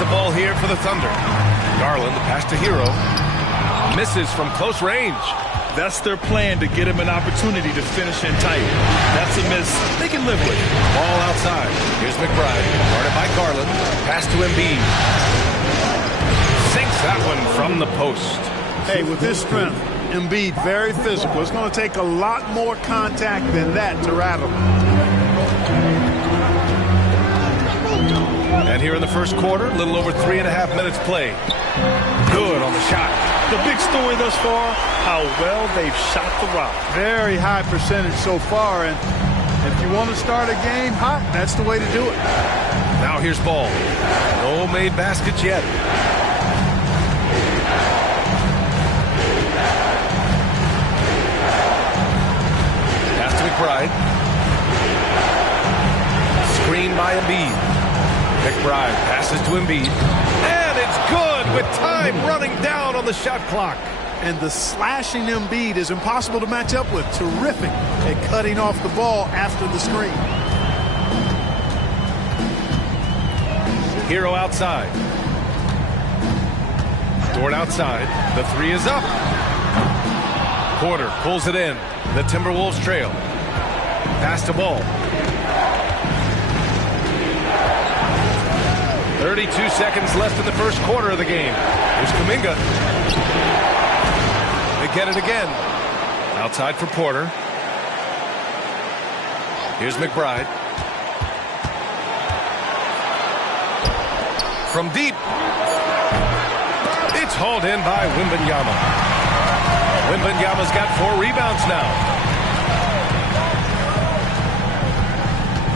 the ball here for the Thunder. Garland, the pass to Hero. Misses from close range. That's their plan, to get him an opportunity to finish in tight. That's a miss they can live with. Ball outside. Here's McBride. Guarded by Garland. Pass to Embiid. Sinks that one from the post. Hey, with his strength, Embiid very physical. It's going to take a lot more contact than that to rattle him. And here in the first quarter, a little over 3.5 minutes played. Good on the shot. The big story thus far, how well they've shot the rock. Very high percentage so far, and if you want to start a game hot, that's the way to do it. Now here's Ball. No made baskets yet. Pass to McBride. Screen by Embiid. McBride passes to Embiid. And it's good with time running down on the shot clock. And the slashing Embiid is impossible to match up with. Terrific at cutting off the ball after the screen. Hero outside. Dort outside. The three is up. Porter pulls it in. The Timberwolves trail. Pass to Ball. 32 seconds left in the first quarter of the game. Here's Kuminga. They get it again. Outside for Porter. Here's McBride. From deep. It's hauled in by Wembanyama. Wembanyama's got 4 rebounds now.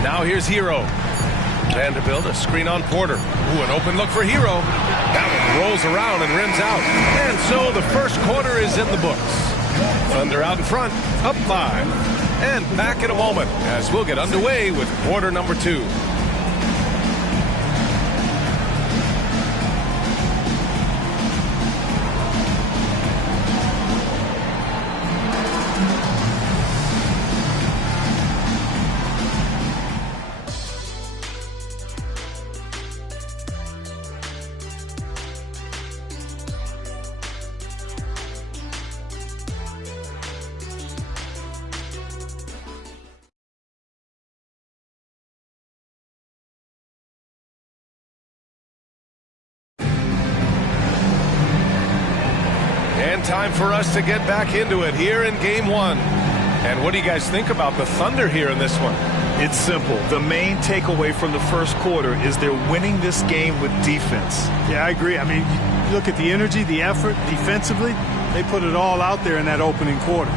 Now here's Hero. Vanderbilt, a screen on Porter. Ooh, an open look for Hero. That one rolls around and rims out. And so the first quarter is in the books. Thunder out in front, up 5. And back in a moment as we'll get underway with quarter number 2. Time for us to get back into it here in game 1. And what do you guys think about the Thunder here in this one? It's simple. The main takeaway from the first quarter is they're winning this game with defense. Yeah, I agree. I mean, you look at the energy, the effort defensively, they put it all out there in that opening quarter.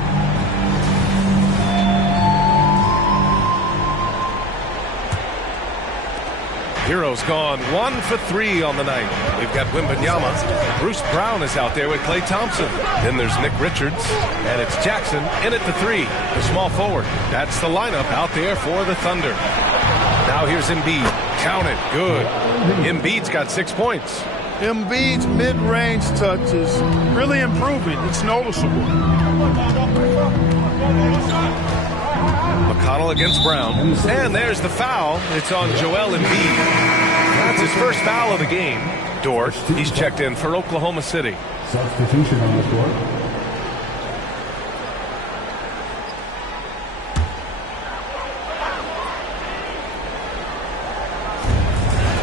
Hero's gone 1 for 3 on the night. We've got Wembanyama. Bruce Brown is out there with Klay Thompson. Then there's Nick Richards. And it's Jackson in at the 3, the small forward. That's the lineup out there for the Thunder. Now here's Embiid. Count it. Good. Embiid's got 6 points. Embiid's mid-range touch is really improving. It's noticeable. McConnell against Brown. And there's the foul. It's on Joel Embiid. That's his first foul of the game. Dort, he's checked in for Oklahoma City. Substitution on the floor.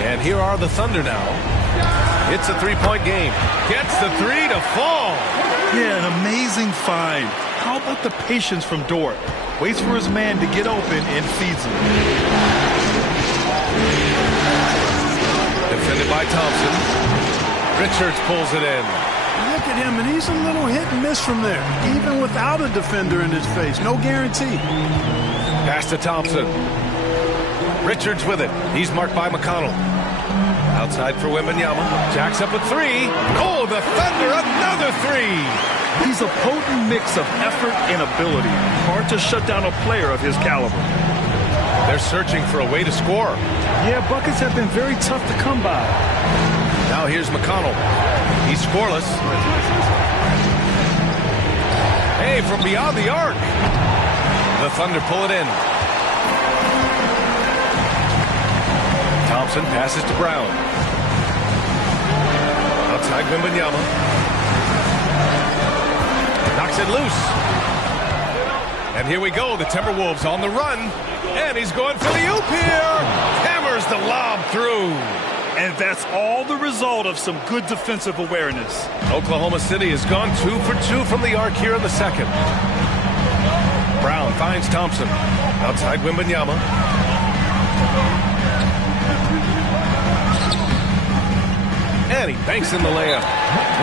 And here are the Thunder now. It's a 3-point game. Gets the 3 to fall. Yeah, an amazing find. How about the patience from Dort? Waits for his man to get open and feeds him. Defended by Thompson. Richards pulls it in. Look at him, and he's a little hit and miss from there, even without a defender in his face. No guarantee. Pass to Thompson. Richards with it. He's marked by McConnell. Outside for Wembanyama. Jacks up a 3. Oh, the Thunder, another 3. He's a potent mix of effort and ability. Hard to shut down a player of his caliber. They're searching for a way to score. Yeah, buckets have been very tough to come by. Now here's McConnell. He's scoreless. Hey, from beyond the arc. The Thunder pull it in. Thompson passes to Brown. Outside Wembanyama. Knocks it loose. And here we go. The Timberwolves on the run. And he's going for the oop here. Hammers the lob through. And that's all the result of some good defensive awareness. Oklahoma City has gone 2 for 2 from the arc here in the second. Brown finds Thompson. Outside Wembanyama. And he banks in the layup.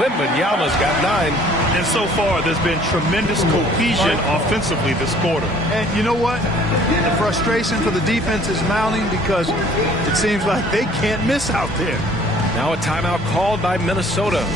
Wembanyama's got 9. And so far, there's been tremendous cohesion offensively this quarter. And you know what? The frustration for the defense is mounting because it seems like they can't miss out there. Now a timeout called by Minnesota.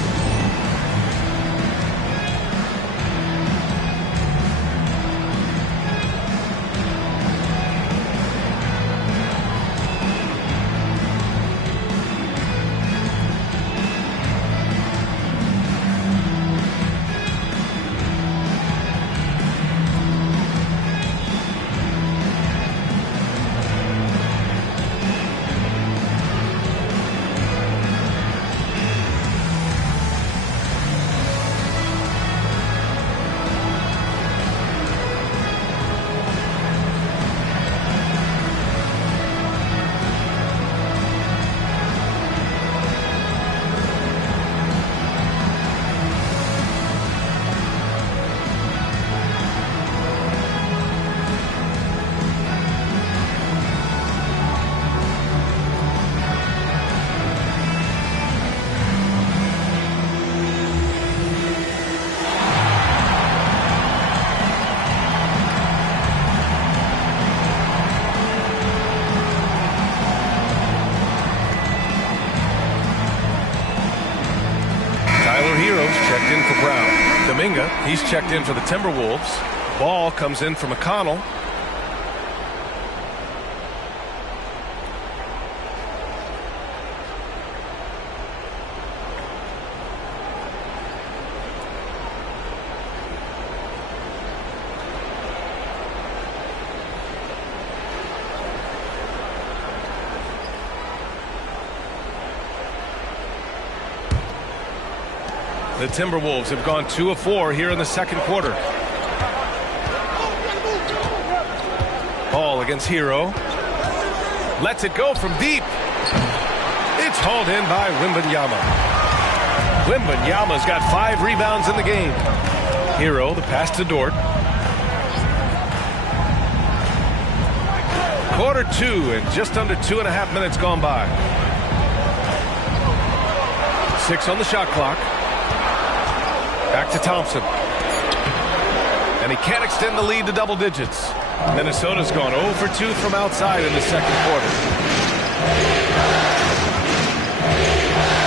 Checked in for Brown. Dominga, he's checked in for the Timberwolves. Ball comes in for McConnell. The Timberwolves have gone 2 of 4 here in the second quarter. Ball against Hero. Lets it go from deep. It's hauled in by Wembanyama. Wembanyama's got 5 rebounds in the game. Hero, the pass to Dort. Quarter 2 and just under 2.5 minutes gone by. 6 on the shot clock. Back to Thompson. And he can't extend the lead to double digits. Minnesota's gone 0 for 2 from outside in the second quarter.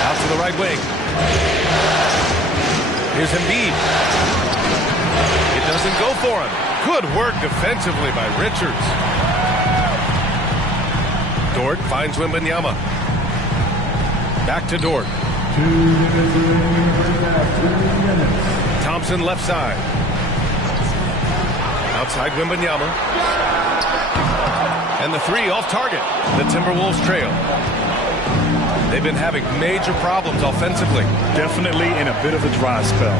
Out to the right wing. Here's Embiid. It doesn't go for him. Good work defensively by Richards. Dort finds Wembanyama. Back to Dort. Thompson left side. Outside Wembanyama. And the 3 off target. The Timberwolves trail. They've been having major problems offensively. Definitely in a bit of a dry spell.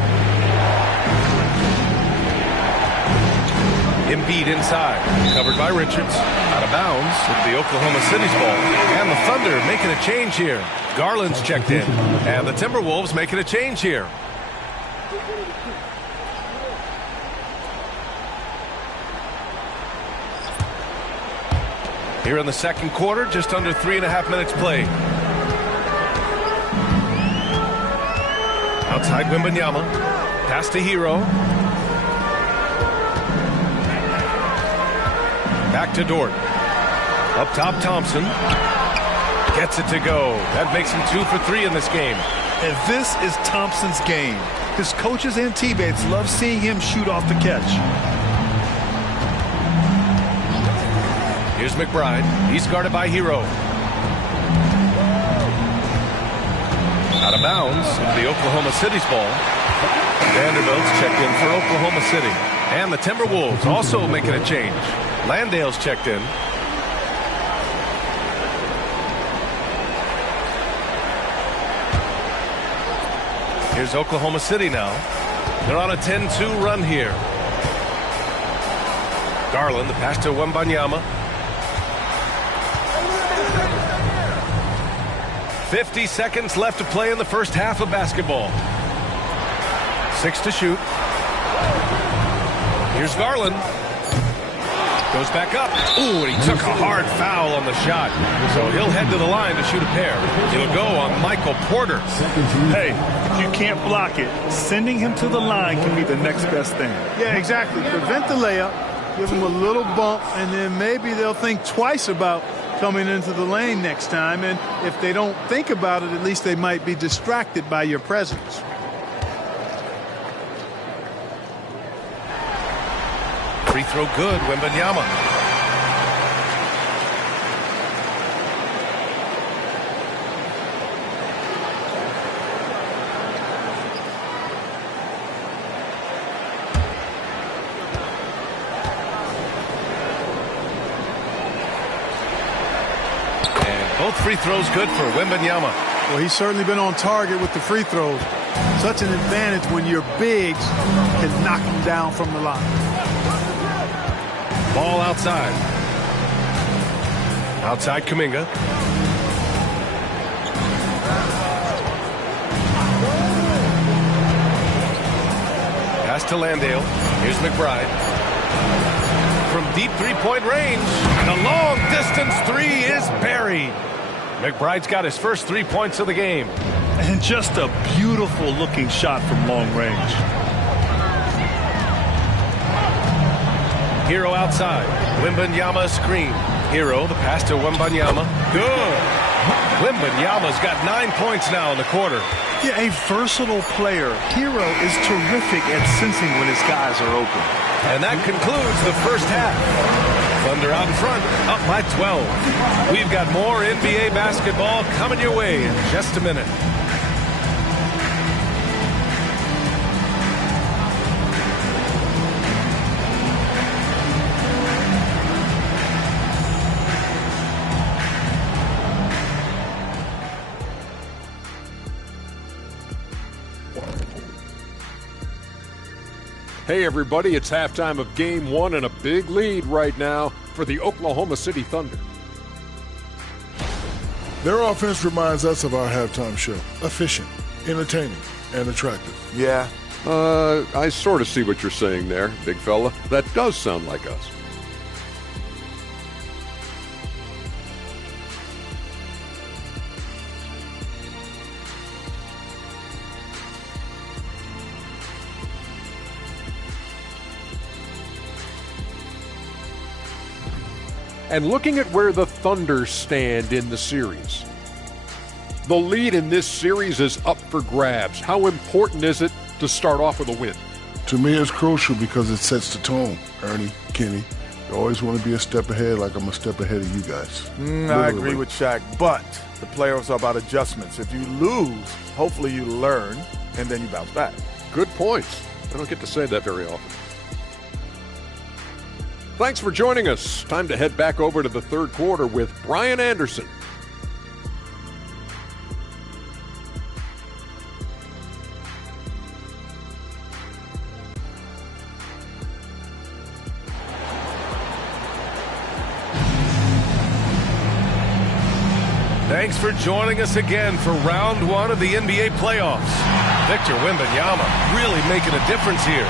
Embiid inside. Covered by Richards. Out of bounds with the Oklahoma City's ball. And the Thunder making a change here. Garland's checked in. And the Timberwolves making a change here. Here in the second quarter, just under 3.5 minutes played. Outside Wembanyama. Pass to Hero. Back to Dort. Up top, Thompson. Gets it to go. That makes him 2 for 3 in this game. And this is Thompson's game. His coaches and teammates love seeing him shoot off the catch. Here's McBride. He's guarded by Hero. Out of bounds. The Oklahoma City's ball. Vanderbilt's checked in for Oklahoma City. And the Timberwolves also making a change. Landale's checked in. Here's Oklahoma City now. They're on a 10-2 run here. Garland, the pass to Wembanyama. 50 seconds left to play in the first half of basketball. 6 to shoot. Here's Garland. Goes back up. Ooh, and he took a hard foul on the shot. So he'll head to the line to shoot a pair. It'll go on Michael Porter. Hey, if you can't block it, sending him to the line can be the next best thing. Yeah, exactly. Prevent the layup, give them a little bump, and then maybe they'll think twice about coming into the lane next time. And if they don't think about it, at least they might be distracted by your presence. Free throw good, Wembanyama. And both free throws good for Wembanyama. Well, he's certainly been on target with the free throws. Such an advantage when your bigs can knock him down from the line. Ball outside. Outside Kuminga. Pass to Landale. Here's McBride. From deep three-point range. The long-distance three is buried. McBride's got his first 3 points of the game. And just a beautiful-looking shot from long range. Hero outside. Wembanyama screen. Hero, the pass to Wembanyama. Good. Wembanyama's got 9 points now in the quarter. Yeah, a versatile player. Hero is terrific at sensing when his guys are open. And that concludes the first half. Thunder out in front, up by 12. We've got more NBA basketball coming your way in just a minute. Hey everybody, it's halftime of game one and a big lead right now for the Oklahoma City Thunder. Their offense reminds us of our halftime show. Efficient, entertaining, and attractive. Yeah. I sort of see what you're saying there, big fella. That does sound like us. And looking at where the Thunder stand in the series. The lead in this series is up for grabs. How important is it to start off with a win? To me, it's crucial because it sets the tone. Ernie, Kenny, you always want to be a step ahead like I'm a step ahead of you guys. I agree with Shaq, but the playoffs are about adjustments. If you lose, hopefully you learn, and then you bounce back. Good points. I don't get to say that very often. Thanks for joining us. Time to head back over to the third quarter with Brian Anderson. Thanks for joining us again for round one of the NBA playoffs. Victor Wembanyama really making a difference here.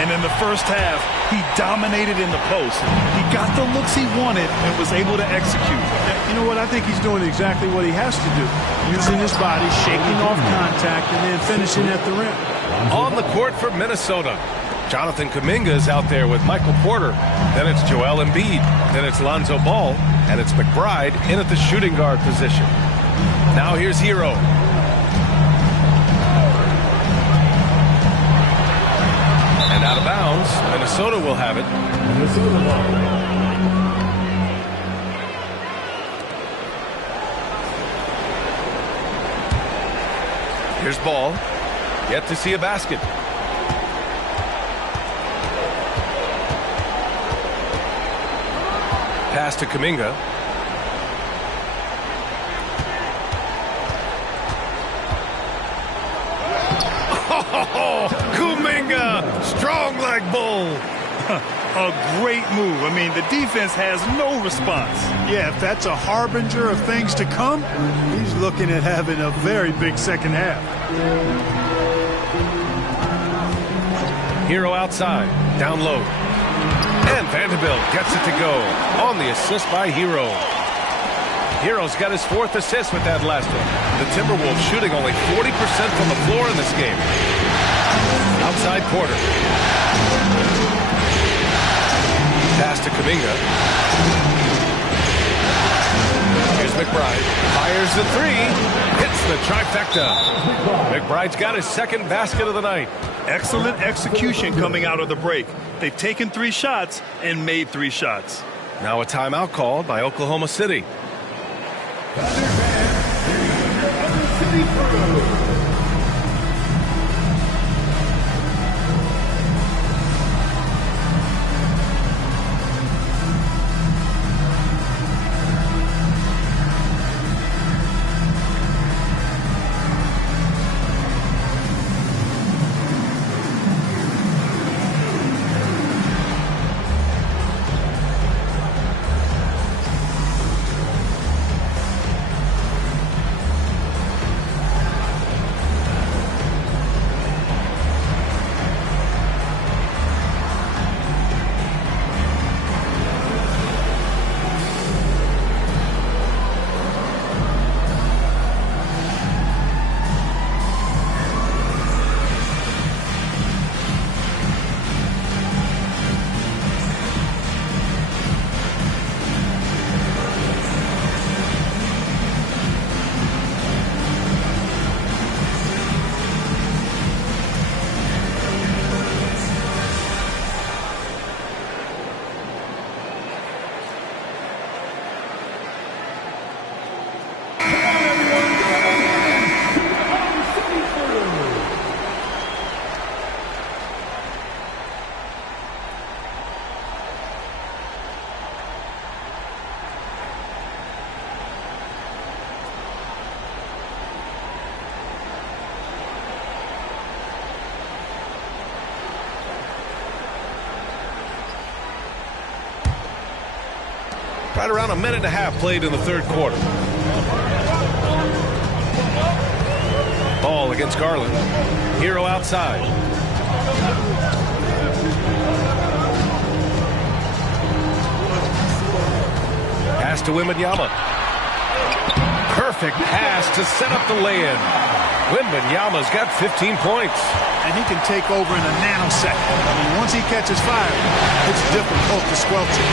And in the first half, he dominated in the post. He got the looks he wanted and was able to execute. You know what? I think he's doing exactly what he has to do. Using his body, shaking off contact, and then finishing at the rim. On the court for Minnesota, Jonathan Kuminga is out there with Michael Porter. Then it's Joel Embiid. Then it's Lonzo Ball. And it's McBride in at the shooting guard position. Now here's Hero. And out of bounds, Minnesota will have it. Minnesota ball. Here's Ball. Yet to see a basket. Pass to Kuminga. Oh, Kuminga, strong like bull. A great move. I mean, the defense has no response. Yeah, if that's a harbinger of things to come, he's looking at having a very big second half. Hero outside, down low. And Vanderbilt gets it to go on the assist by Hero. Hero's got his 4th assist with that last one. The Timberwolves shooting only 40% from the floor in this game. Outside Porter. Pass to Kuminga. Here's McBride. Fires the 3. Hits the trifecta. McBride's got his 2nd basket of the night. Excellent execution coming out of the break. They've taken 3 shots and made 3 shots. Now a timeout called by Oklahoma City. Right around a minute and a half played in the 3rd quarter. Ball against Garland. Hero outside. Pass to Wembanyama. Perfect pass to set up the lay-in. Wembanyama's got 15 points. And he can take over in a nanosecond. I mean, once he catches fire, it's difficult to squelch it.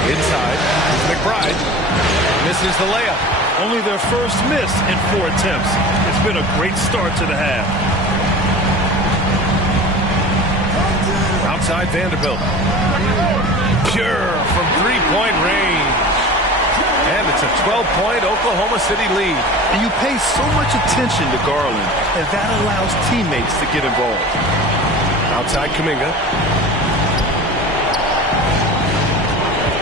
Inside, McBride misses the layup. Only their first miss in 4 attempts. It's been a great start to the half. Outside Vanderbilt. Pure from 3-point range. And it's a 12-point Oklahoma City lead. And you pay so much attention to Garland, and that allows teammates to get involved. Outside Kuminga.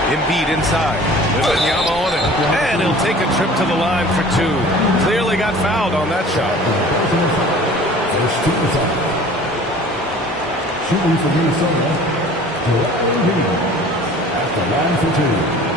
Embiid inside. Wembanyama on it. And he'll take a trip to the line for 2. Clearly got fouled on that shot. Shooting for Minnesota, Joel Embiid at the line for 2.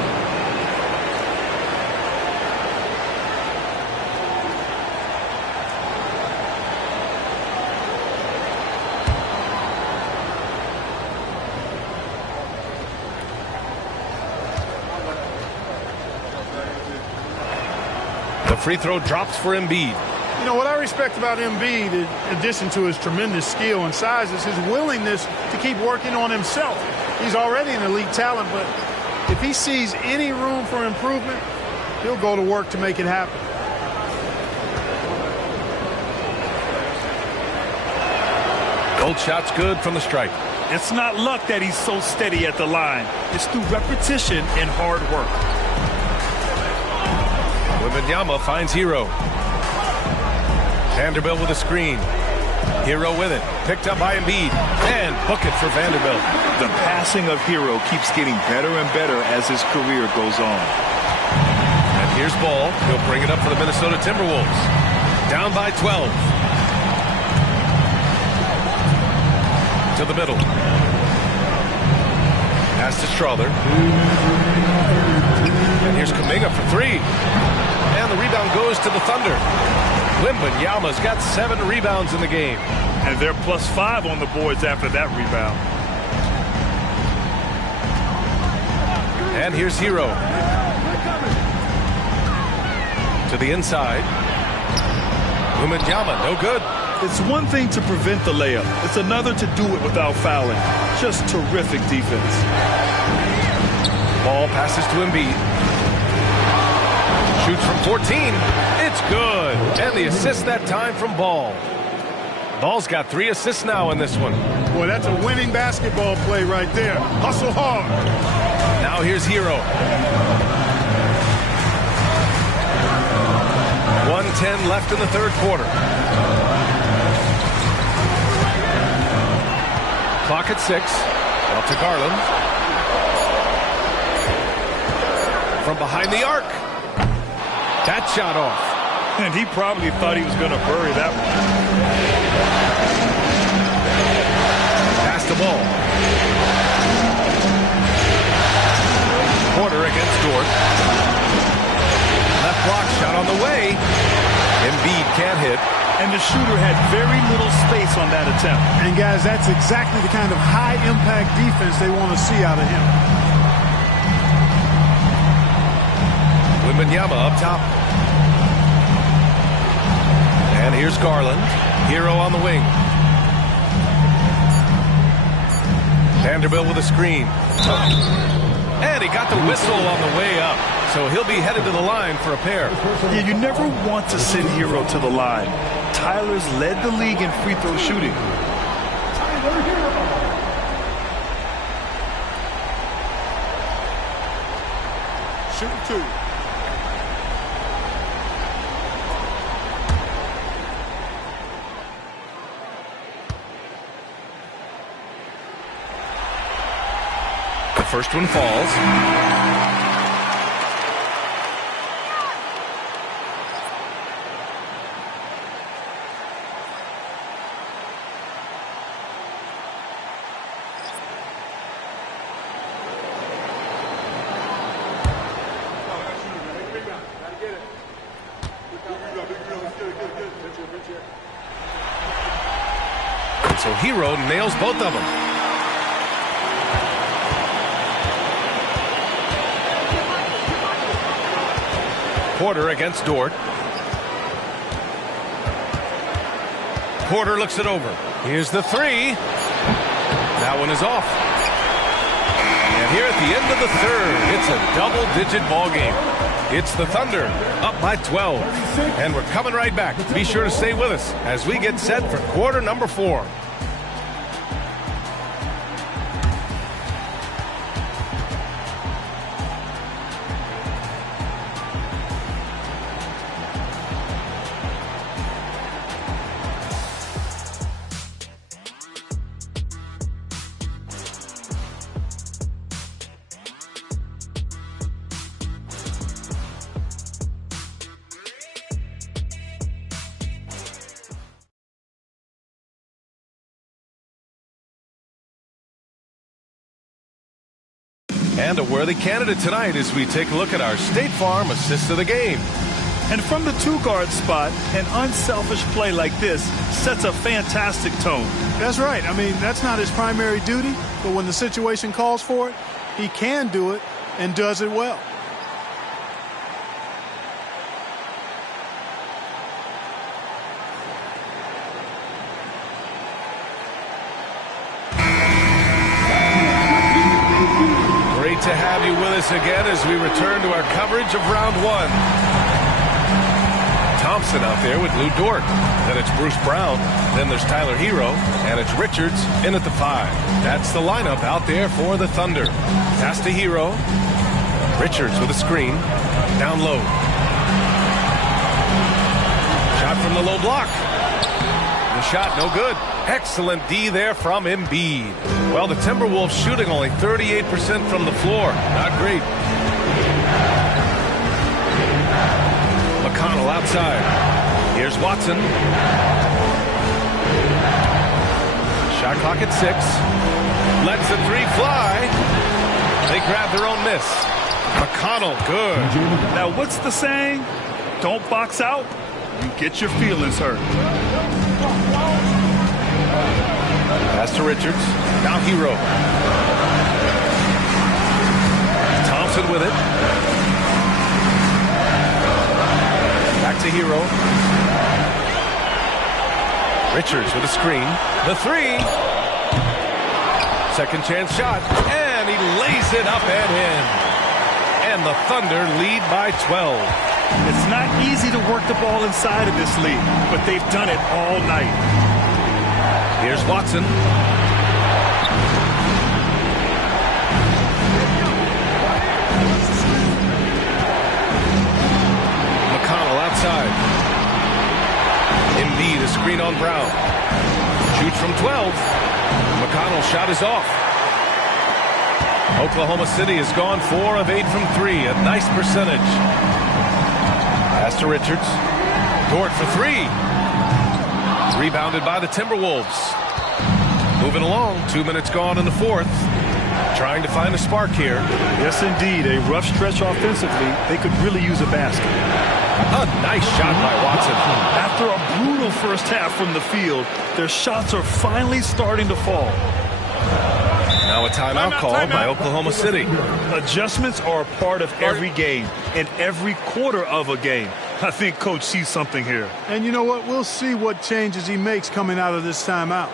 The free throw drops for Embiid. You know, what I respect about Embiid, in addition to his tremendous skill and size, is his willingness to keep working on himself. He's already an elite talent, but if he sees any room for improvement, he'll go to work to make it happen. Gold shot's good from the stripe. It's not luck that he's so steady at the line. It's through repetition and hard work. Wembanyama finds Hero. Vanderbilt with a screen. Hero with it. Picked up by Embiid. And book it for Vanderbilt. The passing of Hero keeps getting better and better as his career goes on. And here's Ball. He'll bring it up for the Minnesota Timberwolves. Down by 12. To the middle. Pass to Strother. And here's Kuminga for three. And the rebound goes to the Thunder. Wembanyama's got 7 rebounds in the game. And they're +5 on the boards after that rebound. And here's Hero. To the inside. Wembanyama, no good. It's one thing to prevent the layup. It's another to do it without fouling. Just terrific defense. Ball passes to Embiid. Shoots from 14. It's good. And the assist that time from Ball. Ball's got 3 assists now in this one. Boy, that's a winning basketball play right there. Hustle hard. Now here's Hero. 1:10 left in the third quarter. Clock at 6. Out to Garland. From behind the arc. That shot off. And he probably thought he was going to bury that one. Pass the ball. Porter against Dort. Left block shot on the way. Embiid can't hit. And the shooter had very little space on that attempt. And guys, that's exactly the kind of high-impact defense they want to see out of him. Wembanyama up top. And here's Garland. Hero on the wing. Vanderbilt with a screen. And he got the whistle on the way up. So he'll be headed to the line for a pair. Yeah, you never want to send Hero to the line. Tyler's led the league in free throw shooting. Shooting 2. The first one falls. So Hero nails both of them. Porter against Dort. Porter looks it over. Here's the 3. That one is off. And here at the end of the third, it's a double-digit ball game. It's the Thunder up by 12. And we're coming right back. Be sure to stay with us as we get set for quarter number 4. And a worthy candidate tonight as we take a look at our State Farm assist of the game. And from the 2-guard spot, an unselfish play like this sets a fantastic tone. That's right. I mean, that's not his primary duty, but when the situation calls for it, he can do it and does it well. To have you with us again as we return to our coverage of round 1. Thompson out there with Lou Dort. Then it's Bruce Brown. Then there's Tyler Hero. And it's Richards in at the 5. That's the lineup out there for the Thunder. Pass to Hero. Richards with a screen. Down low. Shot from the low block. The shot no good. Excellent D there from Embiid. Well, the Timberwolves shooting only 38% from the floor. Not great. McConnell outside. Here's Watson. Shot clock at 6. Lets the 3 fly. They grab their own miss. McConnell, good. Now, what's the saying? Don't box out, you get your feelings hurt. Pass to Richards. Now Hero. Thompson with it. Back to Hero. Richards with a screen. The 3. Second chance shot. And he lays it up and in. And the Thunder lead by 12. It's not easy to work the ball inside of this league, but they've done it all night. Here's Watson. McConnell outside. Embiid, a screen on Brown. Shoots from 12. McConnell's shot is off. Oklahoma City has gone 4 of 8 from 3. A nice percentage. Pass to Richards. Dort for 3. Rebounded by the Timberwolves. Moving along. 2 minutes gone in the 4th. Trying to find a spark here. Yes, indeed. A rough stretch offensively. They could really use a basket. A nice shot by Watson. After a brutal first half from the field, their shots are finally starting to fall. Now a timeout called by Oklahoma City. Adjustments are a part of every game and every quarter of a game. I think Coach sees something here. And you know what? We'll see what changes he makes coming out of this timeout.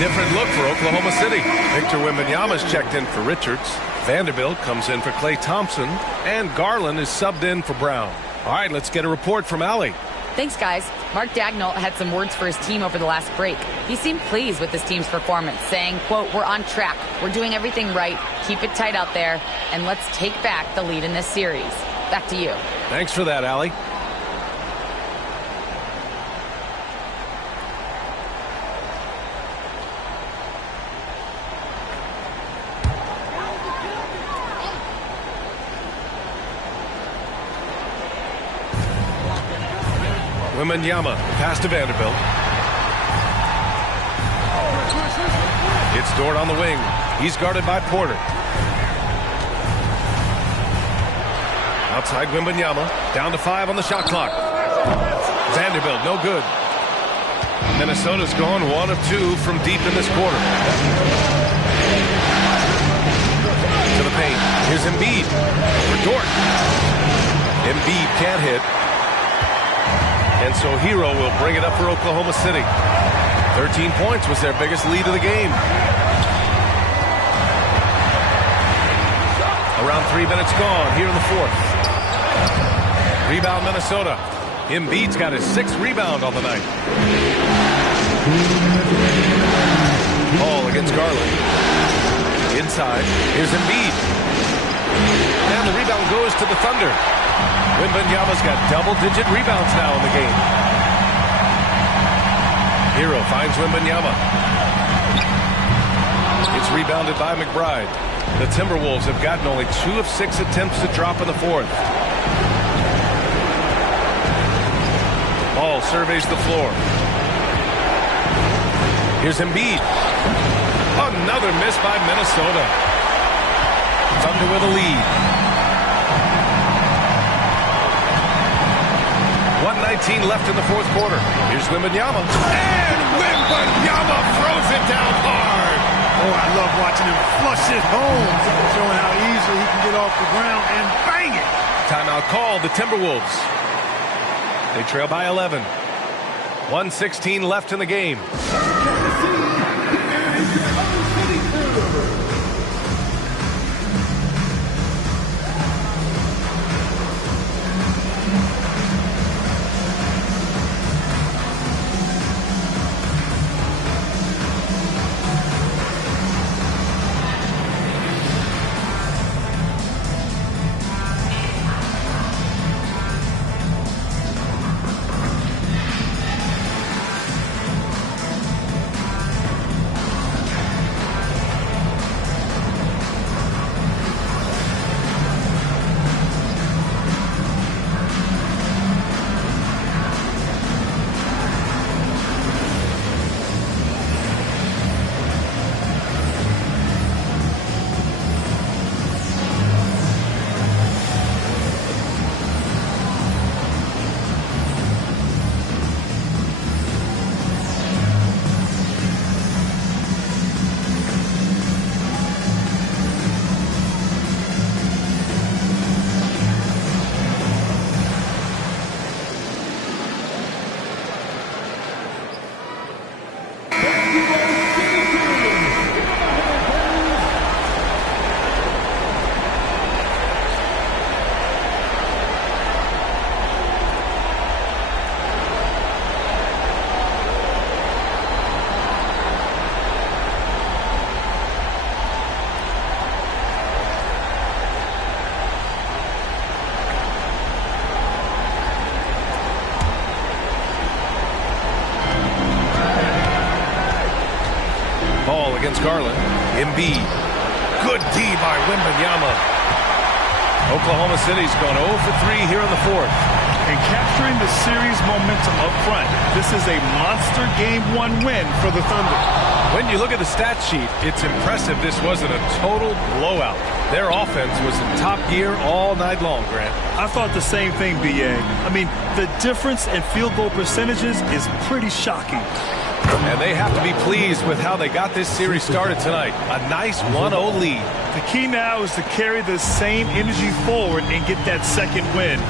Different look for Oklahoma City. Victor Wembanyama's checked in for Richards. Vanderbilt comes in for Klay Thompson. And Garland is subbed in for Brown. All right, let's get a report from Allie. Thanks, guys. Mark Dagnall had some words for his team over the last break. He seemed pleased with his team's performance, saying, quote, "We're on track. We're doing everything right. Keep it tight out there. And let's take back the lead in this series." Back to you. Thanks for that, Allie. Wembanyama, pass to Vanderbilt. It's Dort on the wing. He's guarded by Porter. Outside Wembanyama, down to 5 on the shot clock. Vanderbilt, no good. Minnesota's gone 1 of 2 from deep in this quarter. To the paint. Here's Embiid for Dort. Embiid can't hit. And so Hero will bring it up for Oklahoma City. 13 points was their biggest lead of the game. Around 3 minutes gone here in the 4th. Rebound Minnesota. Embiid's got his 6th rebound on the night. Ball against Garland. Inside. Here's Embiid. And the rebound goes to the Thunder. Wembanyama's got double-digit rebounds now in the game. Hero finds Wembanyama. It's rebounded by McBride. The Timberwolves have gotten only 2 of 6 attempts to drop in the fourth. Ball surveys the floor. Here's Embiid. Another miss by Minnesota. Thunder with a lead. 1:19 left in the fourth quarter. Here's Wembanyama. And Wembanyama throws it down hard. Oh, I love watching him flush it home, showing how easily he can get off the ground and bang it. Timeout called, the Timberwolves. They trail by 11. 1:16 left in the game. Against Garland. Embiid. Good D by Wembanyama. Oklahoma City's gone 0 for 3 here in the fourth. And capturing the series momentum up front. This is a monster Game 1 win for the Thunder. When you look at the stat sheet, it's impressive this wasn't a total blowout. Their offense was in top gear all night long, Grant. I thought the same thing, B.A. I mean, the difference in field goal percentages is pretty shocking. And they have to be pleased with how they got this series started tonight. A nice 1-0 lead. The key now is to carry the same energy forward and get that second win.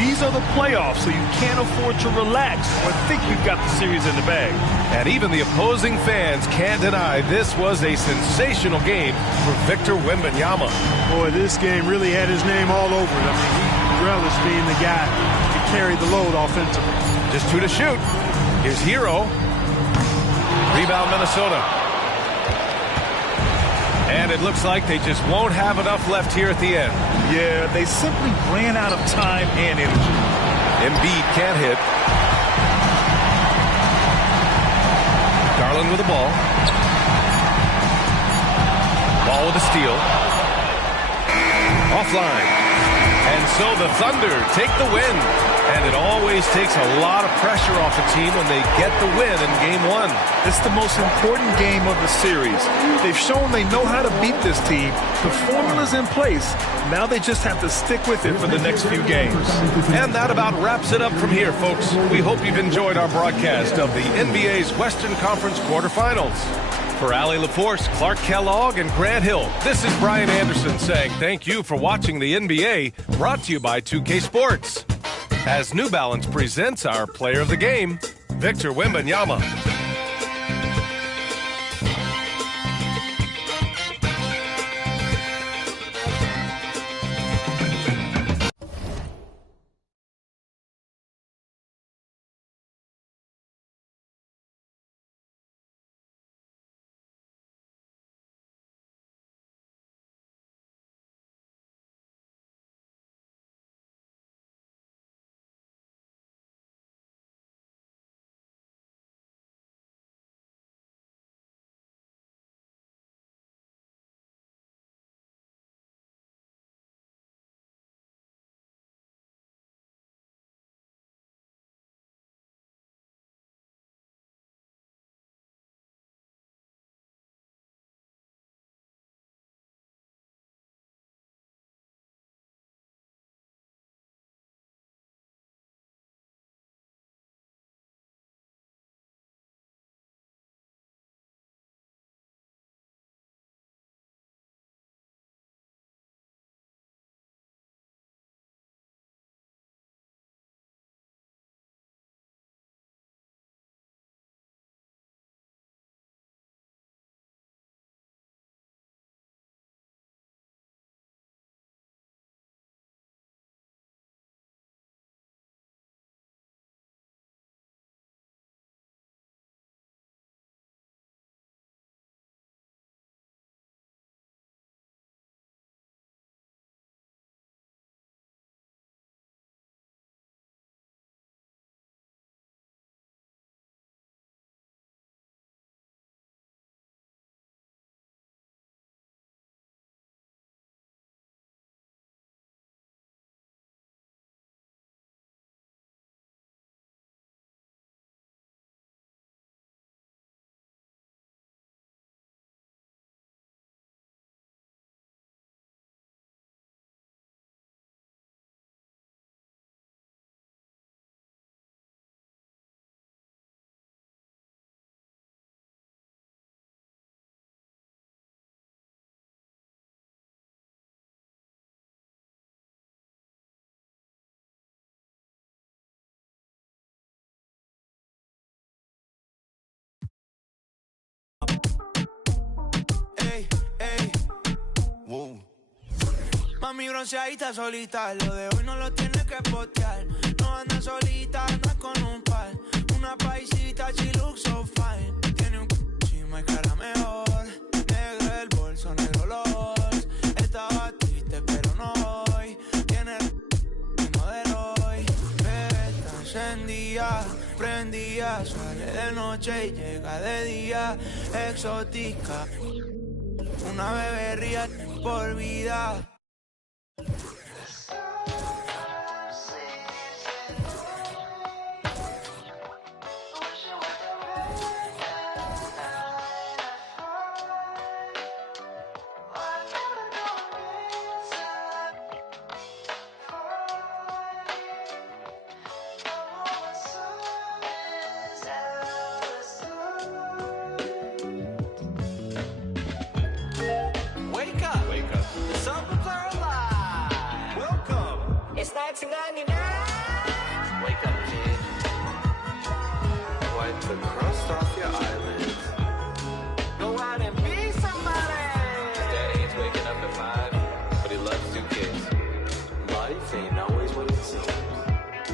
These are the playoffs, so you can't afford to relax or think we've got the series in the bag. And even the opposing fans can't deny this was a sensational game for Victor Wembanyama. Boy, this game really had his name all over it. I mean, he relished being the guy to carry the load offensively. Just 2 to shoot. Here's Hero. Rebound Minnesota. And it looks like they just won't have enough left here at the end. Yeah, they simply ran out of time and energy. Embiid can't hit. Garland with the ball. Ball with a steal. Offline. And so the Thunder take the win. And it always takes a lot of pressure off a team when they get the win in Game 1. It's the most important game of the series. They've shown they know how to beat this team. The formula's in place. Now they just have to stick with it for the next few games. And that about wraps it up from here, folks. We hope you've enjoyed our broadcast of the NBA's Western Conference quarterfinals. For Allie LaForce, Clark Kellogg, and Grant Hill, this is Brian Anderson saying thank you for watching the NBA, brought to you by 2K Sports. As New Balance presents our player of the game, Victor Wembanyama. Mami bronceadita solita, lo de hoy no lo tienes que postear. No anda solita, anda con un par. Una paisita, she looks so fine. Tiene un chima y cara mejor. Negro el bolso, negro los. Estaba triste, pero no hoy. Tiene el modelo hoy. Bebé está encendida, prendida. Sale de noche y llega de día. Exótica, una bebé ría por vida. It's 1999. Wake up, kid. Wipe the crust off your eyelids. Go out and be somebody. Daddy ain't waking up at 5, but he loves 2 kids. Life ain't always what it seems.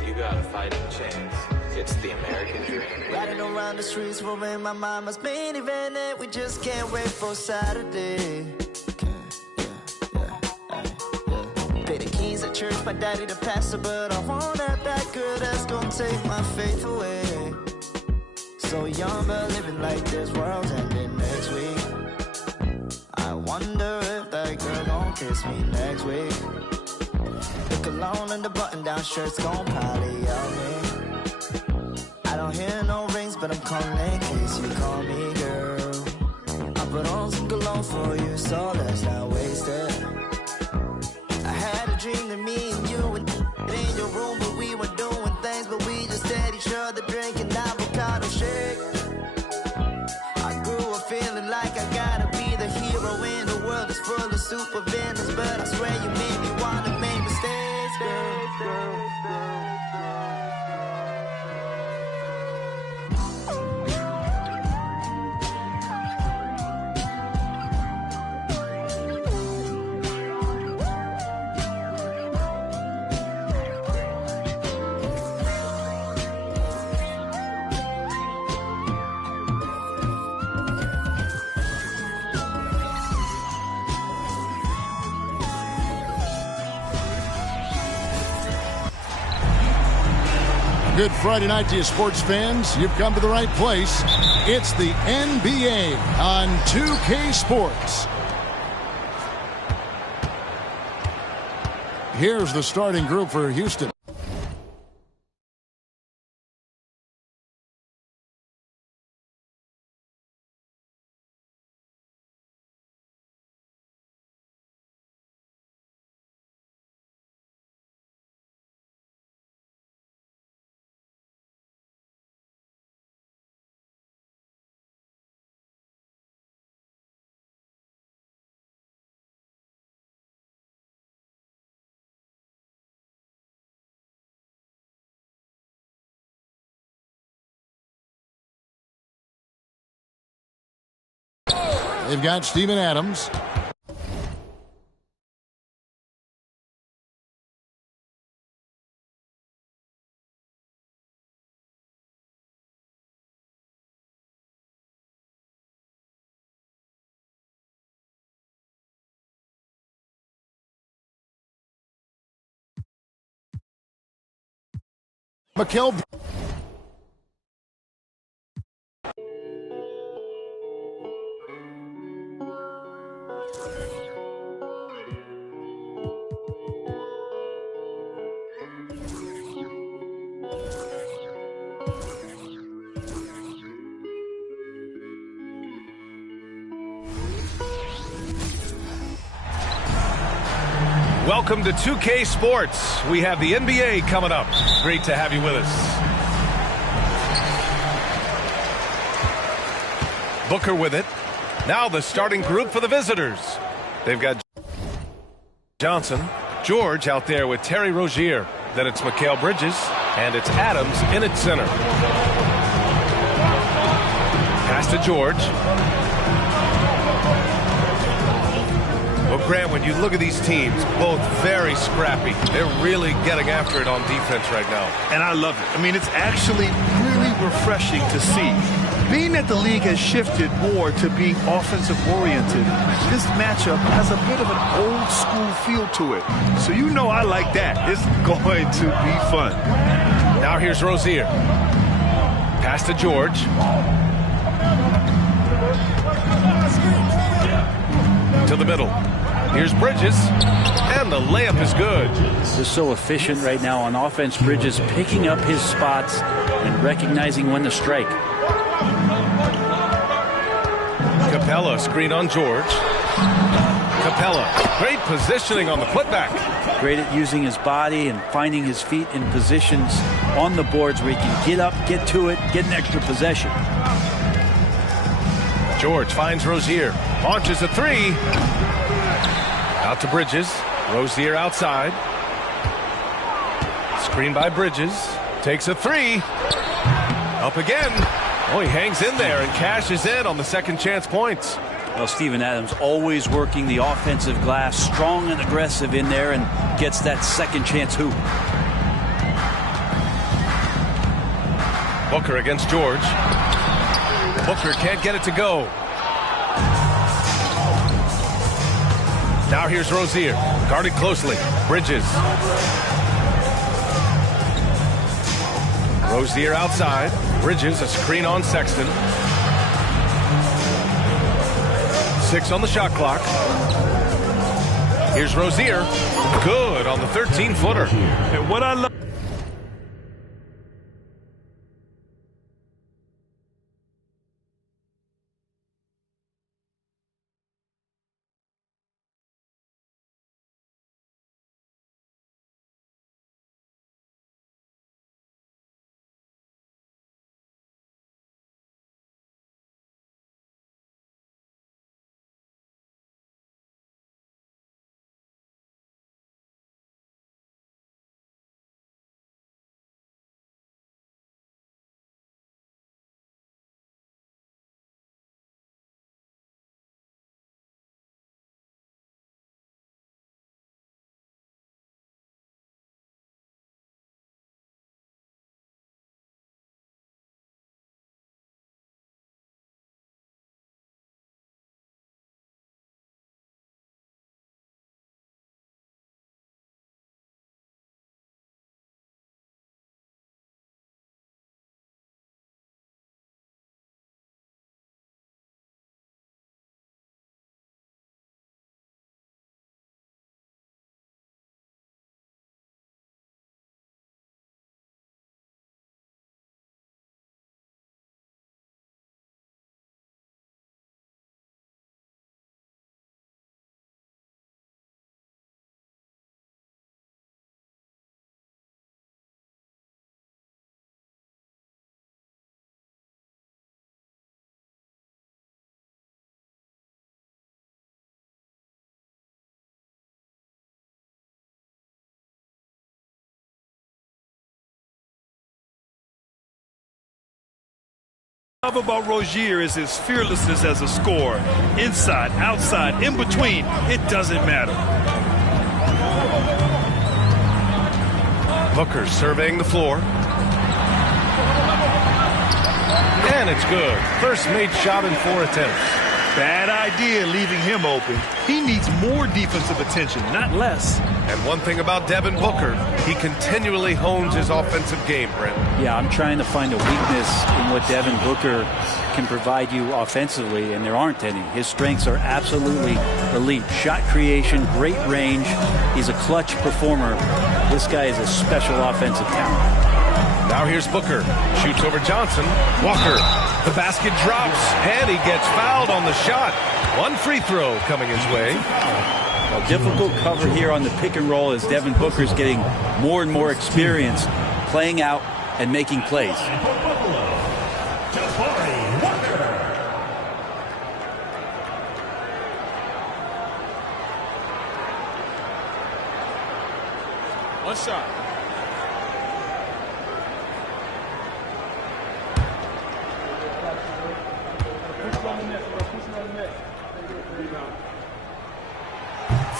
You got a fighting chance. It's the American dream. Riding around the streets, rolling my mama's minivan, and we just can't wait for Saturday. At church, my daddy the pastor, but I want that bad girl that's gonna take my faith away. So young, but living like this world's ending next week. I wonder if that girl gon' kiss me next week. The cologne and the button-down shirt's gon' probably out me. I don't hear no rings, but I'm calling in case you call me, girl. I put on some cologne for you, so let's not waste it. I had a dream that me and you were in your room, but we were doing things, but we just had each other drinking avocado shake. I grew up feeling like I gotta be the hero in the world that's full of super villains, but I swear you made me wanna make mistakes, girl. Good Friday night to you, sports fans. You've come to the right place. It's the NBA on 2K Sports. Here's the starting group for Houston. They've got Steven Adams. Mikal. Welcome to 2K Sports. We have the NBA coming up. Great to have you with us. Booker with it. Now the starting group for the visitors. They've got Johnson, George out there with Terry Rozier. Then it's Mikal Bridges, and it's Adams in at center. Pass to George. Grant, when you look at these teams, both very scrappy. They're really getting after it on defense right now. And I love it. I mean, it's actually really refreshing to see. Being that the league has shifted more to being offensive-oriented, this matchup has a bit of an old-school feel to it. So you know I like that. It's going to be fun. Now here's Rozier. Pass to George. To the middle. Here's Bridges, and the layup is good. They're so efficient right now on offense. Bridges picking up his spots and recognizing when to strike. Capella, screen on George. Capella, great positioning on the putback. Great at using his body and finding his feet in positions on the boards where he can get up, get to it, get an extra possession. George finds Rozier, launches a three. Out to Bridges. Rozier outside. Screen by Bridges. Takes a three. Up again. Oh, he hangs in there and cashes in on the second chance points. Well, Steven Adams always working the offensive glass, strong and aggressive in there, and gets that second chance hoop. Booker against George. Booker can't get it to go. Now here's Rozier, guarded closely. Bridges. Rozier outside. Bridges, a screen on Sexton. 6 on the shot clock. Here's Rozier. Good on the 13-footer. And what I love. What I love about Rozier is his fearlessness as a scorer. Inside, outside, in between, it doesn't matter. Booker surveying the floor. And it's good. First made shot in 4 attempts. Bad idea leaving him open. He needs more defensive attention, not less. And one thing about Devin Booker, he continually hones his offensive game, Brent. Yeah, I'm trying to find a weakness in what Devin Booker can provide you offensively, and there aren't any. His strengths are absolutely elite. Shot creation, great range. He's a clutch performer. This guy is a special offensive talent. Now here's Booker. Shoots over Johnson. Walker. The basket drops, and he gets fouled on the shot. One free throw coming his way. A difficult cover here on the pick and roll as Devin Booker's getting more and more experience playing out and making plays. One shot.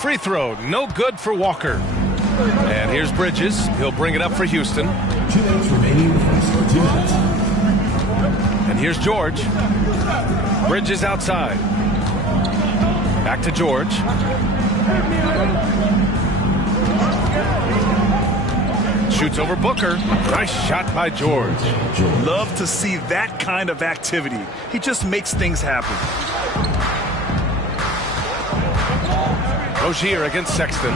free throw, no good for Walker. And here's Bridges. He'll bring it up for Houston. 2 minutes remaining in the first 2 minutes. And here's George. Bridges outside. Back to George. Shoots over Booker. Nice shot by George. Love to see that kind of activity. He just makes things happen. Rozier against Sexton.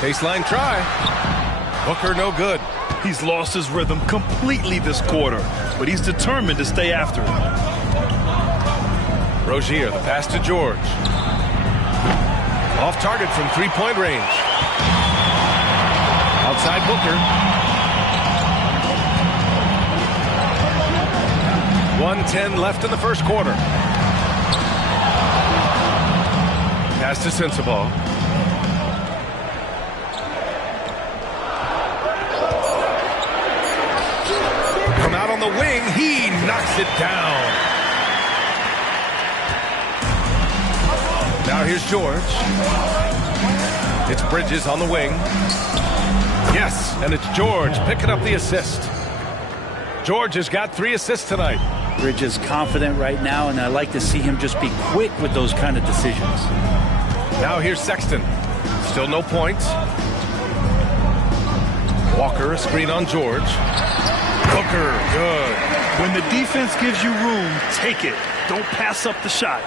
Baseline try. Booker no good. He's lost his rhythm completely this quarter, but he's determined to stay after it. Rozier, the pass to George. Off target from three-point range. Outside Booker. 1:10 left in the first quarter. Pass to Sensabaugh. From out on the wing, he knocks it down. Now here's George. It's Bridges on the wing. Yes, and it's George picking up the assist. George has got 3 assists tonight. Bridges confident right now, and I like to see him just be quick with those kind of decisions. Now here's Sexton. Still no points. Walker, a screen on George. Booker, good. When the defense gives you room, take it. Don't pass up the shot.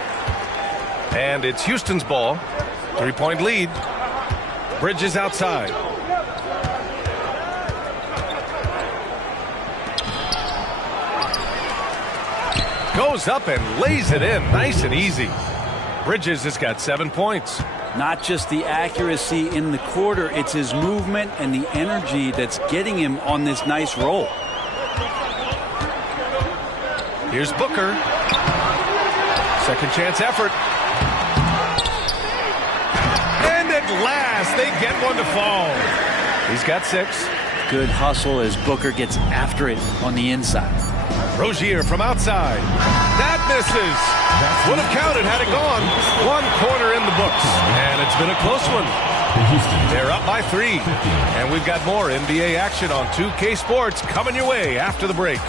And it's Houston's ball. 3-point lead. Bridges outside. Goes up and lays it in. Nice and easy. Bridges has got 7 points. Not just the accuracy in the quarter, it's his movement and the energy that's getting him on this nice roll. Here's Booker. Second chance effort. And at last, they get one to fall. He's got 6. Good hustle as Booker gets after it on the inside. Rozier from outside. That misses. Would have counted had it gone. 1 quarter in the books. And it's been a close one. They're up by 3. And we've got more NBA action on 2K Sports coming your way after the break.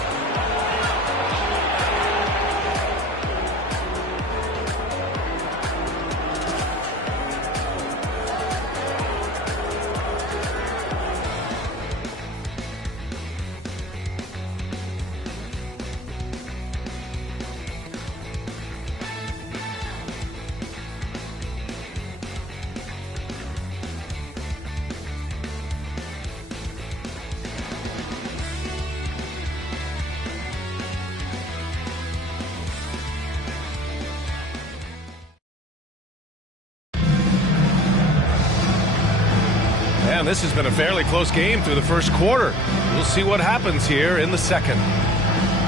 And this has been a fairly close game through the first quarter. We'll see what happens here in the second.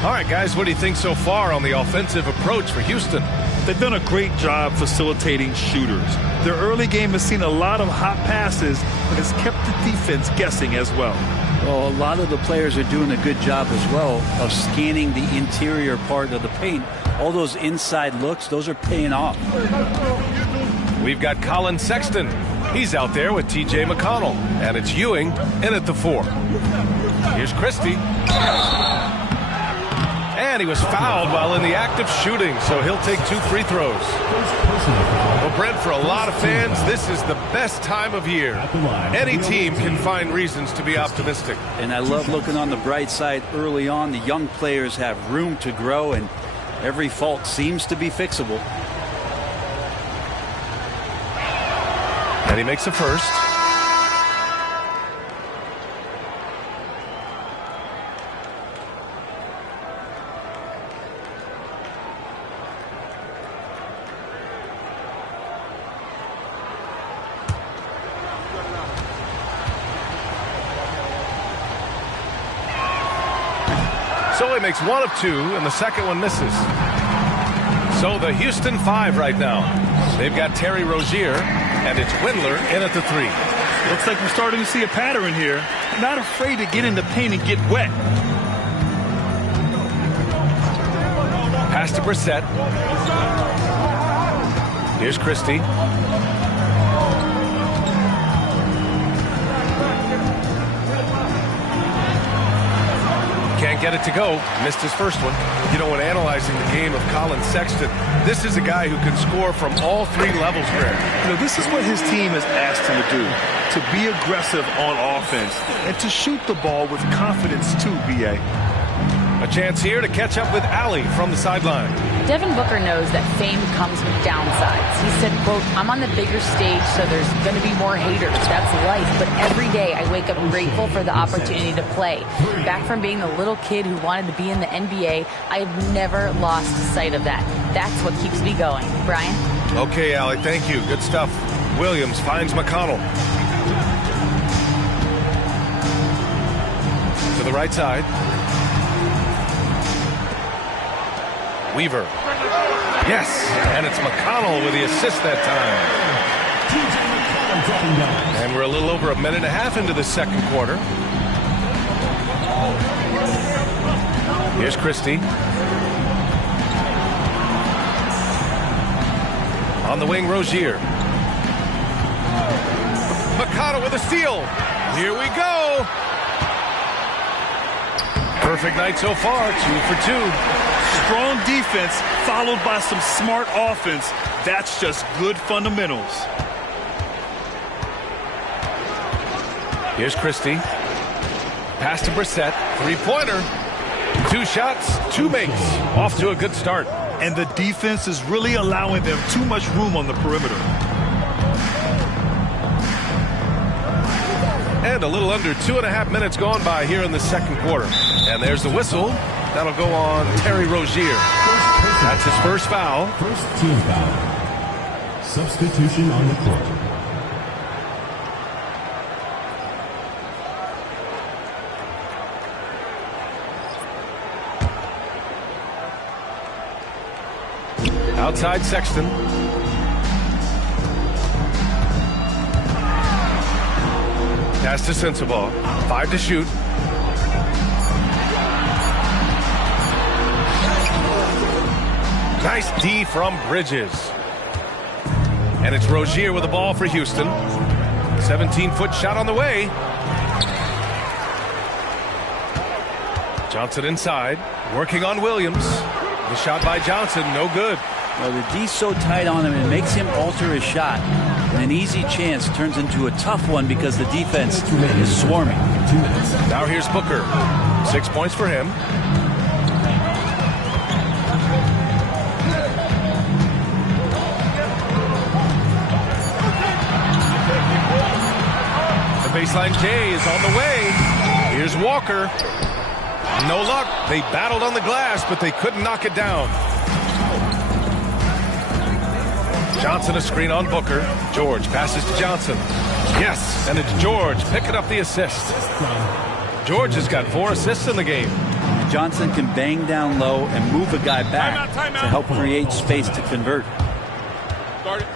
All right, guys, what do you think so far on the offensive approach for Houston? They've done a great job facilitating shooters. Their early game has seen a lot of hot passes, but has kept the defense guessing as well. Well, a lot of the players are doing a good job as well of scanning the interior part of the paint. All those inside looks, those are paying off. We've got Colin Sexton. He's out there with T.J. McConnell. And it's Ewing in at the 4. Here's Christie. And he was fouled while in the act of shooting, so he'll take 2 free throws. Well, Brent, for a lot of fans, this is the best time of year. Any team can find reasons to be optimistic. And I love looking on the bright side early on. The young players have room to grow, and every fault seems to be fixable. And he makes a first. So he makes 1 of 2, and the second one misses. So the Houston 5 right now. They've got Terry Rozier, and it's Windler in at the 3. Looks like we're starting to see a pattern here. Not afraid to get in the paint and get wet. Pass to Brissett. Here's Christie. Can't get it to go. Missed his first one. You know, when analyzing the game of Colin Sexton, this is a guy who can score from all three levels, Greg. You know, this is what his team has asked him to do, to be aggressive on offense and to shoot the ball with confidence too, B.A. A chance here to catch up with Allie from the sideline. Devin Booker knows that fame comes with downsides. He said, quote, I'm on the bigger stage, so there's going to be more haters. That's life. But every day I wake up grateful for the opportunity to play. Back from being the little kid who wanted to be in the NBA, I have never lost sight of that. That's what keeps me going. Brian? Okay, Allie, thank you. Good stuff. Williams finds McConnell. To the right side. Weaver. Yes, and it's McConnell with the assist that time. And we're a little over a minute and a half into the second quarter. Here's Christie. On the wing, Rozier. McConnell with a steal. Here we go. Perfect night so far, 2 for 2. Strong defense followed by some smart offense. That's just good fundamentals. Here's Christie. Pass to Brissett. Three-pointer. 2 shots, 2 makes. Off to a good start. And the defense is really allowing them too much room on the perimeter. And a little under 2.5 minutes gone by here in the second quarter. And there's the whistle. That'll go on Terry Rozier. That's his first foul. First team foul. Substitution on the court. Outside Sexton. Pass to Sensabaugh. 5 to shoot. Nice D from Bridges. And it's Rozier with the ball for Houston. 17-foot shot on the way. Johnson inside, working on Williams. The shot by Johnson, no good. Well, the D's so tight on him, it makes him alter his shot. And an easy chance turns into a tough one because the defense is swarming. Now here's Booker. 6 points for him. The baseline J is on the way. Here's Walker. No luck. They battled on the glass, but they couldn't knock it down. Johnson a screen on Booker. George passes to Johnson. Yes, and it's George picking up the assist. George has got 4 assists in the game. Johnson can bang down low and move a guy back to help create space to convert. Guard it.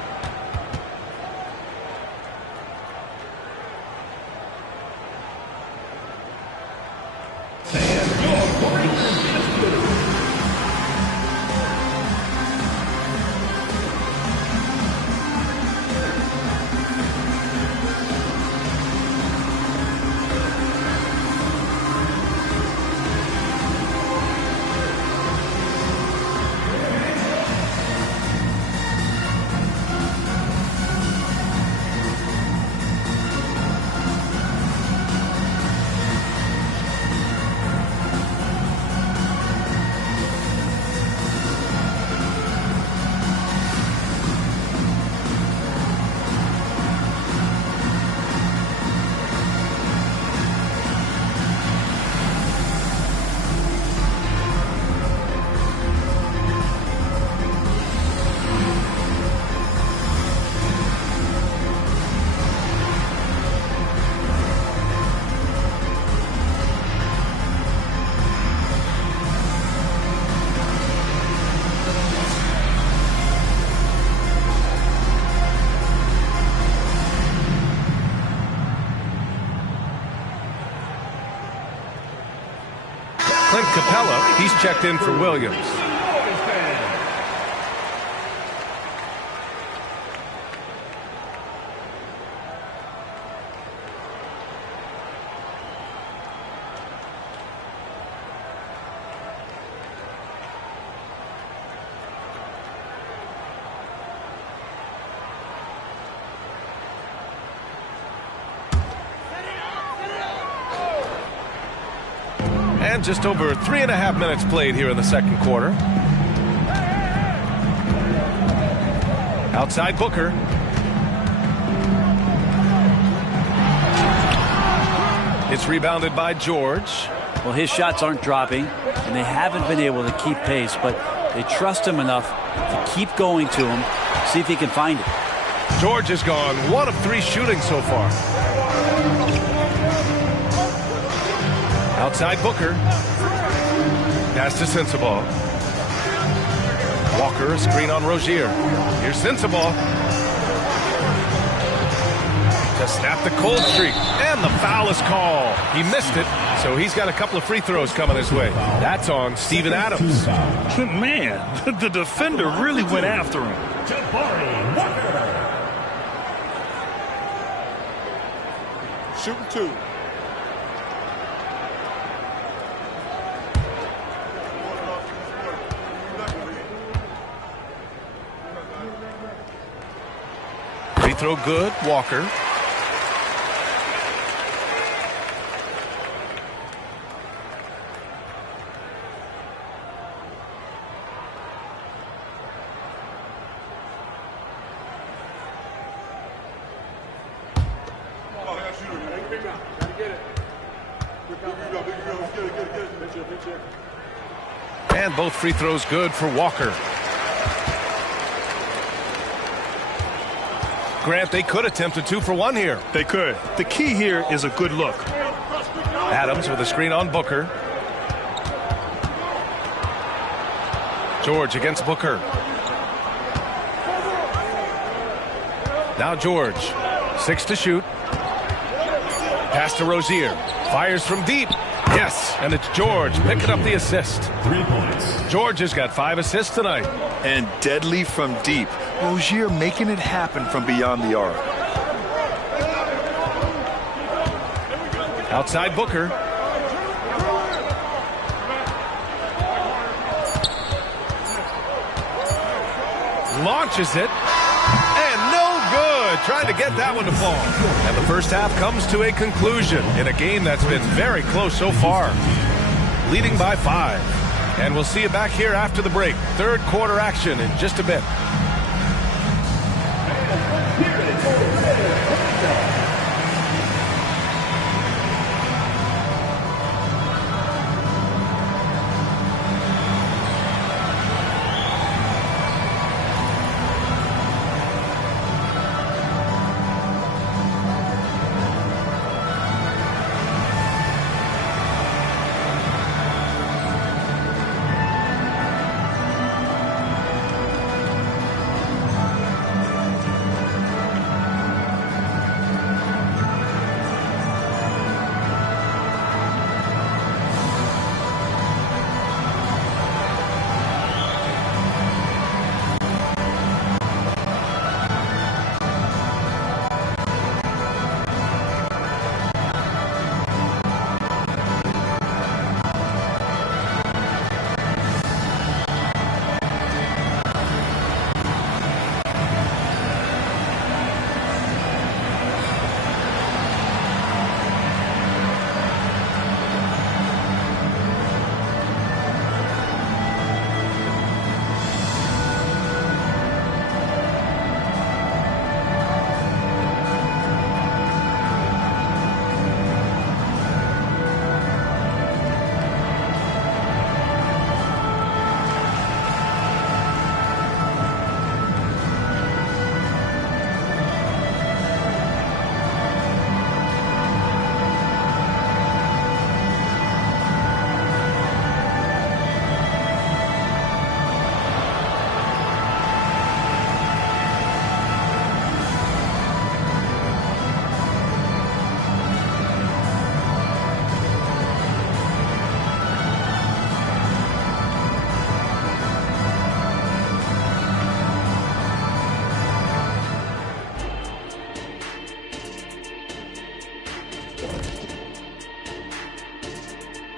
Capella, he's checked in for Williams. And just over 3.5 minutes played here in the second quarter. Outside Booker. It's rebounded by George. Well, his shots aren't dropping, and they haven't been able to keep pace, but they trust him enough to keep going to him, see if he can find it. George has gone 1 of 3 shooting so far. Outside Booker. Pass to Sensabaugh. Walker, a screen on Rozier. Here's Sensabaugh. To snap the cold streak. And the foul is called. He missed it, so he's got a couple of free throws coming his way. That's on Steven Adams. Man, the defender really went after him. Shooting 2. Free throw good, Walker. And both free throws good for Walker. Grant, they could attempt a 2 for 1 here. They could. The key here is a good look. Adams with a screen on Booker. George against Booker. Now George. 6 to shoot. Pass to Rozier. Fires from deep. Yes, and it's George picking up the assist. 3 points. George has got 5 assists tonight. And deadly from deep. Rozier making it happen from beyond the arc. Outside Booker. Launches it. And no good. Trying to get that one to fall. And the first half comes to a conclusion in a game that's been very close so far. Leading by 5. And we'll see you back here after the break. Third quarter action in just a bit.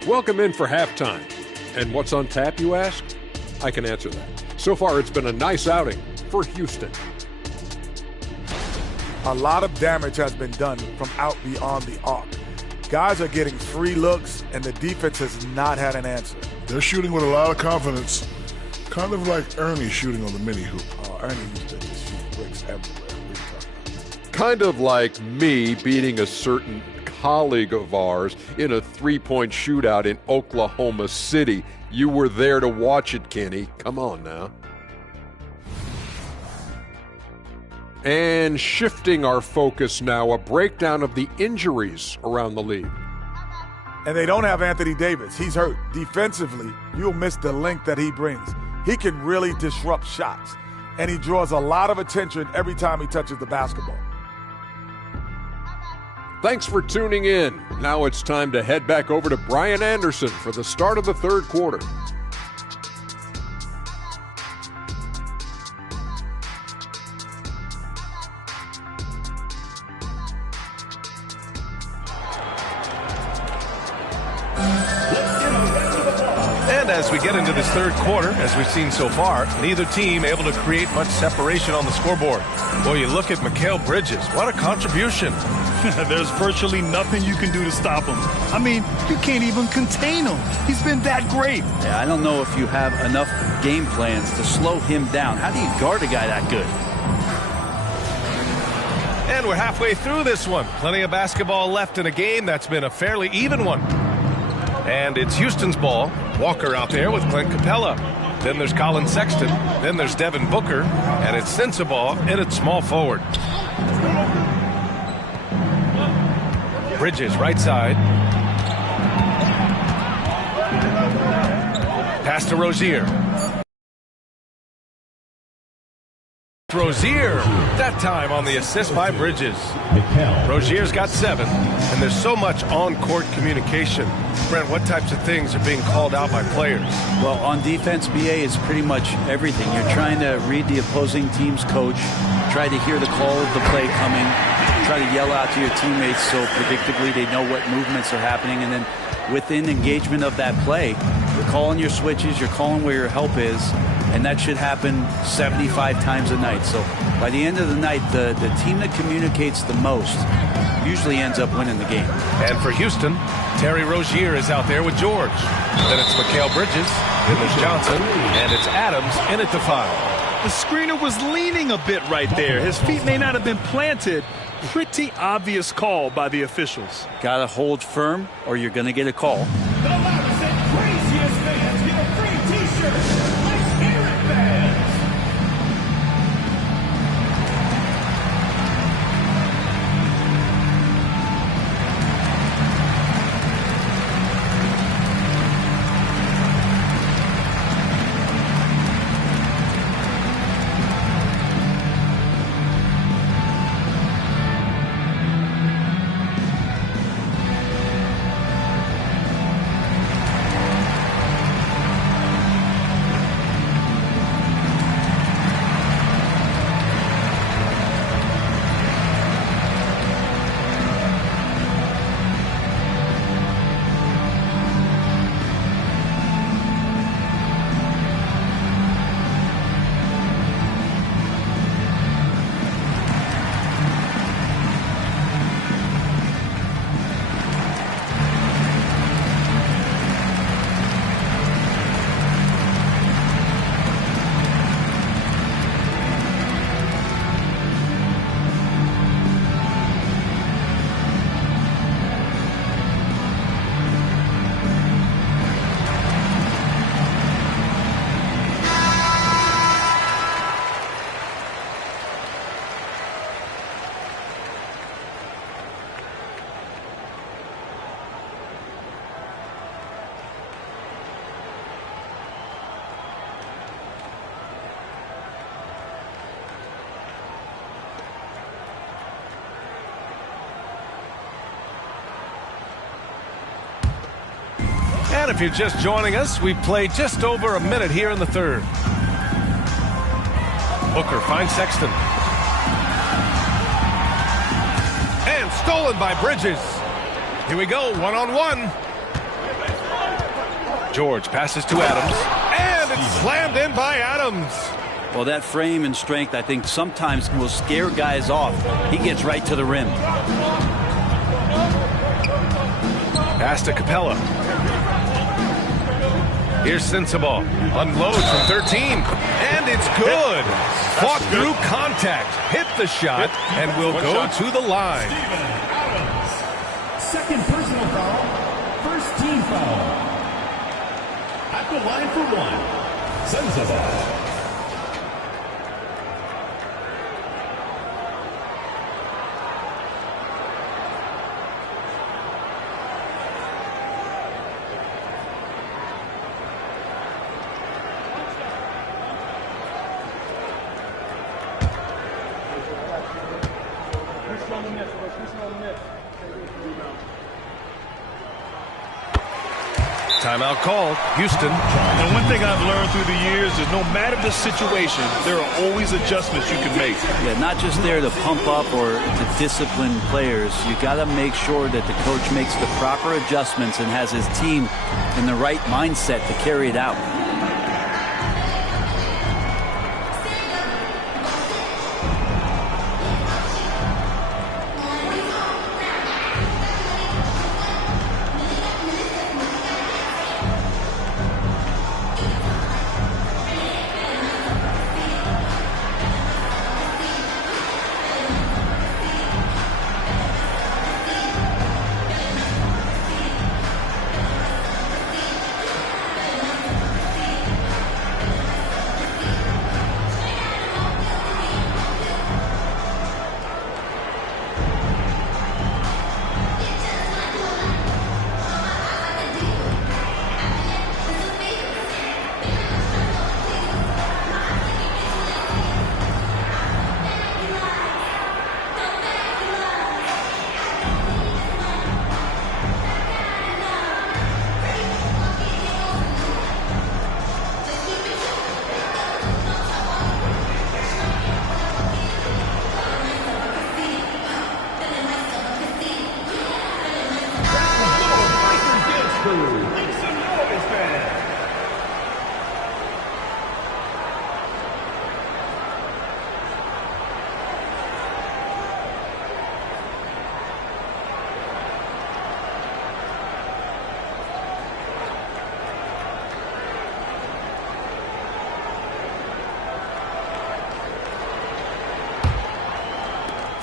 Welcome in for halftime. And what's on tap, you ask? I can answer that. So far, it's been a nice outing for Houston. A lot of damage has been done from out beyond the arc. Guys are getting free looks, and the defense has not had an answer. They're shooting with a lot of confidence, kind of like Ernie shooting on the mini hoop. Oh, Ernie used to just shoot bricks everywhere. What are you talking about? Kind of like me beating a certain colleague of ours in a three-point shootout in Oklahoma City. You were there to watch it, Kenny. Come on now. And shifting our focus now, a breakdown of the injuries around the league. And they don't have Anthony Davis. He's hurt. Defensively, you'll miss the length that he brings. He can really disrupt shots, and he draws a lot of attention every time he touches the basketball. Thanks for tuning in. Now it's time to head back over to Brian Anderson for the start of the third quarter. And as we get into this third quarter, as we've seen so far, neither team able to create much separation on the scoreboard. Boy, you look at Mikal Bridges. What a contribution. There's virtually nothing you can do to stop him. I mean, you can't even contain him. He's been that great. Yeah, I don't know if you have enough game plans to slow him down. How do you guard a guy that good? And we're halfway through this one. Plenty of basketball left in a game that's been a fairly even one. And it's Houston's ball. Walker out there with Clint Capella. Then there's Colin Sexton. Then there's Devin Booker. And it's Sensabaugh in at small forward. Bridges right side. Pass to Rozier. Rozier, that time on the assist by Bridges. Rozier's got 7, and there's so much on-court communication. Brent, what types of things are being called out by players? Well, on defense, BA is pretty much everything. You're trying to read the opposing team's coach, try to hear the call of the play coming, try to yell out to your teammates so predictably they know what movements are happening, and then within engagement of that play, you're calling your switches, you're calling where your help is, and that should happen 75 times a night. So by the end of the night, the team that communicates the most usually ends up winning the game. And for Houston, Terry Rozier is out there with George. Then it's Mikal Bridges, then there's Johnson, and it's Adams in at the foul. The screener was leaning a bit right there. His feet may not have been planted. Pretty obvious call by the officials. Got to hold firm or you're going to get a call. The loudest and craziest fans get a free t-shirt. Let's hear it, fans. And if you're just joining us, we've played just over a minute here in the third. Booker finds Sexton. And stolen by Bridges. Here we go, one-on-one. George passes to Adams. And it's slammed in by Adams. Well, that frame and strength, I think, sometimes will scare guys off. He gets right to the rim. Pass to Capella. Here's Sensible. Unload from 13. And it's good. Fought through contact. Hit the shot and will go to the line. Second personal foul. First team foul. At the line for one. Sensible. Timeout called. Houston. And one thing I've learned through the years is no matter the situation, there are always adjustments you can make. Yeah, not just there to pump up or to discipline players. You got to make sure that the coach makes the proper adjustments and has his team in the right mindset to carry it out.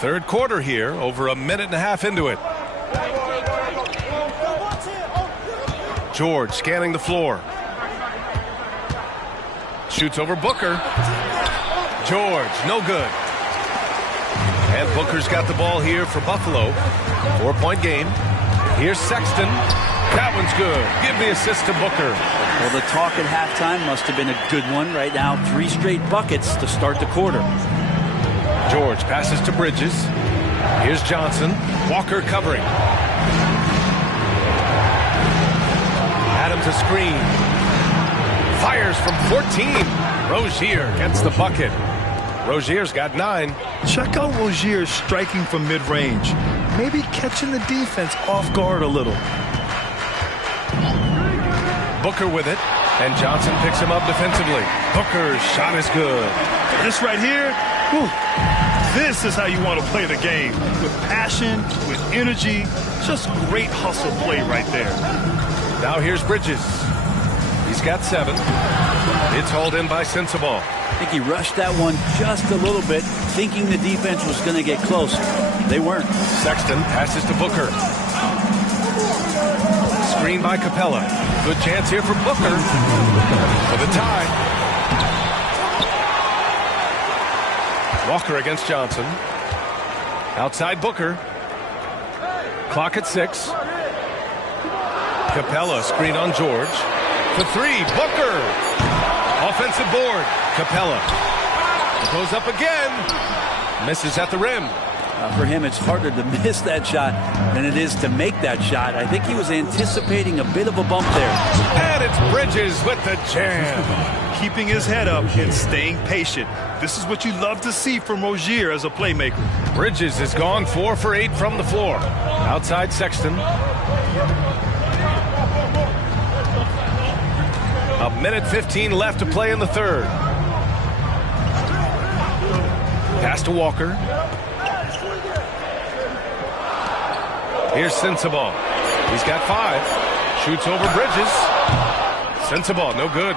Third quarter here, over a minute and a half into it. George scanning the floor. Shoots over Booker. George, no good. And Booker's got the ball here for Buffalo. 4-point game. Here's Sexton. That one's good. Give the assist to Booker. Well, the talk at halftime must have been a good one. Right now, 3 straight buckets to start the quarter. George passes to Bridges. Here's Johnson. Walker covering. Adams a screen. Fires from 14. Rozier gets the bucket. Rozier's got 9. Check out Rozier striking from mid-range. Maybe catching the defense off guard a little. Booker with it. And Johnson picks him up defensively. Booker's shot is good. This right here, whew, this is how you want to play the game. With passion, with energy, just great hustle play right there. Now here's Bridges. He's got 7. It's hauled in by Sensible. I think he rushed that one just a little bit, thinking the defense was going to get close. They weren't. Sexton passes to Booker. Screen by Capella. Good chance here for Booker for the tie. Walker against Johnson. Outside Booker. Clock at 6. Capella screen on George. For 3. Booker. Offensive board. Capella. Goes up again. Misses at the rim. For him, it's harder to miss that shot than it is to make that shot. I think he was anticipating a bit of a bump there. And it's Bridges with the jam. Keeping his head up and staying patient. This is what you love to see from Rozier as a playmaker. Bridges is gone 4 for 8 from the floor. Outside Sexton. A minute 15 left to play in the third. Pass to Walker. Here's Sensible. He's got 5. Shoots over Bridges. Sends the ball, no good.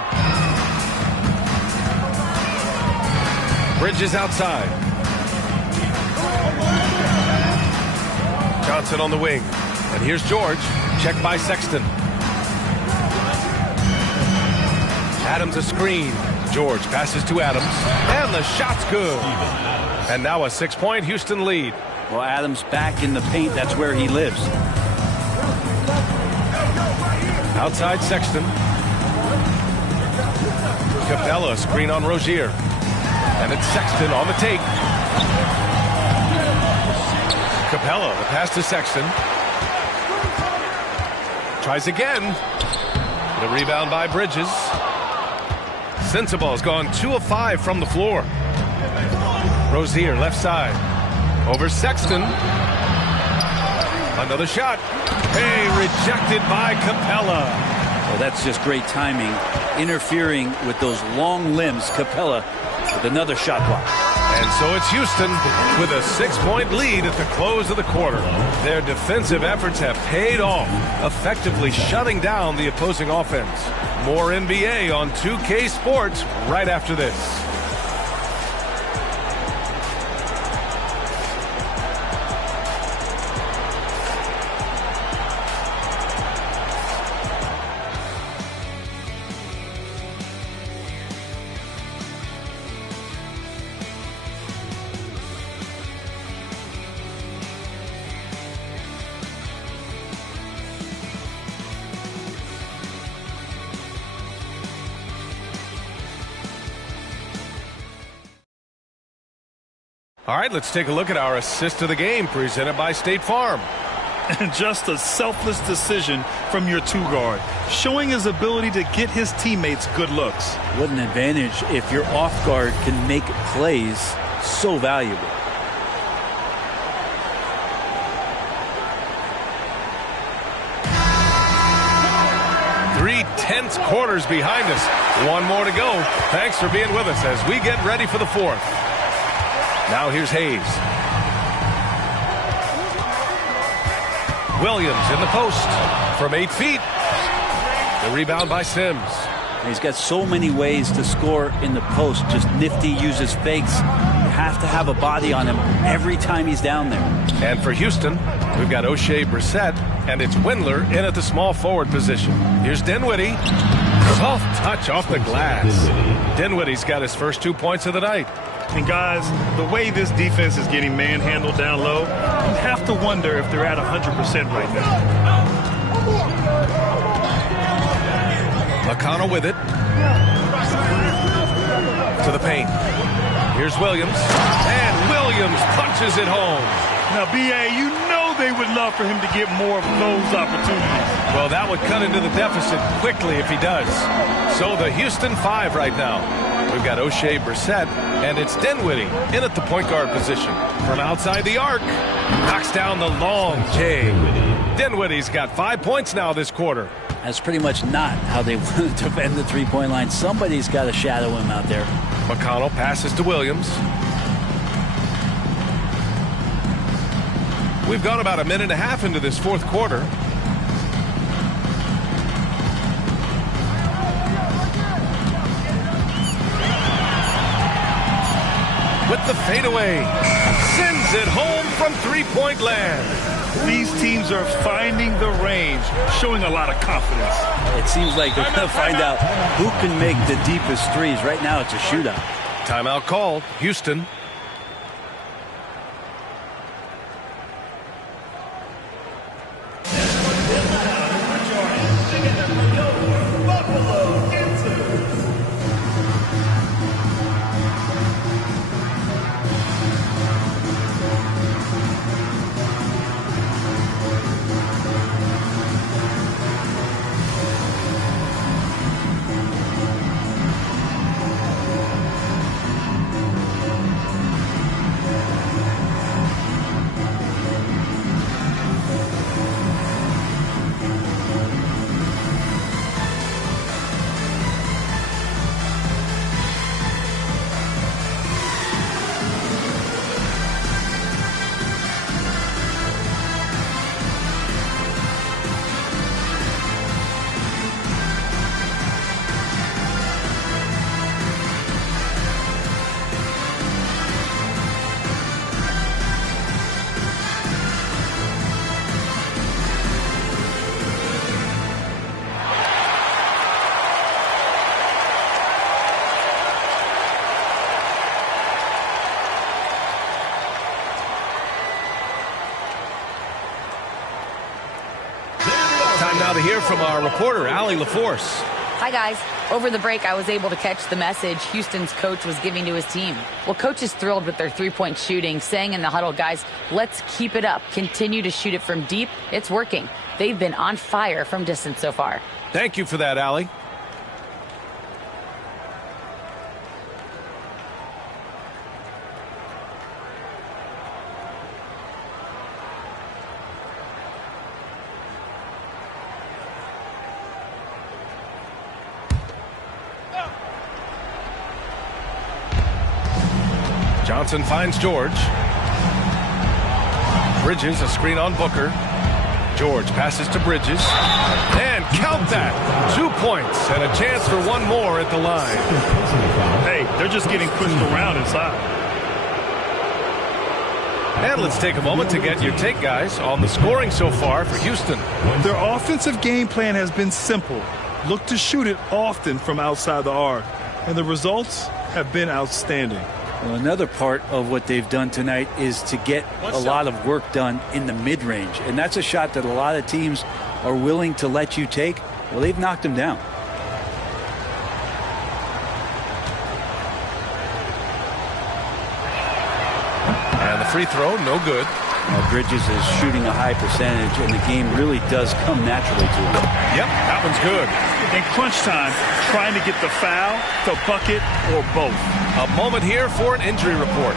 Bridges outside. Johnson on the wing. And here's George. Checked by Sexton. Adams a screen. George passes to Adams. And the shot's good. And now a 6-point Houston lead. Well, Adams back in the paint. That's where he lives. Outside Sexton. Capella screen on Rozier. And it's Sexton on the take. Capella, the pass to Sexton. Tries again. The rebound by Bridges. Sensabaugh's gone 2 of 5 from the floor. Rozier left side. Over Sexton. Another shot. Hey, rejected by Capella. Well, that's just great timing. Interfering with those long limbs. Capella with another shot block. And so it's Houston with a 6-point lead at the close of the quarter. Their defensive efforts have paid off, effectively shutting down the opposing offense. More NBA on 2K Sports right after this. All right, let's take a look at our assist of the game presented by State Farm. And just a selfless decision from your 2-guard, showing his ability to get his teammates good looks. What an advantage if your off guard can make plays so valuable. Three tense quarters behind us. One more to go. Thanks for being with us as we get ready for the 4th. Now here's Hayes. Williams in the post from 8 feet. The rebound by Sims. He's got so many ways to score in the post. Just nifty, uses fakes. You have to have a body on him every time he's down there. And for Houston, we've got O'Shea Brissett, and it's Windler in at the small forward position. Here's Dinwiddie. Soft touch off the glass. Dinwiddie's got his first 2 points of the night. And guys, the way this defense is getting manhandled down low, you have to wonder if they're at 100% right now. McConnell with it. To the paint. Here's Williams. And Williams punches it home. Now, B.A., you know they would love for him to get more of those opportunities. Well, that would cut into the deficit quickly if he does. So the Houston 5 right now. We've got O'Shea Brissett, and it's Dinwiddie in at the point guard position. From outside the arc, knocks down the long J. Dinwiddie's got 5 points now this quarter. That's pretty much not how they want to defend the three-point line. Somebody's got to shadow him out there. McConnell passes to Williams. We've gone about a minute and a half into this 4th quarter. With the fadeaway, sends it home from 3-point land. These teams are finding the range, showing a lot of confidence. It seems like they're going to find out who can make the deepest threes. Right now, it's a shootout. Timeout called. Houston. now to hear from our reporter, Allie LaForce. Hi, guys. Over the break, I was able to catch the message Houston's coach was giving to his team. Well, coach is thrilled with their three-point shooting, saying in the huddle, guys, let's keep it up. Continue to shoot it from deep. It's working. They've been on fire from distance so far. Thank you for that, Allie. Johnson finds George. Bridges, a screen on Booker. George passes to Bridges. And count that. 2 points and a chance for one more at the line. Hey, they're just getting pushed around inside. And let's take a moment to get your take, guys, on the scoring so far for Houston. Their offensive game plan has been simple. Look to shoot it often from outside the arc. And the results have been outstanding. Well, another part of what they've done tonight is to get a lot of work done in the mid-range. And that's a shot that a lot of teams are willing to let you take. Well, they've knocked them down. And the free throw, no good. Bridges is shooting a high percentage, and the game really does come naturally to him. Yep, that one's good. In crunch time, trying to get the foul, the bucket, or both. A moment here for an injury report.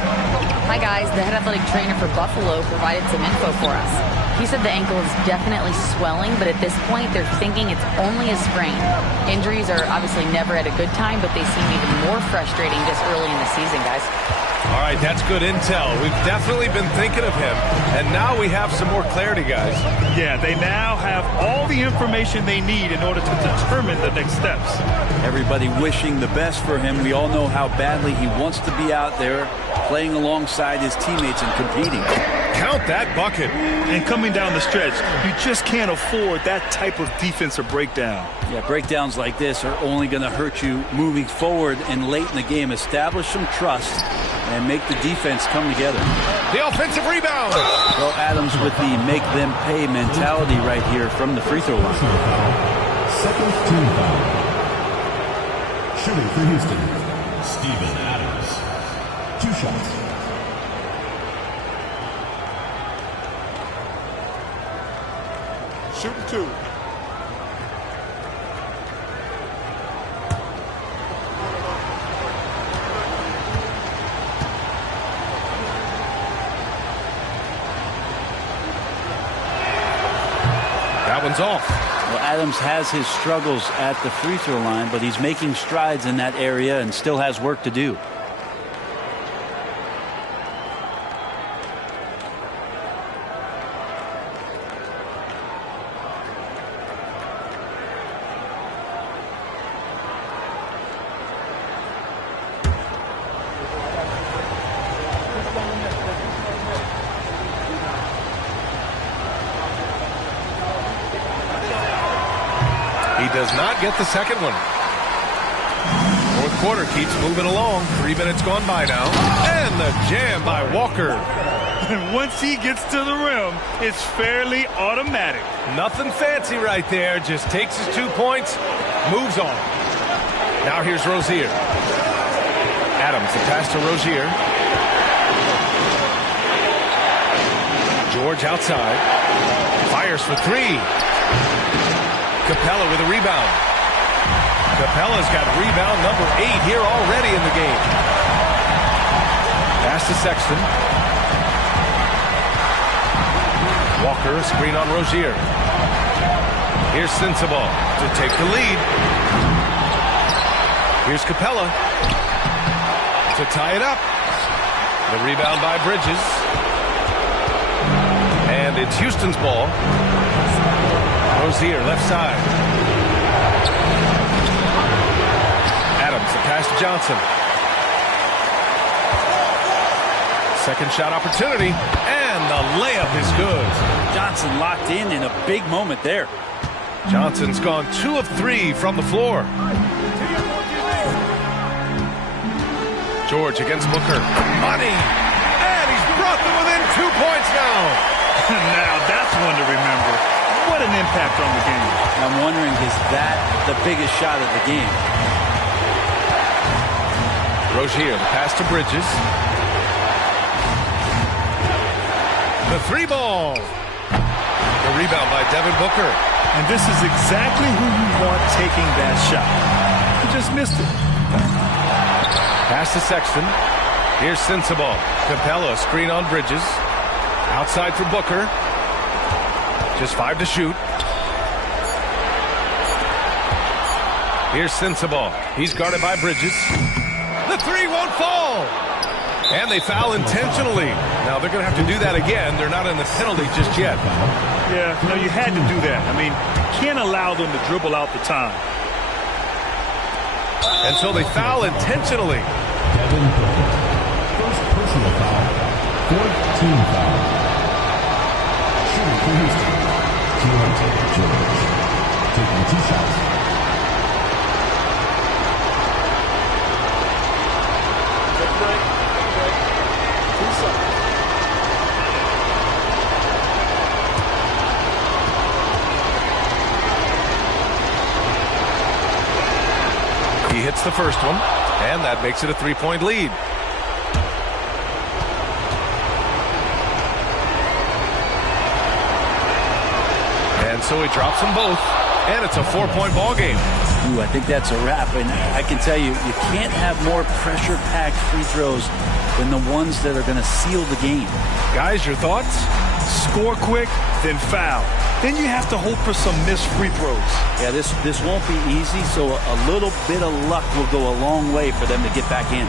Hi, guys. The head athletic trainer for Buffalo provided some info for us. He said the ankle is definitely swelling, but at this point, they're thinking it's only a sprain. Injuries are obviously never at a good time, but they seem even more frustrating this early in the season, guys. All right, that's good intel. We've definitely been thinking of him, and now we have some more clarity, guys. Yeah, they now have all the information they need in order to determine the next steps. Everybody wishing the best for him. We all know how badly he wants to be out there playing alongside his teammates and competing. Count that bucket. And coming down the stretch, you just can't afford that type of defensive breakdown. Yeah, breakdowns like this are only going to hurt you moving forward and late in the game. Establish some trust and make the defense come together. The offensive rebound. Well, Adams with the make them pay mentality right here from the free throw line. Second team foul. Shooting for Houston, Steven Adams. 2 shots. Shooting 2. That one's off. Well, Adams has his struggles at the free throw line, but he's making strides in that area and still has work to do. Does not get the second one. Fourth quarter keeps moving along. 3 minutes gone by now. And the jam by Walker. And once he gets to the rim, it's fairly automatic. Nothing fancy right there. Just takes his 2 points, moves on. Now here's Rozier. Adams, the pass to Rozier. George outside. Fires for 3. Capella with a rebound. Capella's got rebound number 8 here already in the game. Pass to Sexton. Walker, a screen on Rozier. Here's Sensabaugh to take the lead. Here's Capella to tie it up. The rebound by Bridges. And it's Houston's ball. Rozier, left side. Adams, the pass to Johnson. Second shot opportunity, and the layup is good. Johnson locked in a big moment there. Johnson's gone 2 of 3 from the floor. George against Booker. Money! And he's brought them within 2 points now. Now that's one to remember. What an impact on the game. I'm wondering, is that the biggest shot of the game? Rozier, the pass to Bridges. The 3-ball. The rebound by Devin Booker. And this is exactly who you want taking that shot. He just missed it. Pass to Sexton. Here's Sensabaugh. Capella, screen on Bridges. Outside for Booker. Just 5 to shoot. Here's Sensabaugh. He's guarded by Bridges. The 3 won't fall. And they foul intentionally. Now they're going to have to do that again. They're not in the penalty just yet. Yeah, no, you had to do that. I mean, can't allow them to dribble out the time. And so they foul intentionally. Devin Booker. First personal foul. 4th team foul. Shooting for Houston. Keontae George. Taking 2 shots. He hits the first one, and that makes it a 3-point lead. And so he drops them both, and it's a 4-point ball game. Ooh, I think that's a wrap, and I can tell you, you can't have more pressure-packed free throws than the ones that are going to seal the game. Guys, your thoughts? Score quick, then foul. Then you have to hope for some missed free throws. Yeah, this won't be easy, so a little bit of luck will go a long way for them to get back in.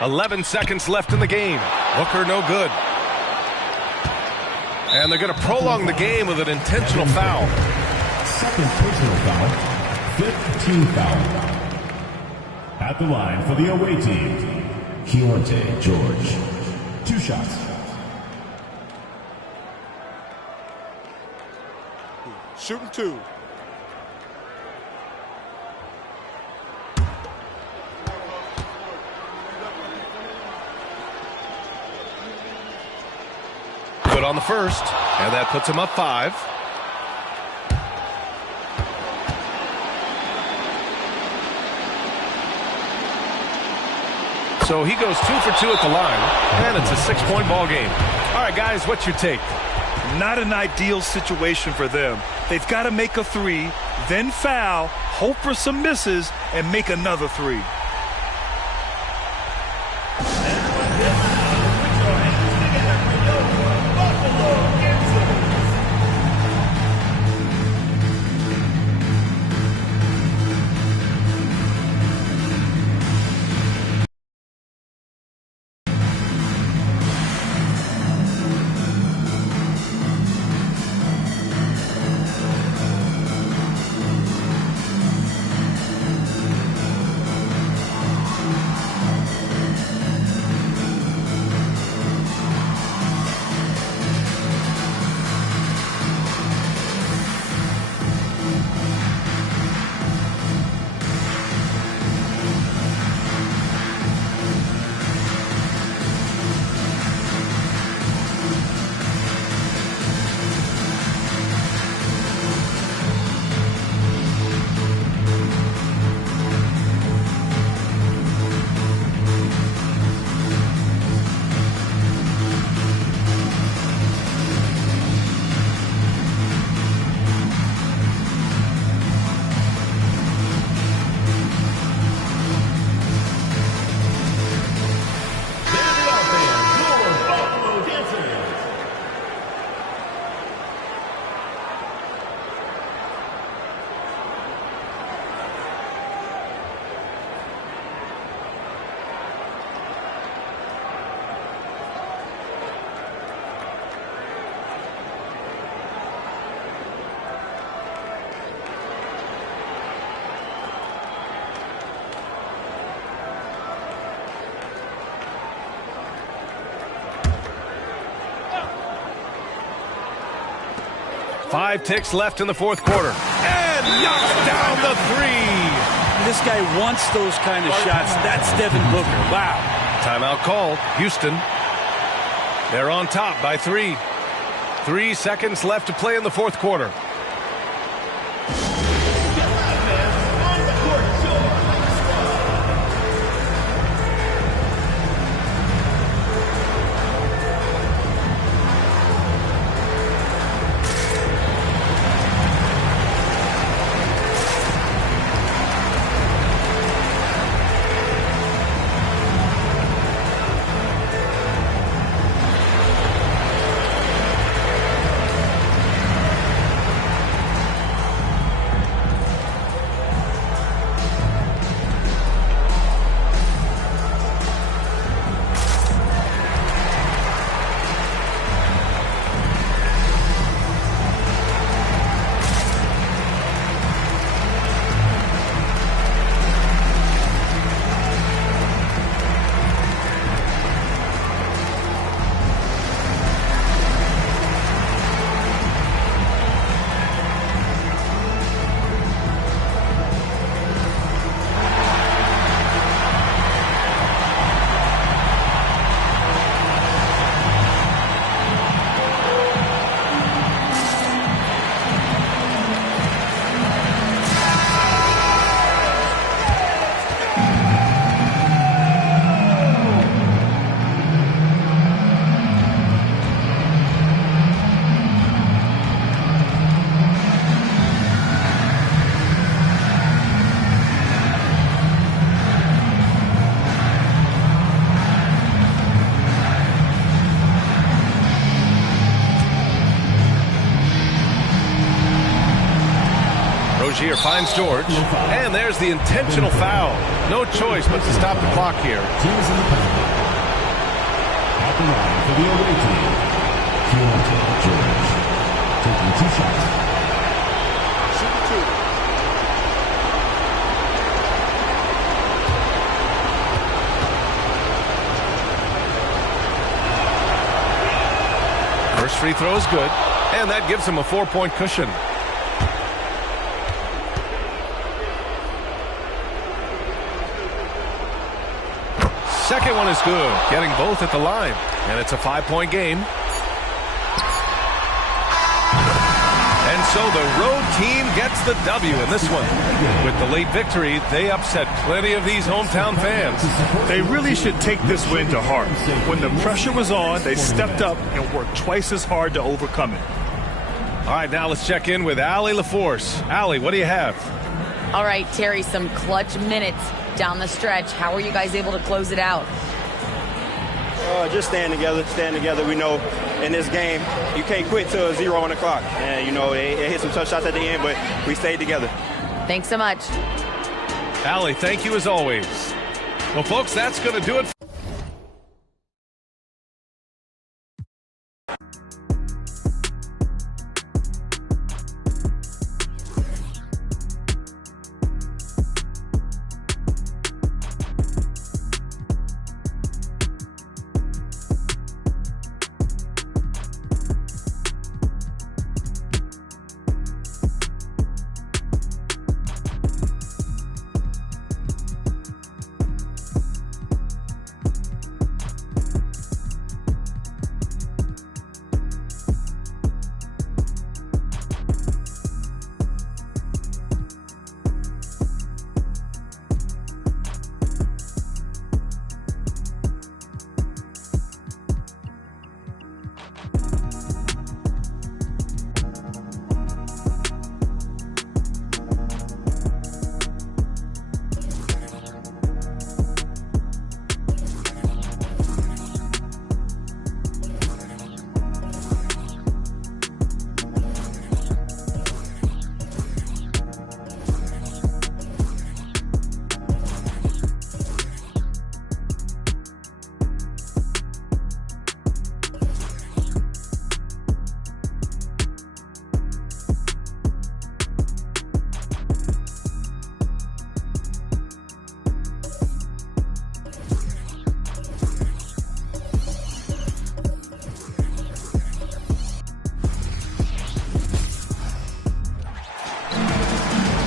.11 seconds left in the game. Booker no good. And they're going to prolong the game with an intentional foul. Second personal foul. 5th team foul. At the line for the away team, Keontae George. 2 shots. Shooting 2. Good on the first, and that puts him up 5. So he goes 2 for 2 at the line, and it's a 6-point ball game. All right, guys, what's your take? Not an ideal situation for them. They've got to make a 3, then foul, hope for some misses, and make another 3. 5 ticks left in the fourth quarter. And knocks down the 3. This guy wants those kind of shots. That's Devin Booker. Wow. Timeout called. Houston. They're on top by 3. 3 seconds left to play in the fourth quarter. Rozier finds George, and there's the intentional foul. No choice but to stop the clock here. Teams in the penalty. At the line for the away team, George, taking 2 shots. First free throw is good, and that gives him a 4-point cushion. Second one is good, getting both at the line, and it's a 5-point game. And so the road team gets the W in this one. With the late victory, they upset plenty of these hometown fans. They really should take this win to heart. When the pressure was on, they stepped up and worked twice as hard to overcome it. All right, now let's check in with Allie LaForce. Allie, what do you have? All right, Terry, some clutch minutes down the stretch. How are you guys able to close it out? Just staying together. We know in this game, you can't quit till 0 on the clock. And, you know, it hit some tough shots at the end, but we stayed together. Thanks so much. Allie, thank you as always. Well, folks, that's going to do it.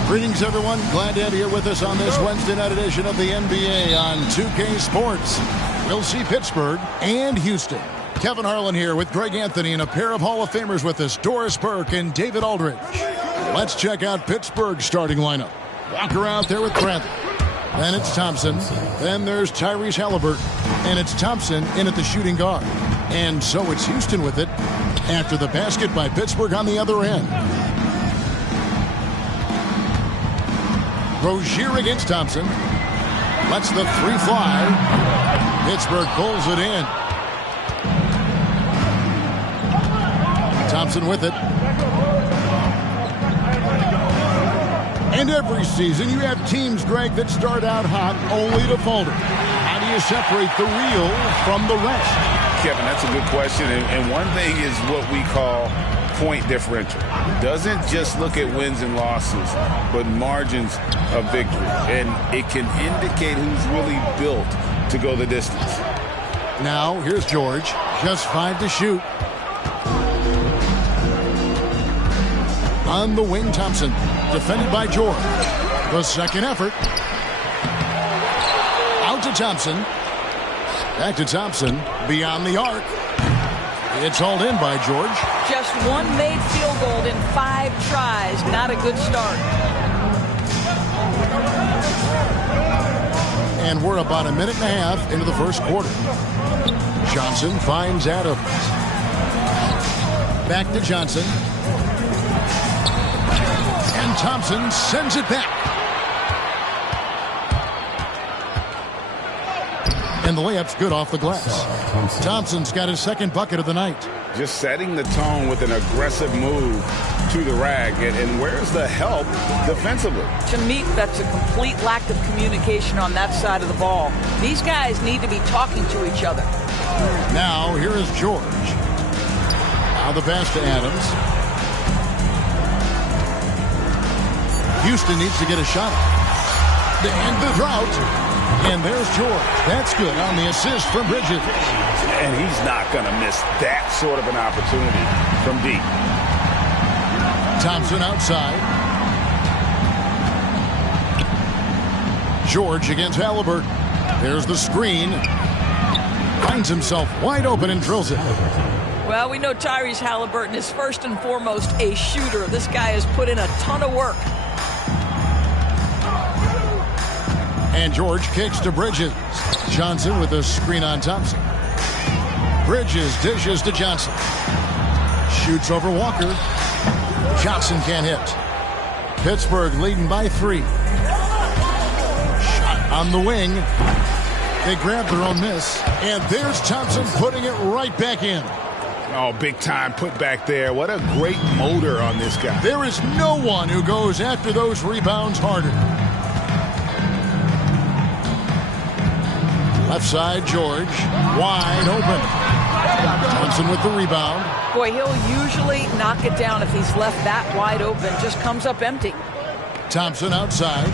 Greetings, everyone. Glad to have you here with us on this Wednesday night edition of the NBA on 2K Sports. We'll see Pittsburgh and Houston. Kevin Harlan here with Greg Anthony and a pair of Hall of Famers with us, Doris Burke and David Aldridge. Let's check out Pittsburgh's starting lineup. Walker out there with Bradley. Then it's Thompson. Then there's Tyrese Halliburton. And it's Thompson in at the shooting guard. And so it's Houston with it after the basket by Pittsburgh on the other end. Rozier against Thompson. Lets the three fly. Pittsburgh pulls it in. Thompson with it. And every season you have teams, Greg, that start out hot only to falter. How do you separate the real from the rest? Kevin, that's a good question. And one thing is what we call point differential. Doesn't just look at wins and losses, but margins of victory. And it can indicate who's really built to go the distance. Now, here's George. Just 5 to shoot. On the wing, Thompson. Defended by George. The second effort. Out to Thompson. Back to Thompson. Beyond the arc. It's hauled in by George. Just one made field goal in 5 tries. Not a good start. And we're about a minute and a half into the first quarter. Johnson finds Adams. Back to Johnson. And Thompson sends it back. And the layup's good off the glass. Thompson's got his second bucket of the night. Just setting the tone with an aggressive move to the rag. And where's the help defensively? To me, that's a complete lack of communication on that side of the ball. These guys need to be talking to each other. Now, here is George. Now the pass to Adams. Houston needs to get a shot to end the drought. And there's George. That's good on the assist from Bridges. And he's not going to miss that sort of an opportunity from deep. Thompson outside. George against Halliburton. There's the screen. Finds himself wide open and drills it. Well, we know Tyrese Halliburton is first and foremost a shooter. This guy has put in a ton of work. And George kicks to Bridges. Johnson with a screen on Thompson. Bridges dishes to Johnson. Shoots over Walker. Johnson can't hit. Pittsburgh leading by 3. Shot on the wing. They grab their own miss. And there's Thompson putting it right back in. Oh, big time put back there. What a great motor on this guy. There is no one who goes after those rebounds harder. Left side, George, wide open. Thompson with the rebound. Boy, he'll usually knock it down if he's left that wide open. Just comes up empty. Thompson outside.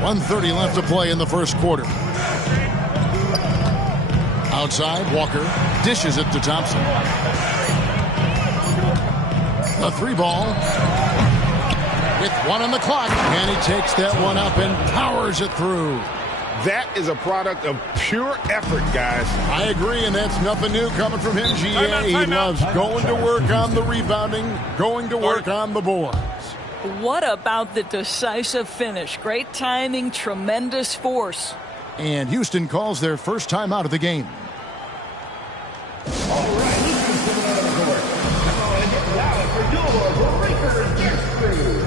1:30 left to play in the first quarter. Outside, Walker dishes it to Thompson. A 3-ball. With 1 on the clock, and he takes that one up and powers it through. That is a product of pure effort, guys. I agree, and that's nothing new coming from him, GA. He loves going to work on the rebounding, going to work on the boards. What about the decisive finish? Great timing, tremendous force. And Houston calls their first time out of the game. All right, Houston's coming out of the court. Come on and get loud for your breakers guest crew.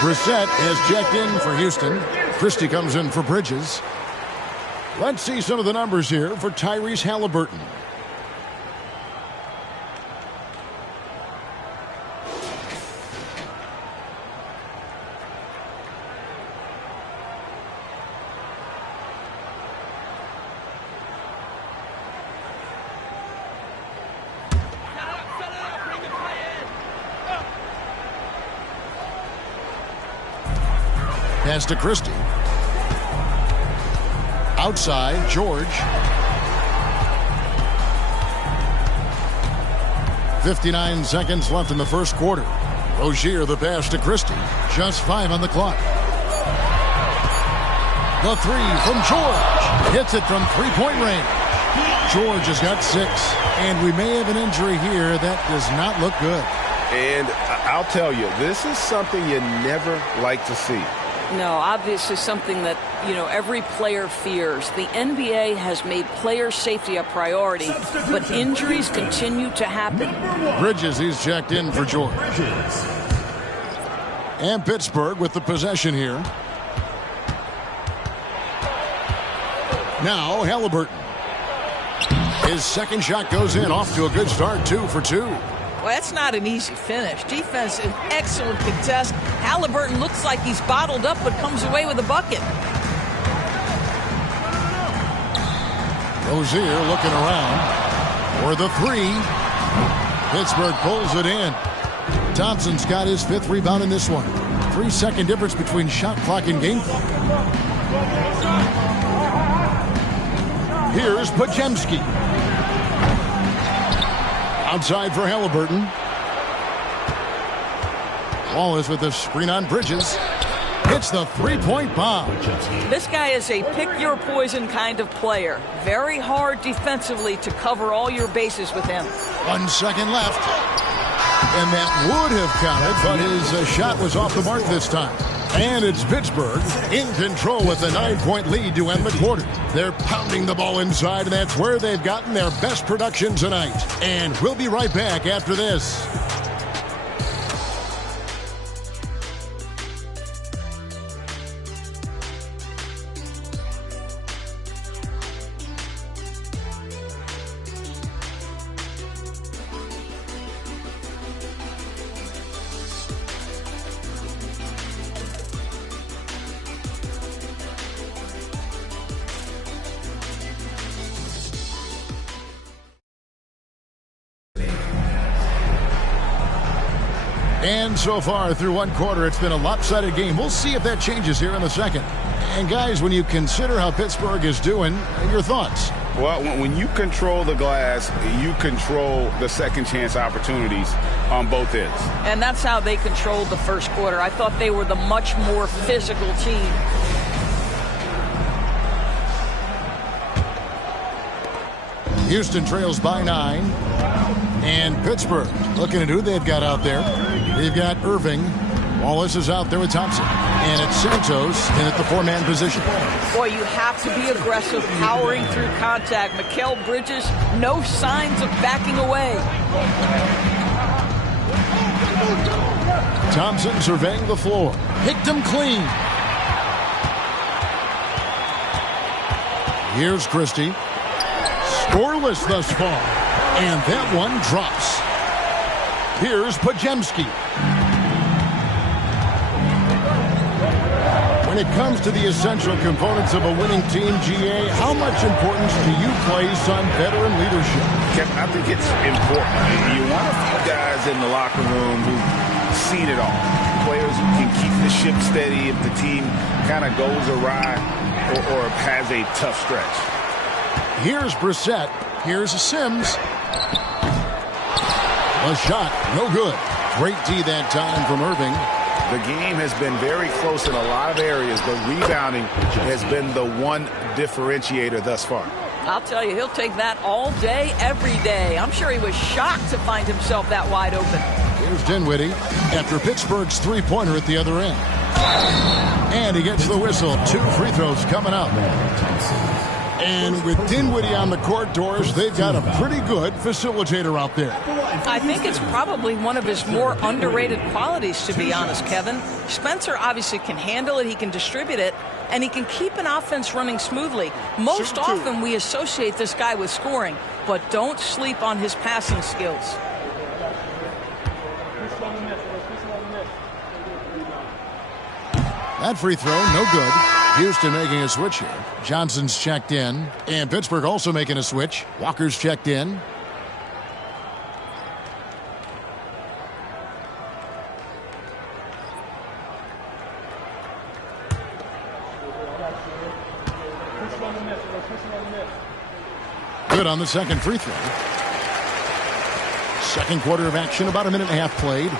Brissett has checked in for Houston. Christie comes in for Bridges. Let's see some of the numbers here for Tyrese Halliburton. Pass to Christie. Outside, George. 59 seconds left in the first quarter. Rozier the pass to Christie. Just 5 on the clock. The three from George. Hits it from three-point range. George has got 6. And we may have an injury here that does not look good. And I'll tell you, this is something you never like to see. No, obviously something that, every player fears. The NBA has made player safety a priority, but injuries continue to happen. Bridges, he's checked in for George. And Pittsburgh with the possession here. Now Halliburton. His second shot goes in, off to a good start, 2 for 2. Well, that's not an easy finish. Defense, an excellent contest. Halliburton looks like he's bottled up, but comes away with a bucket. Rozier looking around for the three. Pittsburgh pulls it in. Thompson's got his 5th rebound in this one. 3-second difference between shot clock and game clock. Here's Podziemski. Outside for Halliburton. Wallace with the screen on Bridges. Hits the three-point bomb. This guy is a pick-your-poison kind of player. Very hard defensively to cover all your bases with him. 1 second left. And that would have counted, but his shot was off the mark this time. And it's Pittsburgh in control with a 9-point lead to end the quarter. They're pounding the ball inside, and that's where they've gotten their best production tonight. And we'll be right back after this. And so far through one quarter, it's been a lopsided game. We'll see if that changes here in a second. And guys, when you consider how Pittsburgh is doing, your thoughts? Well, when you control the glass, you control the second chance opportunities on both ends. And that's how they controlled the first quarter. I thought they were the much more physical team. Houston trails by 9. And Pittsburgh looking at who they've got out there. They've got Irving. Wallace is out there with Thompson. And it's Santos in at the 4-man position. Boy, you have to be aggressive, powering through contact. Mikal Bridges, no signs of backing away. Thompson surveying the floor. Picked him clean. Here's Christie. Scoreless thus far. And that one drops. Here's Podziemski. When it comes to the essential components of a winning team, GA, how much importance do you place on veteran leadership? I think it's important. You want a few guys in the locker room who've seen it all. Players who can keep the ship steady if the team kind of goes awry or has a tough stretch. Here's Brissett. Here's Sims. A shot, no good. Great D that time from Irving. The game has been very close in a lot of areas, but rebounding has been the one differentiator thus far. I'll tell you, he'll take that all day, every day. I'm sure he was shocked to find himself that wide open. Here's Dinwiddie after Pittsburgh's three-pointer at the other end. And he gets the whistle. 2 free throws coming up. And with Dinwiddie on the court, Doris, they've got a pretty good facilitator out there. I think it's probably one of his more underrated qualities, to be honest, Kevin. Spencer obviously can handle it, he can distribute it, and he can keep an offense running smoothly. Most often we associate this guy with scoring, but don't sleep on his passing skills. That free throw, no good. Houston making a switch here. Johnson's checked in. And Pittsburgh also making a switch. Walker's checked in. Good on the second free throw. Second quarter of action, about a minute and a half played.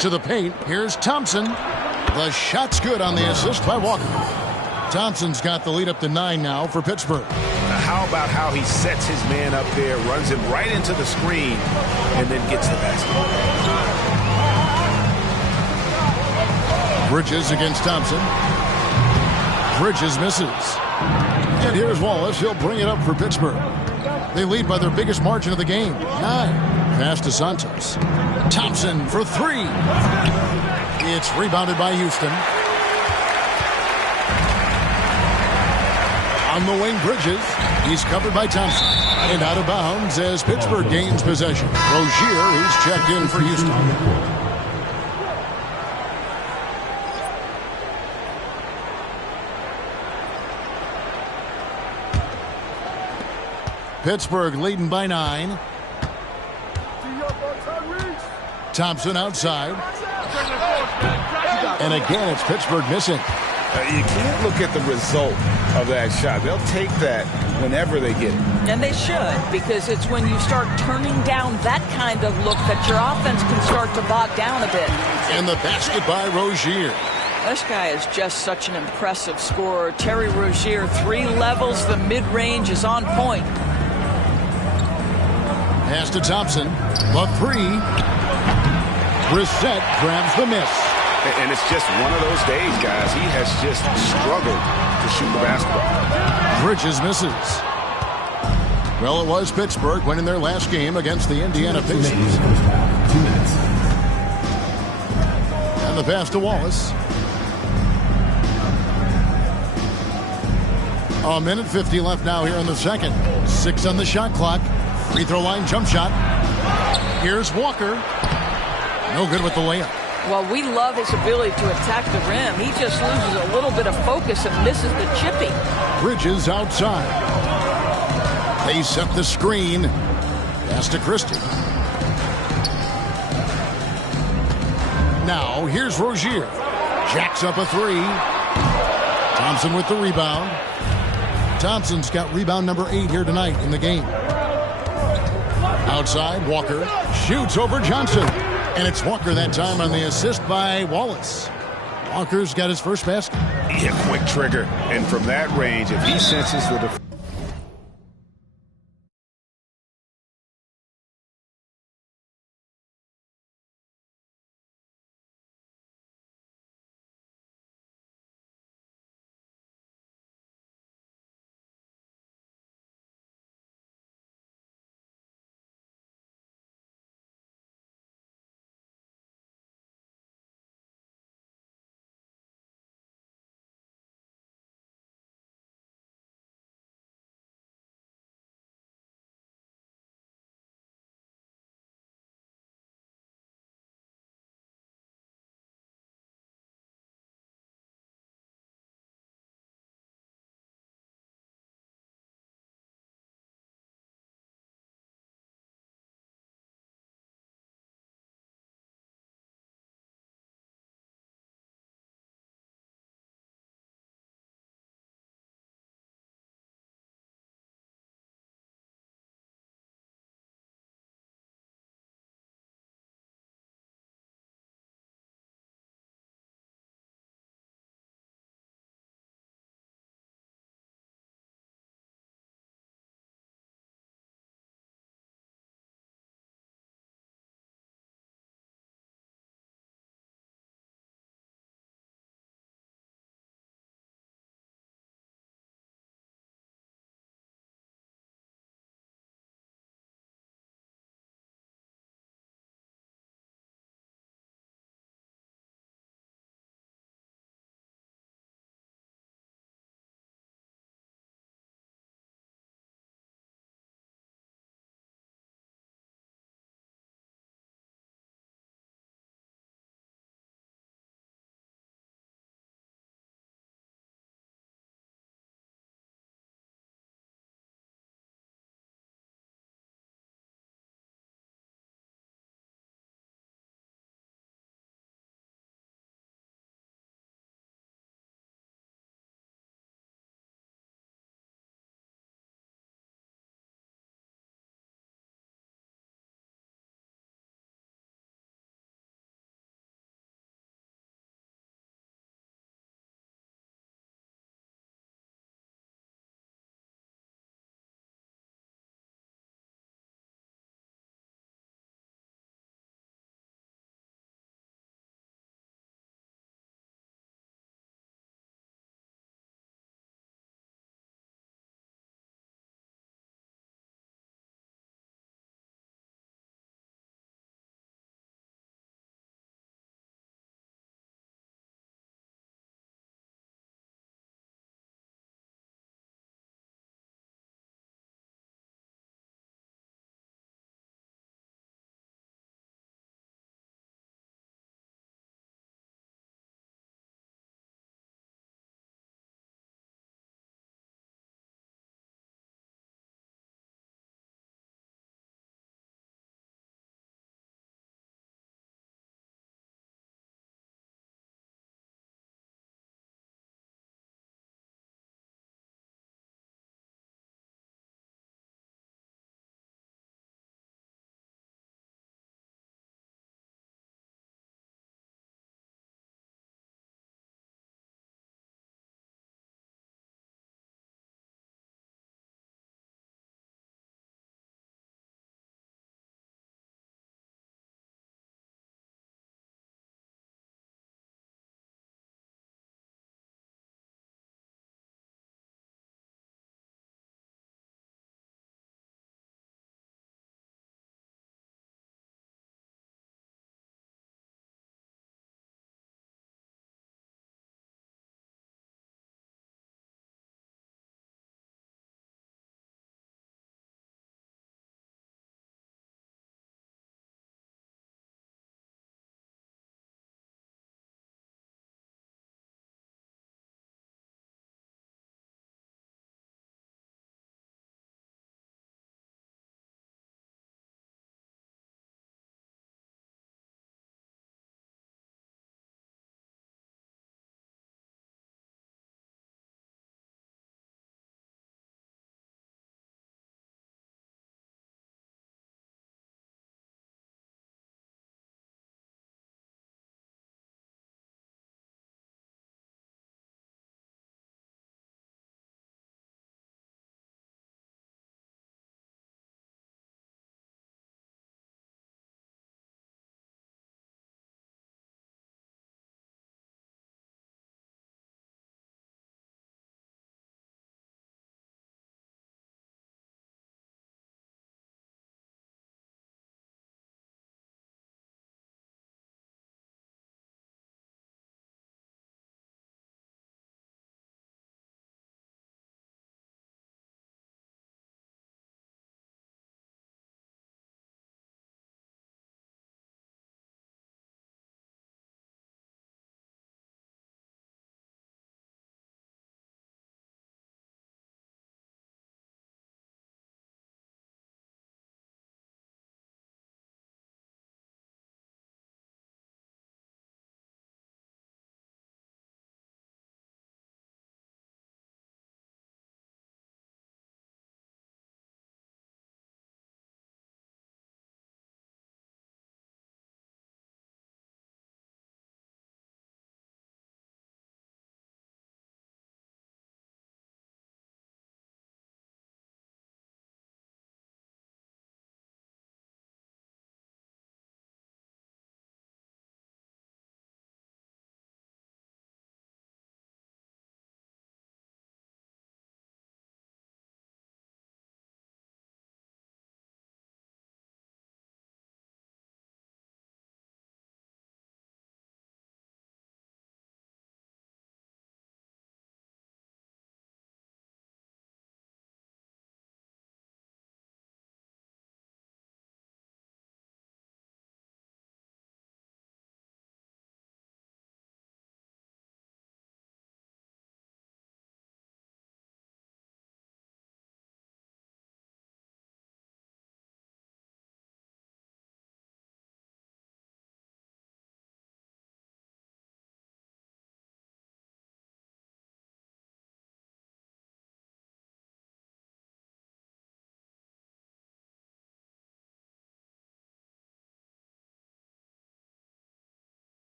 To the paint. Here's Thompson. The shot's good on the assist by Walker. Thompson's got the lead up to 9 now for Pittsburgh. Now how about how he sets his man up there, runs him right into the screen, and then gets the basket. Bridges against Thompson. Bridges misses. And here's Wallace. He'll bring it up for Pittsburgh. They lead by their biggest margin of the game, 9. Pass to Santos. Thompson for 3. It's rebounded by Houston. On the wing, Bridges. He's covered by Thompson. And out of bounds as Pittsburgh gains possession. Rozier, who's checked in for Houston. Pittsburgh leading by 9. Thompson outside. And again, it's Pittsburgh missing. You can't look at the result of that shot. They'll take that whenever they get it. And they should, because it's when you start turning down that kind of look that your offense can start to bog down a bit. And the basket by Rozier. This guy is just such an impressive scorer. Terry Rozier, 3 levels. The mid-range is on point. Pass to Thompson. The 3. Brissett grabs the miss. And it's just one of those days, guys. He has just struggled to shoot the basketball. Bridges misses. Well, it was Pittsburgh winning their last game against the Indiana Pacers. 2 minutes. And the pass to Wallace. A minute 50 left now here in the second. 6 on the shot clock. Free throw line jump shot. Here's Walker. No good with the layup. Well, we love his ability to attack the rim. He just loses a little bit of focus and misses the chippy. Bridges outside. They set the screen. Pass to Christie. Now, here's Rozier. Jacks up a 3. Thompson with the rebound. Thompson's got rebound number 8 here tonight in the game. Outside, Walker shoots over Johnson. And it's Walker that time on the assist by Wallace. Walker's got his first basket. Yeah, quick trigger. And from that range, if he senses the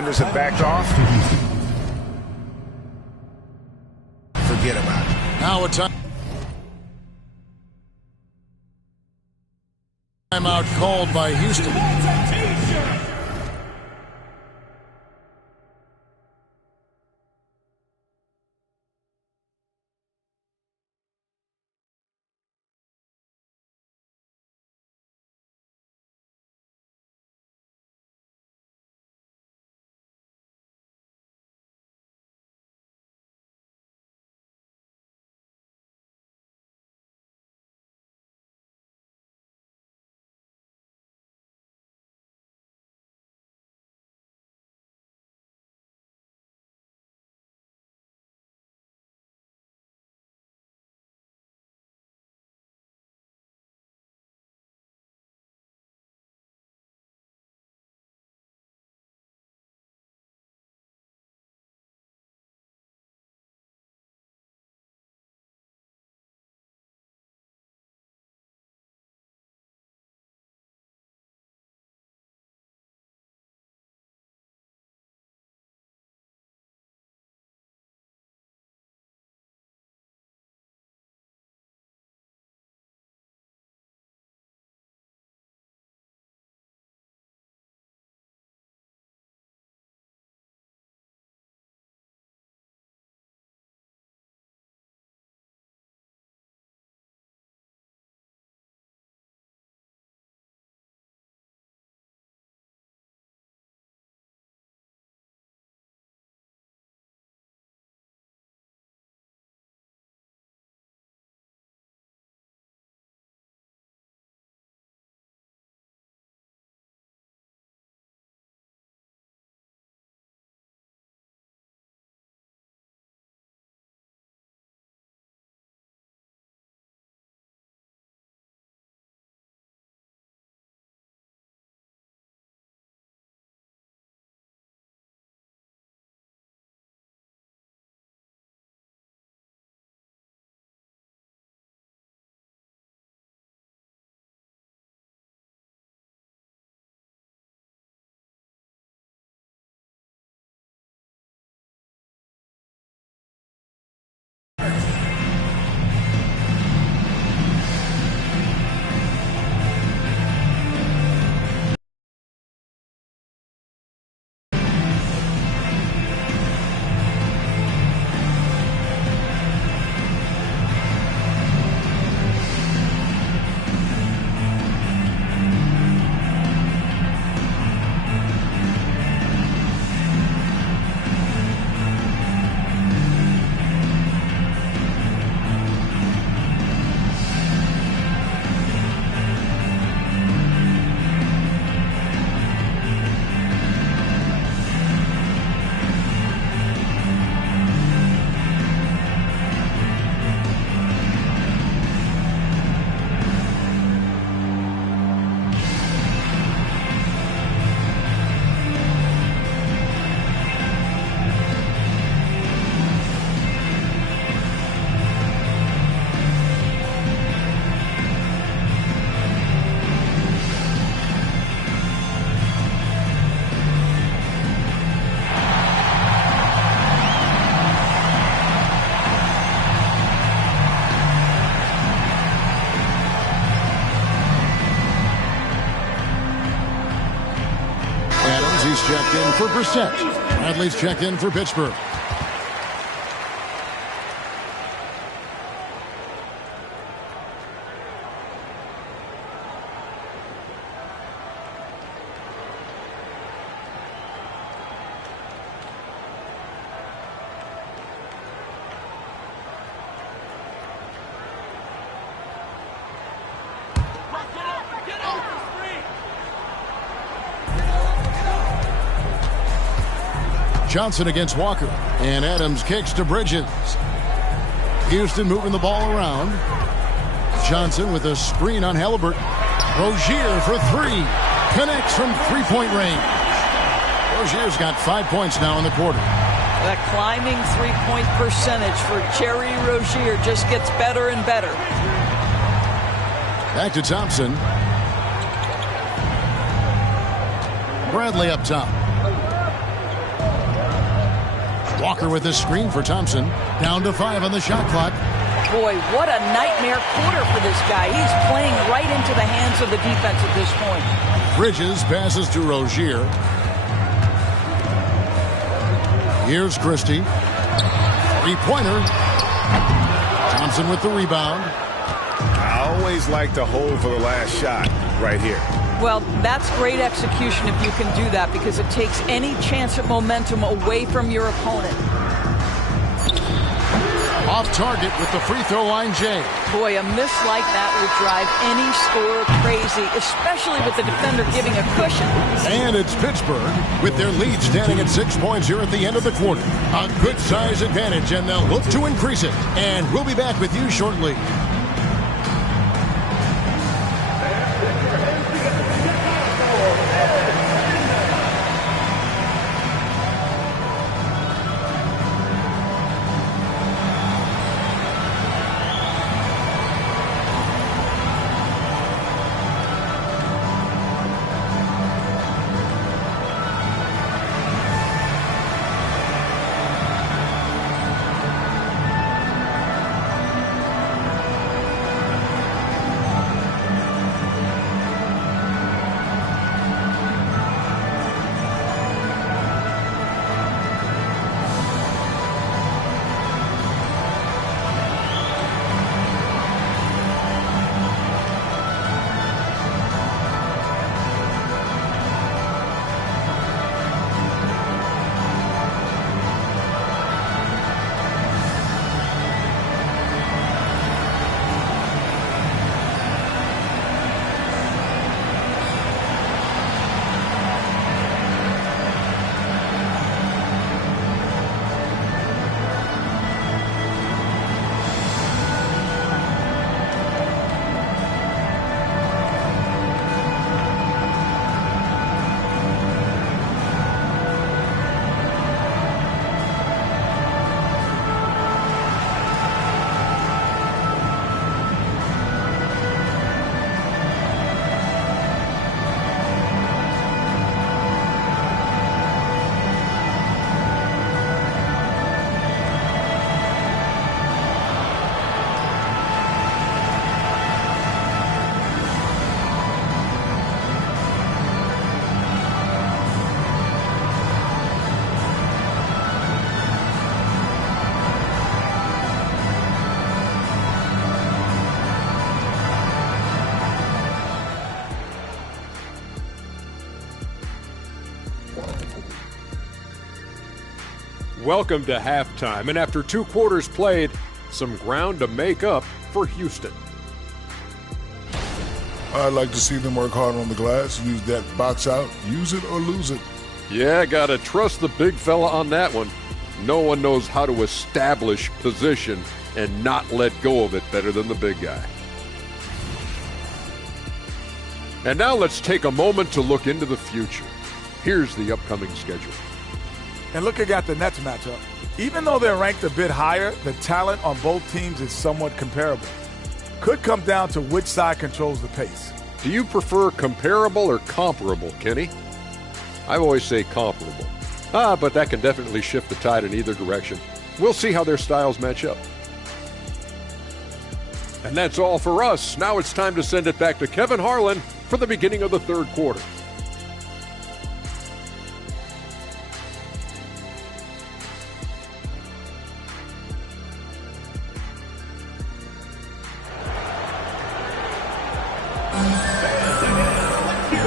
defenders have backed off, forget about it. Now a timeout called by Houston. He's checked in for Brissett. Bradley's checked in for Pittsburgh. Johnson against Walker. And Adams kicks to Bridges. Houston moving the ball around. Johnson with a screen on Halliburton. Rozier for three. Connects from three-point range. Rozier's got 5 points now in the quarter. That climbing three-point percentage for Jerry Rozier just gets better and better. Back to Thompson. Bradley up top. Walker with the screen for Thompson. Down to 5 on the shot clock. Boy, what a nightmare quarter for this guy. He's playing right into the hands of the defense at this point. Bridges passes to Rozier. Here's Christie. Three-pointer. Thompson with the rebound. I always like to hold for the last shot right here. Well, that's great execution if you can do that, because it takes any chance at momentum away from your opponent. Off target with the free throw line, Jay. Boy, a miss like that would drive any scorer crazy, especially with the defender giving a cushion. And it's Pittsburgh with their lead standing at 6 points here at the end of the quarter. A good size advantage, and they'll look to increase it. And we'll be back with you shortly. Welcome to halftime, and after 2 quarters played, some ground to make up for Houston. I'd like to see them work hard on the glass, use that box out, use it or lose it. Yeah, gotta trust the big fella on that one. No one knows how to establish position and not let go of it better than the big guy. And now let's take a moment to look into the future. Here's the upcoming schedule. And looking at the Nets matchup, even though they're ranked a bit higher, the talent on both teams is somewhat comparable. Could come down to which side controls the pace. Do you prefer comparable or comparable, Kenny? I always say comparable. But that can definitely shift the tide in either direction. We'll see how their styles match up. And that's all for us. Now it's time to send it back to Kevin Harlan for the beginning of the third quarter.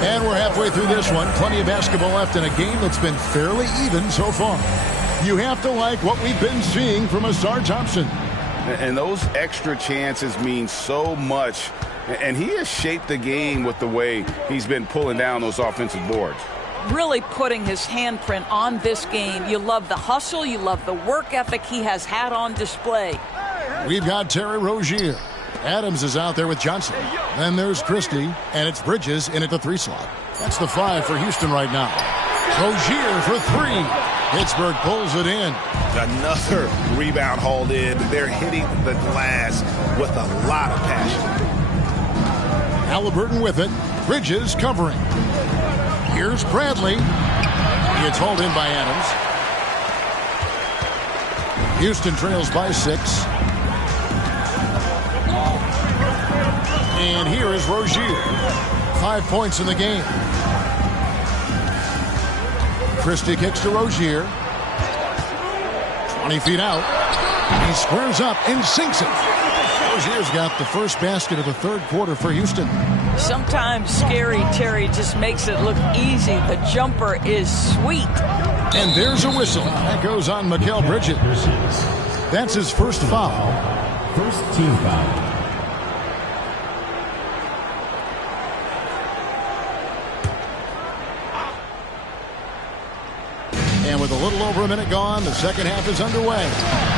And we're halfway through this one. Plenty of basketball left in a game that's been fairly even so far. You have to like what we've been seeing from Asar Thompson. And those extra chances mean so much. And he has shaped the game with the way he's been pulling down those offensive boards. Really putting his handprint on this game. You love the hustle. You love the work ethic he has had on display. We've got Terry Rozier. Adams is out there with Johnson. Then there's Christie, and it's Bridges in at the 3 slot. That's the 5 for Houston right now. Rozier for 3. Pittsburgh pulls it in. Another rebound hauled in. They're hitting the glass with a lot of passion. Halliburton with it. Bridges covering. Here's Bradley. It's hauled in by Adams. Houston trails by 6. And here is Rozier. 5 points in the game. Christie kicks to Rozier. 20 feet out. He squares up and sinks it. Rozier's got the first basket of the third quarter for Houston. Sometimes Scary Terry just makes it look easy. The jumper is sweet. And there's a whistle. That goes on Mikal Bridges. That's his first foul. First team foul. And with a little over a minute gone, the second half is underway.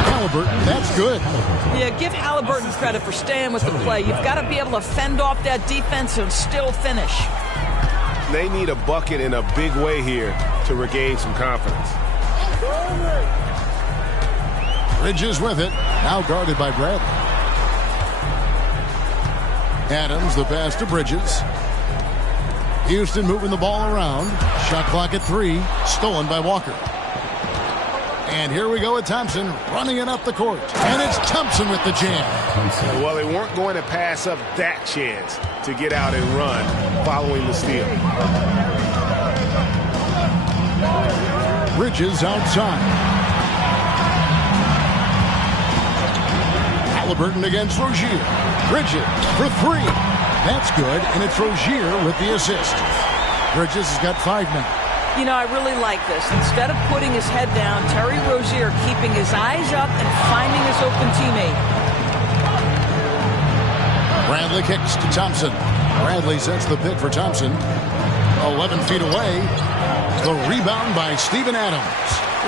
Halliburton, that's good. Yeah, give Halliburton credit for staying with the play. You've got to be able to fend off that defense and still finish. They need a bucket in a big way here to regain some confidence. Bridges with it. Now guarded by Bradley. Adams, the pass to Bridges. Houston moving the ball around. Shot clock at 3. Stolen by Walker. And here we go with Thompson running it up the court. And it's Thompson with the jam. Well, they weren't going to pass up that chance to get out and run following the steal. Bridges outside. Halliburton against Rozier. Bridges for 3. That's good, and it's Rozier with the assist. Bridges has got 5 now. You know, I really like this. Instead of putting his head down, Terry Rozier keeping his eyes up and finding his open teammate. Bradley kicks to Thompson. Bradley sets the pick for Thompson. 11 feet away. The rebound by Steven Adams.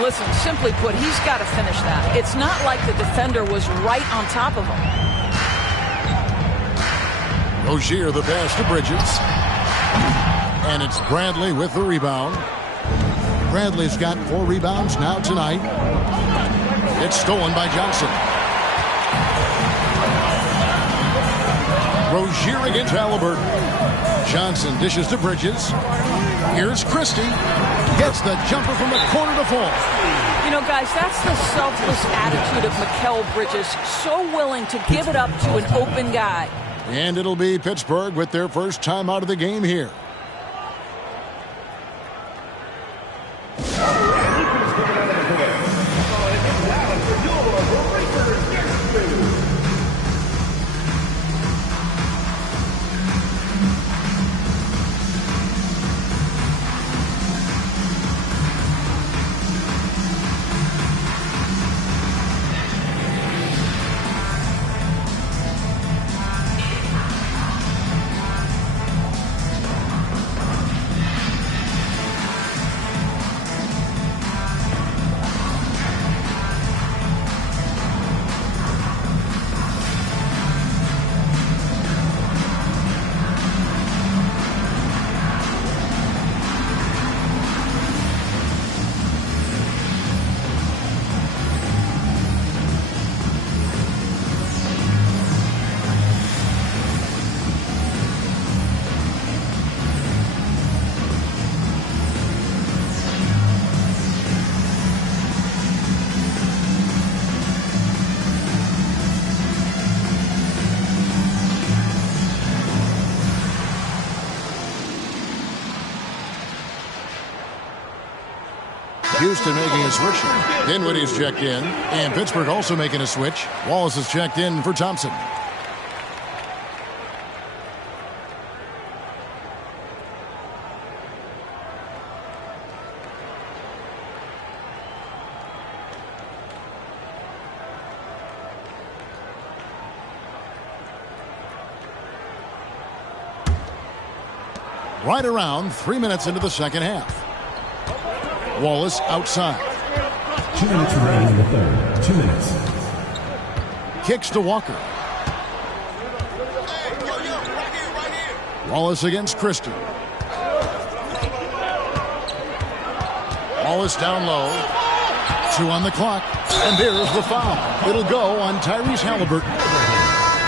Listen, simply put, he's got to finish that. It's not like the defender was right on top of him. Rozier the pass to Bridges. And it's Bradley with the rebound. Bradley's got 4 rebounds now tonight. It's stolen by Johnson. Rozier against Halliburton. Johnson dishes to Bridges. Here's Christie. Gets the jumper from the corner to fall. You know, guys, that's the selfless attitude of Mikal Bridges. So willing to give it up to an open guy. And it'll be Pittsburgh with their first time out of the game here. Houston making a switch. Dinwiddie's checked in. And Pittsburgh also making a switch. Wallace is checked in for Thompson. Right around 3 minutes into the second half. Wallace outside. 2 minutes remaining in the third. 2 minutes. Kicks to Walker. Wallace against Christie. Wallace down low. 2 on the clock. And there's the foul. It'll go on Tyrese Halliburton.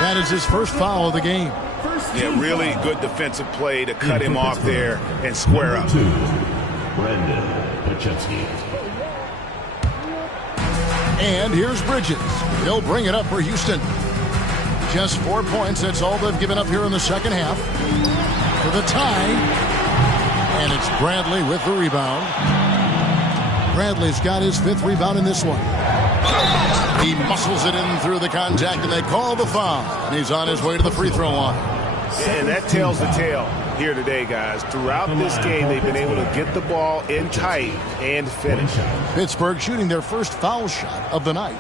That is his first foul of the game. Yeah, really good defensive play to cut him off there and square up. Brendan Pachetsky. And here's Bridges. He'll bring it up for Houston. Just 4 points. That's all they've given up here in the second half. For the tie. And it's Bradley with the rebound. Bradley's got his 5th rebound in this one. He muscles it in through the contact, and they call the foul. And he's on his way to the free throw line. And that tells the tale here today, guys. Throughout this game, they've been able to get the ball in tight and finish. Pittsburgh shooting their first foul shot of the night.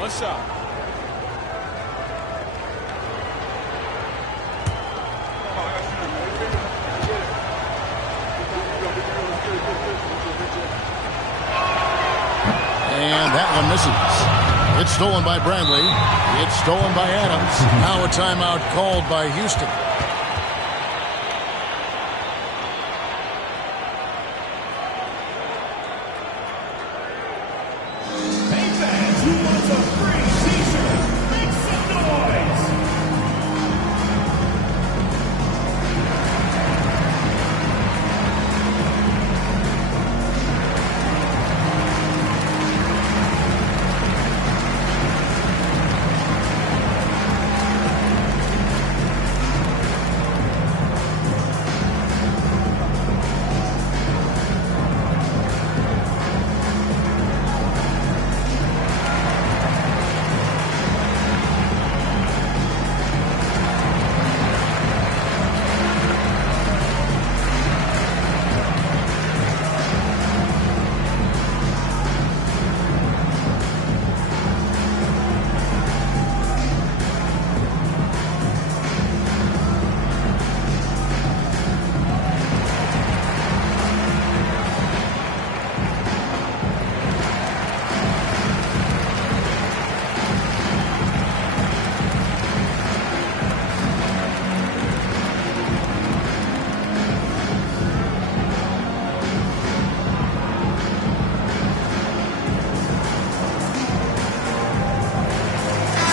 One shot. And that one misses. It's stolen by Bradley. It's stolen by Adams. Now a timeout called by Houston. Hey fans, who wants a free t-shirt? Make some noise!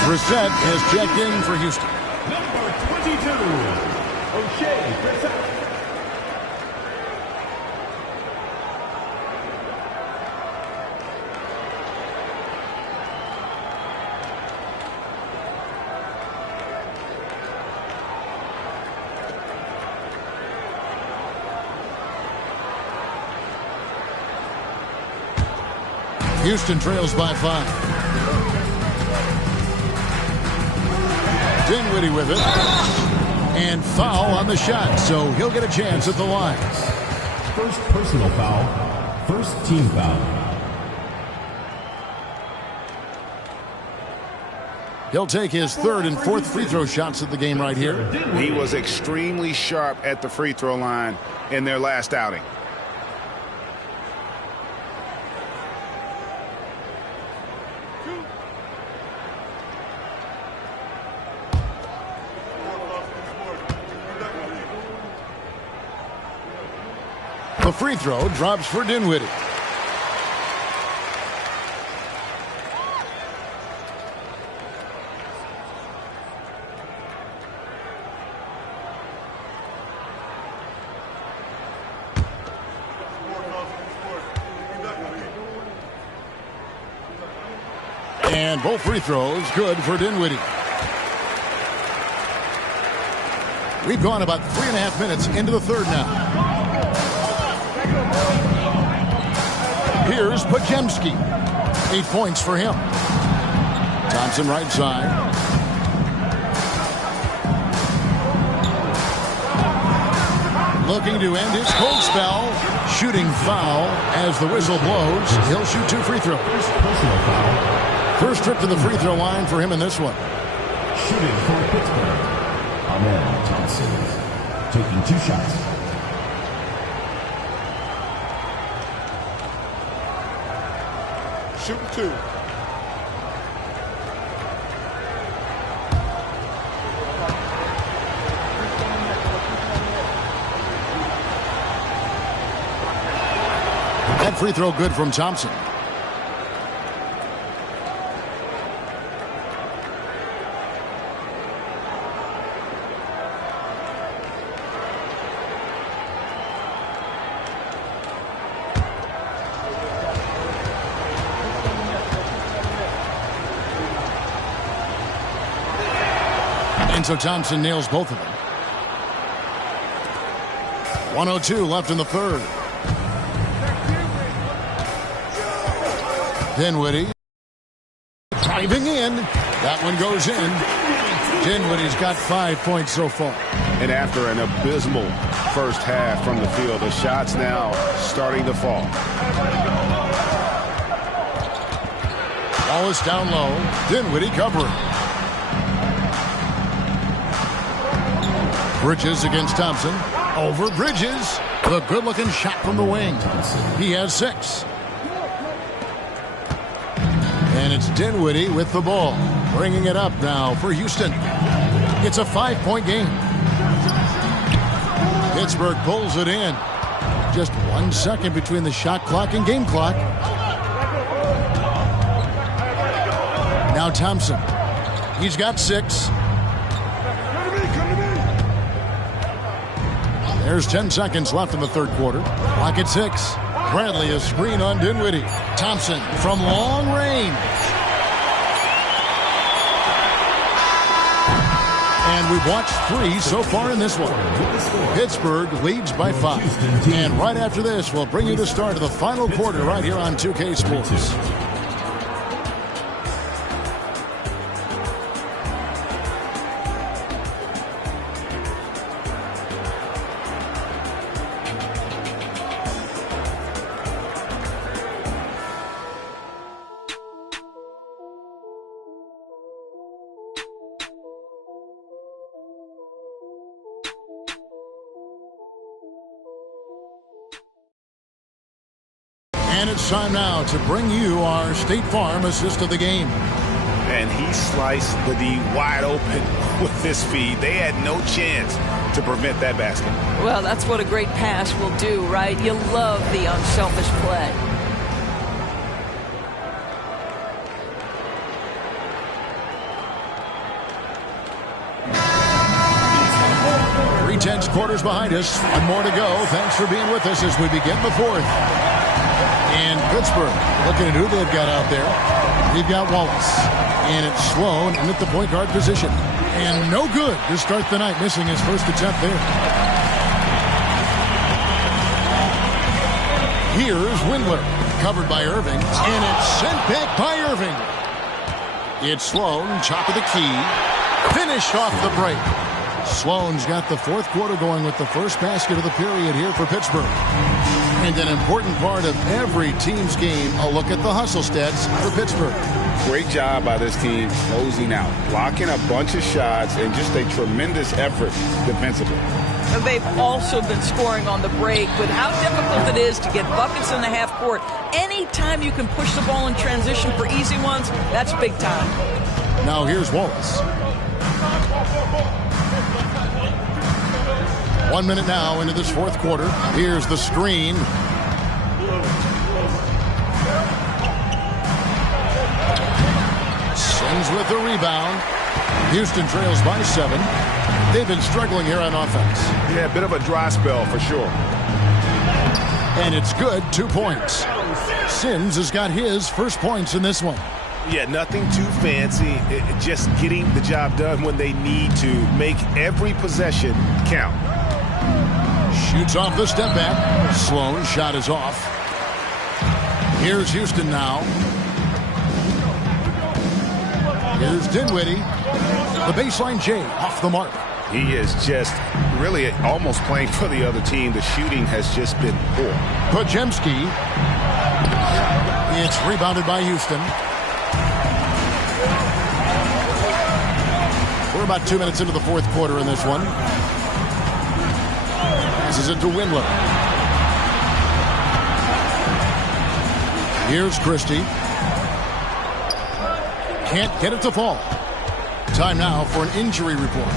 Brissett has checked in for Houston. Number 22, O'Shea Brissett. Houston trails by 5. Dinwiddie with it. And foul on the shot, so he'll get a chance at the line. First personal foul. First team foul. He'll take his 3rd and 4th free throw shots of the game right here. He was extremely sharp at the free throw line in their last outing. The free throw drops for Dinwiddie. And both free throws good for Dinwiddie. We've gone about 3.5 minutes into the 3rd now. Here's Pajemski. 8 points for him. Thompson right side. Looking to end his cold spell. Shooting foul as the whistle blows. He'll shoot 2 free throws. First trip to the free throw line for him in this one. Shooting for Pittsburgh, Ahmed Thompson, taking 2 shots. Shooting 2. That free throw good from Thompson. And so Thompson nails both of them. 1:02 left in the third. Dinwiddie driving in. That one goes in. Dinwiddie's got 5 points so far. And after an abysmal first half from the field, the shots now starting to fall. Wallace down low. Dinwiddie covering. Bridges against Thompson. Over Bridges. The good-looking shot from the wing. He has 6. And it's Dinwiddie with the ball. Bringing it up now for Houston. It's a 5-point game. Pittsburgh pulls it in. Just 1 second between the shot clock and game clock. Now Thompson. He's got 6. There's 10 seconds left in the third quarter. Clock at 6. Bradley a screen on Dinwiddie. Thompson from long range. And we've watched 3 so far in this one. Pittsburgh leads by 5. And right after this, we'll bring you the start of the final quarter right here on 2K Sports. And it's time now to bring you our State Farm assist of the game. And he sliced the D wide open with this feed. They had no chance to prevent that basket. Well, that's what a great pass will do, right? You love the unselfish play. Tense quarters behind us. 1 more to go. Thanks for being with us as we begin the fourth. And Pittsburgh, looking at who they've got out there. They've got Wallace. And it's Sloan in at the point guard position. And no good to start the night, missing his first attempt there. Here's Windler, covered by Irving. And it's sent back by Irving. It's Sloan, top of the key. Finish off the break. Sloan's got the fourth quarter going with the first basket of the period here for Pittsburgh. And an important part of every team's game, a look at the hustle stats for Pittsburgh. Great job by this team closing out, blocking a bunch of shots, and just a tremendous effort defensively. And they've also been scoring on the break with how difficult it is to get buckets in the half court. Anytime you can push the ball in transition for easy ones, that's big time. Now here's Wallace. 1 minute now into this fourth quarter. Here's the screen. Sims with the rebound. Houston trails by 7. They've been struggling here on offense. Yeah, a bit of a dry spell for sure. And it's good, 2 points. Sims has got his first points in this one. Yeah, nothing too fancy. Just getting the job done when they need to. Make every possession count. Shoots off the step back. Sloan shot is off. Here's Houston now. Here's Dinwiddie. The baseline J off the mark. He is just really almost playing for the other team. The shooting has just been poor. Podziemski. It's rebounded by Houston. We're about 2 minutes into the fourth quarter in this one. Passes it to Windler. Here's Christie. Can't get it to fall. Time now for an injury report.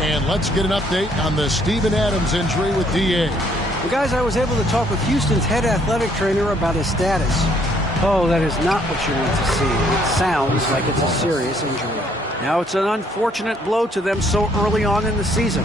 And let's get an update on the Steven Adams injury with DA. Well, guys, I was able to talk with Houston's head athletic trainer about his status. Oh, that is not what you want to see. It sounds like it's a serious injury. Now, it's an unfortunate blow to them so early on in the season.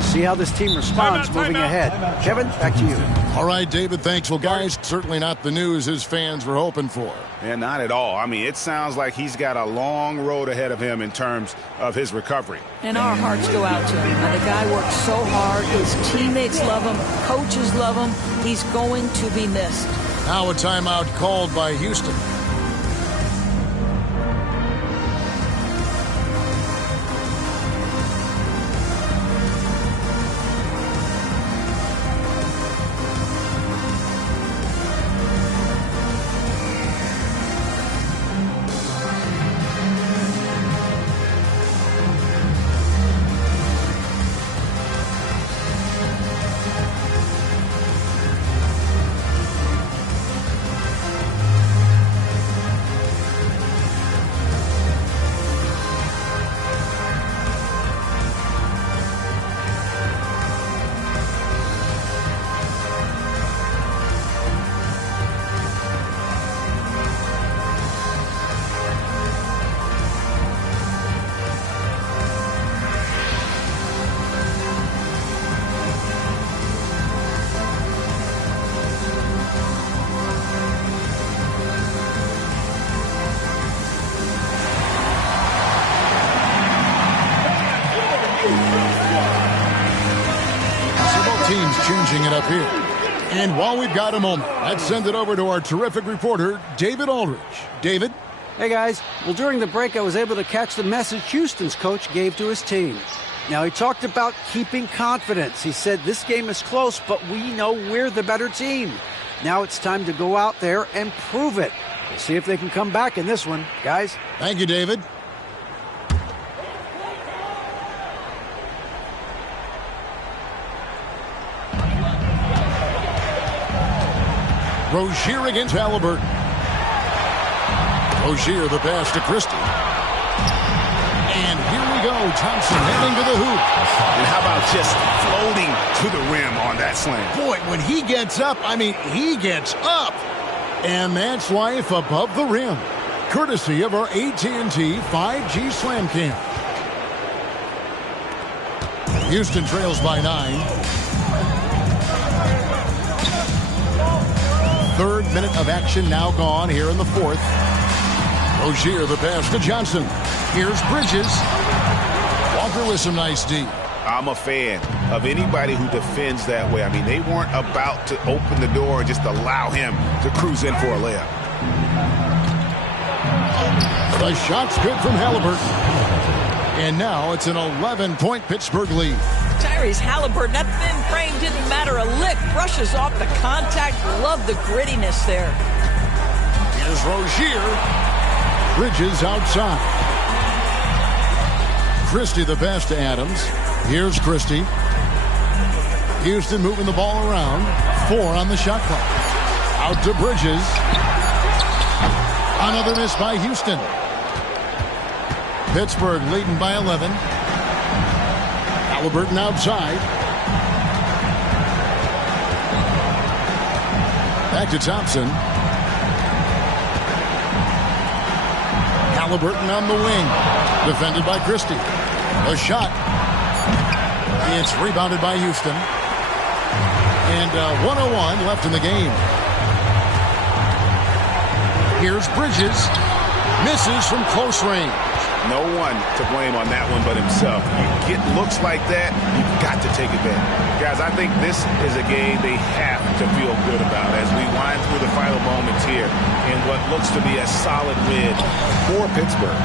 See how this team responds moving ahead. Kevin, back to you. All right, David, thanks. Well, guys, certainly not the news his fans were hoping for. Yeah, not at all. I mean, it sounds like he's got a long road ahead of him in terms of his recovery. And our hearts go out to him. The guy worked so hard. His teammates love him. Coaches love him. He's going to be missed. Now a timeout called by Houston. Changing it up here. And while we've got a moment, let's send it over to our terrific reporter, David Aldridge. David? Hey, guys. Well, during the break, I was able to catch the message Houston's coach gave to his team. Now, he talked about keeping confidence. He said, this game is close, but we know we're the better team. Now it's time to go out there and prove it. We'll see if they can come back in this one, guys. Thank you, David. Rozier against Halliburton. Rozier the pass to Christie. And here we go. Thompson heading to the hoop. And how about just floating to the rim on that slam? Boy, when he gets up, I mean, he gets up. And that's life above the rim. Courtesy of our AT&T 5G Slam Cam. Houston trails by 9. Third minute of action now gone here in the fourth. Rozier the pass to Johnson. Here's Bridges. Walker with some nice D. I'm a fan of anybody who defends that way. I mean, they weren't about to open the door and just allow him to cruise in for a layup. The shot's good from Halliburton. And now it's an 11-point Pittsburgh lead. Tyrese Halliburton, that thin frame didn't matter a lick. Brushes off the contact. Love the grittiness there. Here's Rozier. Bridges outside. Christie the pass to Adams. Here's Christie. Houston moving the ball around. 4 on the shot clock. Out to Bridges. Another miss by Houston. Pittsburgh leading by 11. Halliburton outside. Back to Thompson. Halliburton on the wing. Defended by Christie. A shot. It's rebounded by Houston. And 1:01 left in the game. Here's Bridges. Misses from close range. No one to blame on that one but himself. You get looks like that, you've got to take it back. Guys, I think this is a game they have to feel good about as we wind through the final moments here in what looks to be a solid win for Pittsburgh.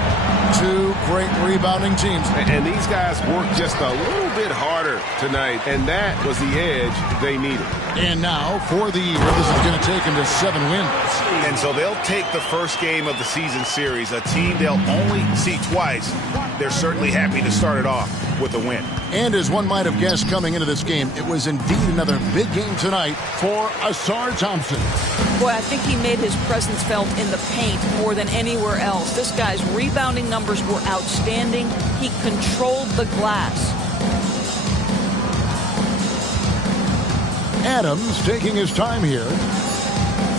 Two great rebounding teams. And these guys worked just a little bit harder tonight, and that was the edge they needed. And now for this is going to take them to 7 wins. And so they'll take the first game of the season series, a team they'll only see twice. They're certainly happy to start it off with a win. And as one might have guessed coming into this game, it was indeed another big game tonight for Asar Thompson. Boy, I think he made his presence felt in the paint more than anywhere else. This guy's rebounding numbers were outstanding. He controlled the glass. Adams taking his time here.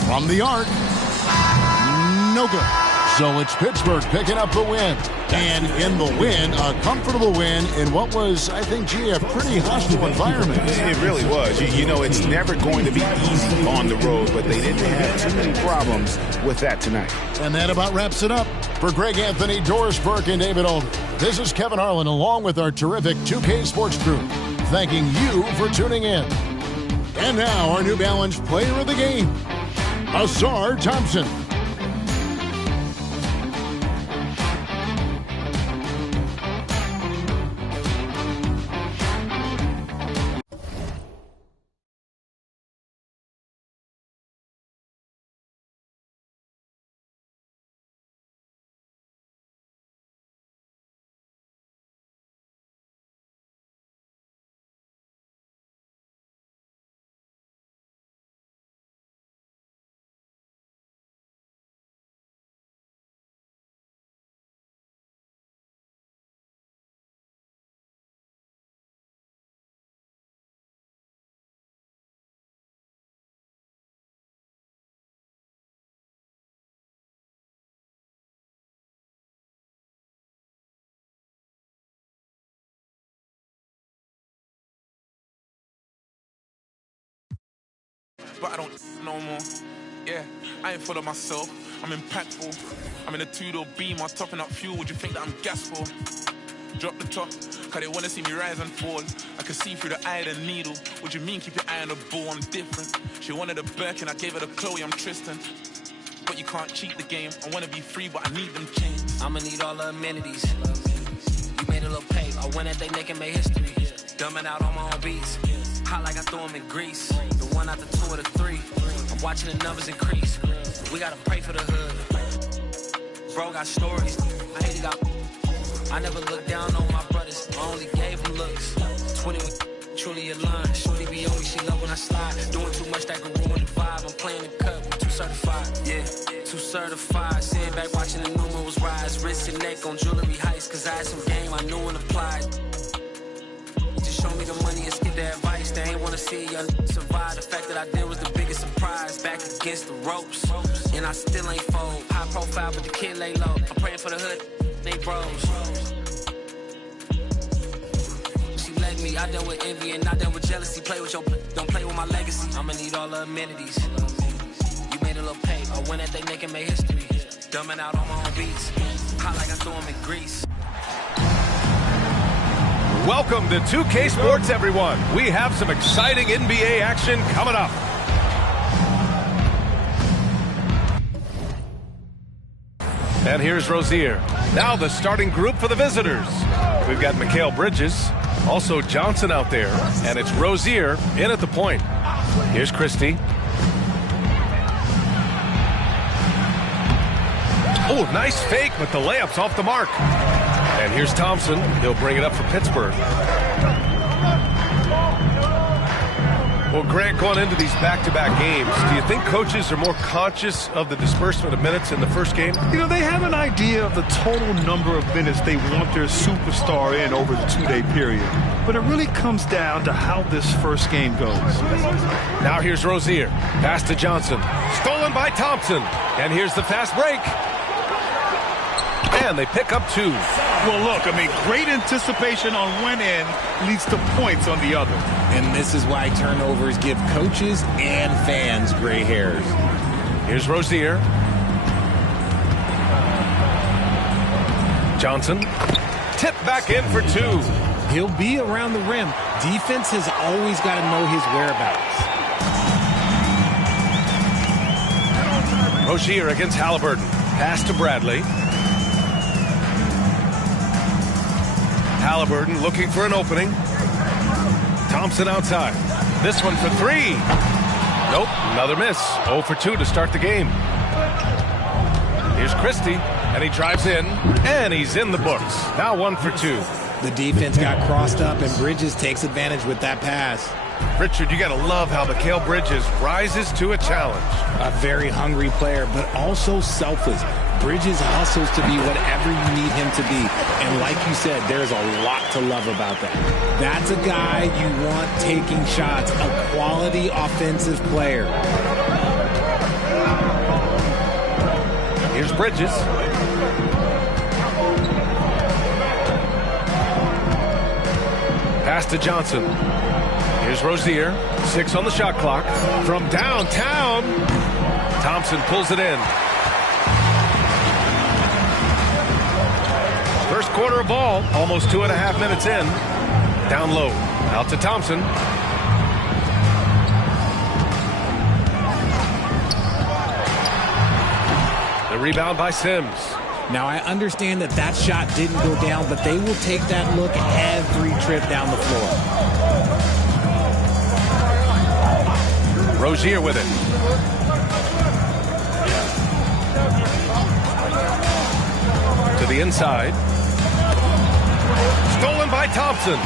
From the arc. No good. So it's Pittsburgh picking up the win. And in the win, a comfortable win in what was, I think, a pretty hostile environment. It really was. You know, it's never going to be easy on the road, but they didn't have too many problems with that tonight. And that about wraps it up. For Greg Anthony, Doris Burke, and David Old, this is Kevin Harlan along with our terrific 2K Sports crew, thanking you for tuning in. And now our New Balance player of the game, Asar Thompson. But I don't no more. Yeah, I ain't full of myself. I'm impactful. I'm in a two-door beam. I'm topping up fuel. Would you think that I'm gas for? Drop the top, cause they wanna see me rise and fall. I can see through the eye of the needle. What you mean, keep your eye on the ball? I'm different. She wanted a Birkin, I gave her the Chloe. I'm Tristan. But you can't cheat the game. I wanna be free, but I need them chains. I'ma need all the amenities. You made a little pay. I went at they neck and made history. Dumbing out on my own beats. Hot like I threw them in grease. The 1 out the 2 or the 3. I'm watching the numbers increase. We gotta pray for the hood. Bro got stories. I hate it got. I never look down on my brothers. I only gave them looks. 20 truly aligned. Shorty be on me. She love when I slide. Doing too much that can ruin the vibe. I'm playing the cut. I'm too certified. Yeah, too certified. Sitting back watching the numerals rise. Wrist and neck on jewelry heights. Cause I had some game I knew and applied. Show me the money and skip the advice. They ain't wanna see you survive. The fact that I did was the biggest surprise. Back against the ropes, and I still ain't fold. High profile, but the kid lay low. I'm praying for the hood, they bros. She let me, I dealt with envy and I dealt with jealousy. Play with your, don't play with my legacy. I'ma need all the amenities. You made a little pay. I went at they neck and made history. Dumbing out on my own beats. Hot like I threw them in grease. Welcome to 2K Sports, everyone. We have some exciting NBA action coming up. And here's Rozier. Now the starting group for the visitors. We've got Mikal Bridges, also Johnson out there, and it's Rozier in at the point. Here's Christie. Oh, nice fake, but the layup's off the mark. And here's Thompson. He'll bring it up for Pittsburgh. Well, Grant, going into these back-to-back games, do you think coaches are more conscious of the disbursement of minutes in the first game? You know, they have an idea of the total number of minutes they want their superstar in over the two-day period. But it really comes down to how this first game goes. Now here's Rozier. Pass to Johnson. Stolen by Thompson. And here's the fast break. And they pick up 2. Well, look, I mean, great anticipation on one end leads to points on the other. And this is why turnovers give coaches and fans gray hairs. Here's Rozier. Johnson. Tip back in for 2. He'll be around the rim. Defense has always got to know his whereabouts. Rozier against Halliburton. Pass to Bradley. Halliburton looking for an opening. Thompson outside. This one for 3. Nope, another miss. 0 for 2 to start the game. Here's Christie, and he drives in, and he's in the books. Now 1 for 2. The defense got crossed up, and Bridges takes advantage with that pass. Richard, you got to love how Mikal Bridges rises to a challenge. A very hungry player, but also selfless. Bridges hustles to be whatever you need him to be. And like you said, there's a lot to love about that. That's a guy you want taking shots, a quality offensive player. Here's Bridges. Pass to Johnson. Here's Rozier. 6 on the shot clock. From downtown, Thompson pulls it in. First quarter of ball, almost 2.5 minutes in. Down low. Out to Thompson. The rebound by Sims. Now, I understand that shot didn't go down, but they will take that look every trip down the floor. Rozier with it. To the inside. Stolen by Thompson.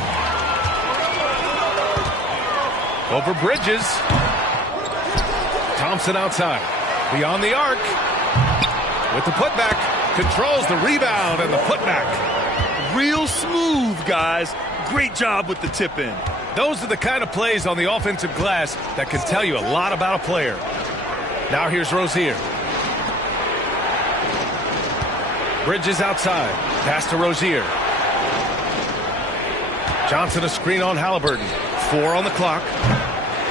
Over Bridges. Thompson outside. Beyond the arc. With the putback. Controls the rebound and the putback. Real smooth, guys. Great job with the tip in. Those are the kind of plays on the offensive glass that can tell you a lot about a player. Now here's Rozier. Bridges outside. Pass to Rozier. Johnson a screen on Halliburton. 4 on the clock.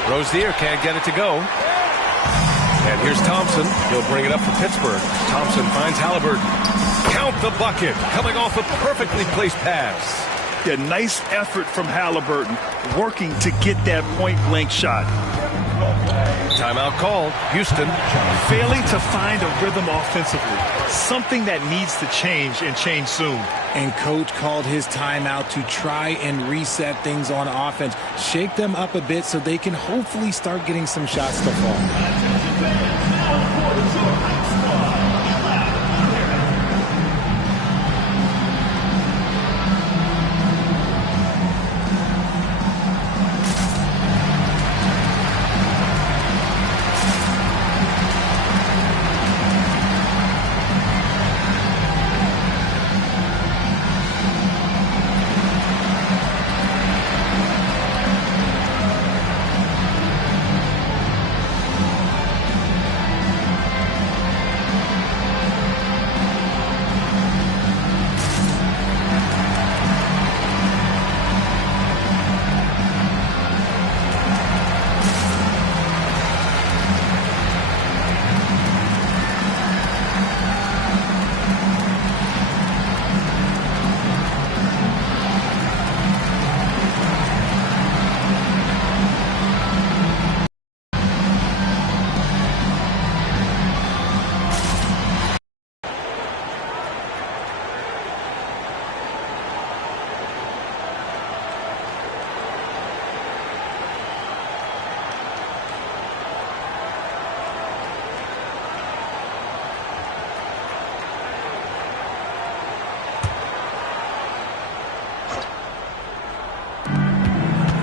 Rozier can't get it to go. And here's Thompson. He'll bring it up for Pittsburgh. Thompson finds Halliburton. Count the bucket. Coming off a perfectly placed pass. Yeah, nice effort from Halliburton, working to get that point-blank shot. Timeout called. Houston. Failing to find a rhythm offensively. Something that needs to change and change soon. And coach called his timeout to try and reset things on offense. Shake them up a bit so they can hopefully start getting some shots to fall.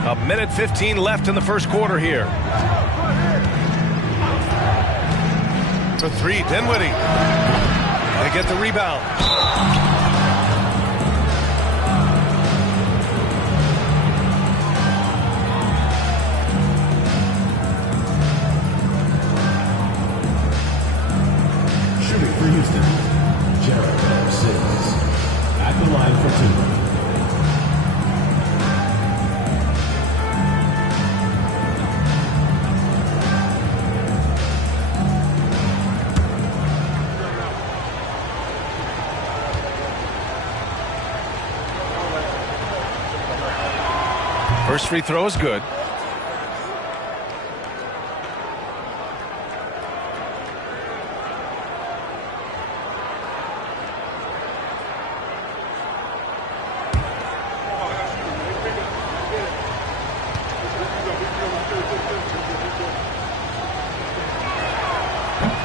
A minute 15 left in the first quarter here. For 3, Dinwiddie. They get the rebound. Shooting for Houston, Jericho Sims. At the line for 2. First free throw is good.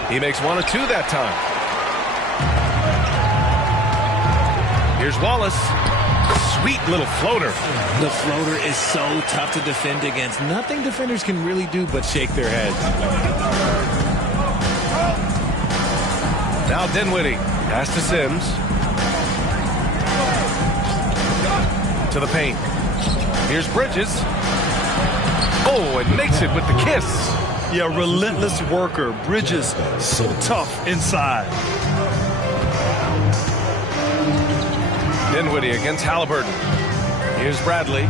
He makes 1 of 2 that time. Here's Wallace. Sweet little floater. The floater is so tough to defend against. Nothing defenders can really do but shake their heads. Now Dinwiddie. Pass to Sims. To the paint. Here's Bridges. Oh, and makes it with the kiss. Yeah, relentless worker. Bridges, so tough inside. Dinwiddie against Halliburton. Here's Bradley.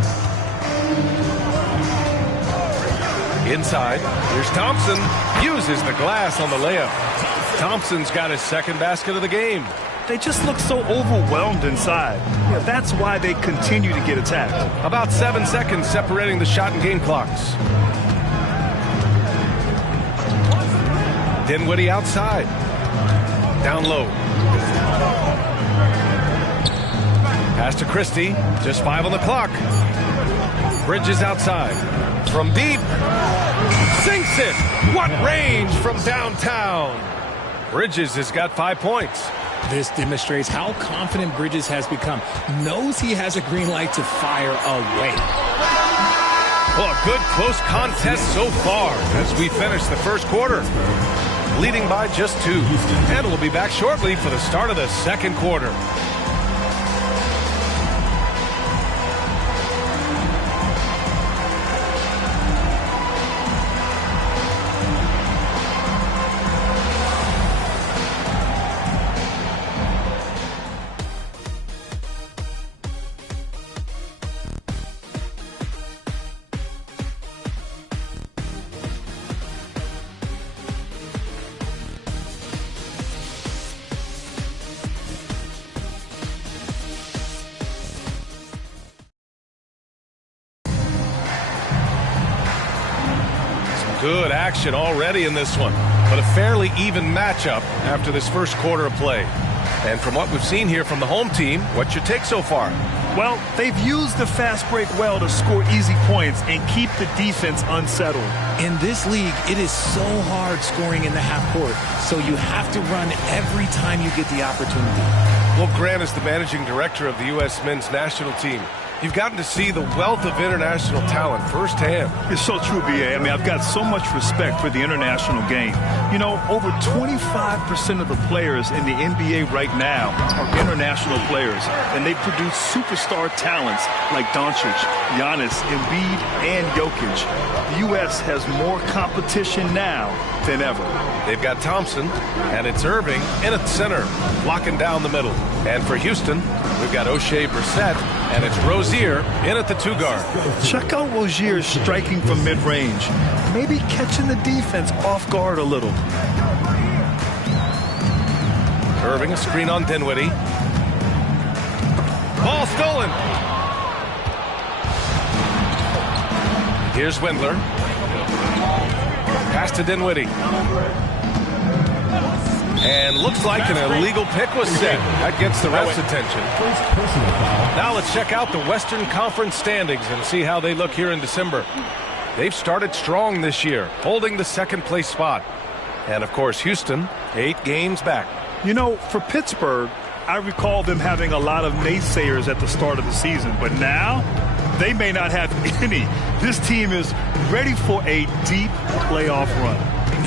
Inside, here's Thompson. Uses the glass on the layup. Thompson's got his second basket of the game. They just look so overwhelmed inside. Yeah, that's why they continue to get attacked. About 7 seconds separating the shot and game clocks. Dinwiddie outside. Down low. Pass to Christie. Just 5 on the clock. Bridges outside. From deep. Sinks it. What range from downtown. Bridges has got 5 points. This demonstrates how confident Bridges has become. Knows he has a green light to fire away. Well, a good close contest so far as we finish the first quarter. Leading by just 2. And we'll be back shortly for the start of the second quarter. Good action already in this one, but a fairly even matchup after this first quarter of play. And from what we've seen here from the home team, what's your take so far? Well, they've used the fast break well to score easy points and keep the defense unsettled. In this league, it is so hard scoring in the half court, so you have to run every time you get the opportunity. Well, Grant is the managing director of the U.S. men's national team. You've gotten to see the wealth of international talent firsthand. It's so true, B.A. I mean, I've got so much respect for the international game. You know, over 25% of the players in the NBA right now are international players, and they produce superstar talents like Doncic, Giannis, Embiid, and Jokic. The U.S. has more competition now than ever. They've got Thompson, and it's Irving in at the center, locking down the middle. And for Houston, we've got O'Shea Brissett, and it's Rozier in at the 2 guard. Check out Rozier striking from mid-range, maybe catching the defense off guard a little. Irving, a screen on Dinwiddie. Ball stolen. Here's Windler. Pass to Dinwiddie. And looks like an illegal pick was set. That gets the ref's attention. Now let's check out the Western Conference standings and see how they look here in December. They've started strong this year, holding the second place spot. And, of course, Houston, 8 games back. You know, for Pittsburgh, I recall them having a lot of naysayers at the start of the season. But now, they may not have any. This team is ready for a deep playoff run.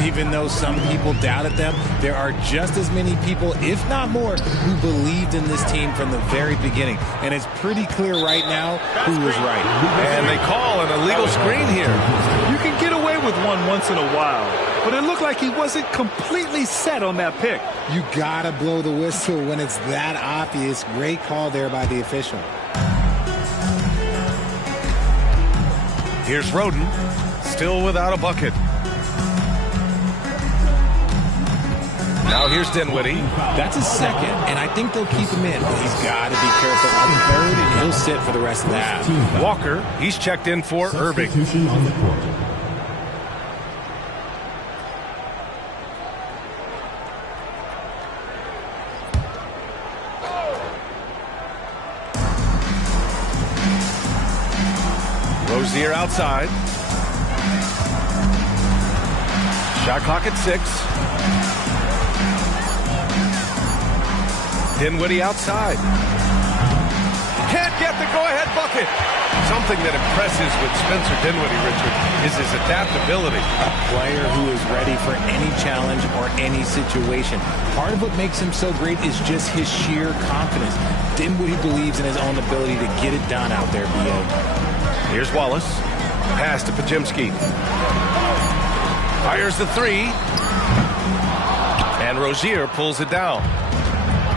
Even though some people doubted them, there are just as many people, if not more, who believed in this team from the very beginning. And it's pretty clear right now who was right. And they call an illegal screen here. You can get away with one once in a while, but it looked like he wasn't completely set on that pick. You gotta blow the whistle when it's that obvious. Great call there by the official. Here's Roden, still without a bucket. Now here's Dinwiddie. That's his second, and I think they'll keep him in, but he's got to be careful. On third, and he'll sit for the rest of the half. Walker, he's checked in for Irving. On the court. Rozier outside. Shot clock at 6. Dinwiddie outside. Can't get the go-ahead bucket. Something that impresses with Spencer Dinwiddie, Richard, is his adaptability. A player who is ready for any challenge or any situation. Part of what makes him so great is just his sheer confidence. Dinwiddie believes in his own ability to get it done out there, B.A. Here's Wallace. Pass to Pajimski. Fires the 3. And Rozier pulls it down.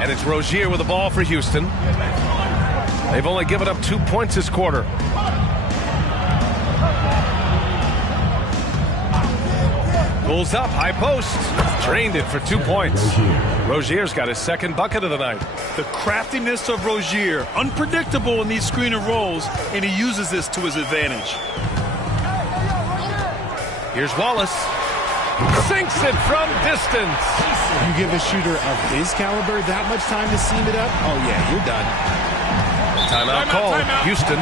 And it's Rozier with the ball for Houston. They've only given up 2 points this quarter. Pulls up, high post. Drained it for 2 points. Rozier's got his second bucket of the night. The craftiness of Rozier, unpredictable in these screen and rolls, and he uses this to his advantage. Here's Wallace. Sinks it from distance. You give a shooter of his caliber that much time to seam it up, oh yeah, you're done. Timeout called. Houston.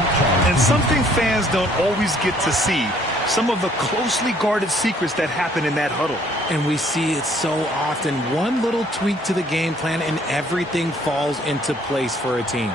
And something fans don't always get to see. Some of the closely guarded secrets that happen in that huddle. And we see it so often. One little tweak to the game plan and everything falls into place for a team.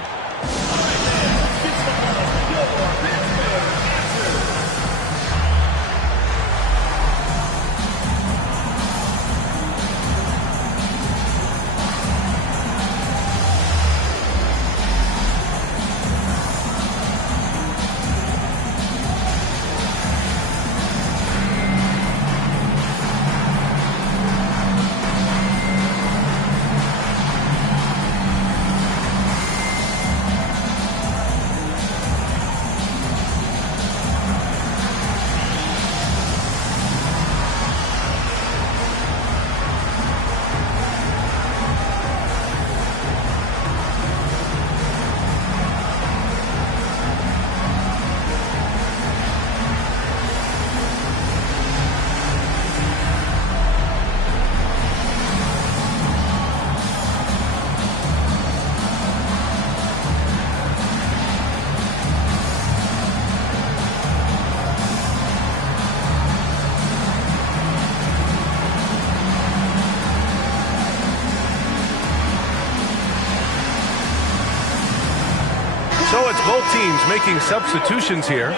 So it's both teams making substitutions here.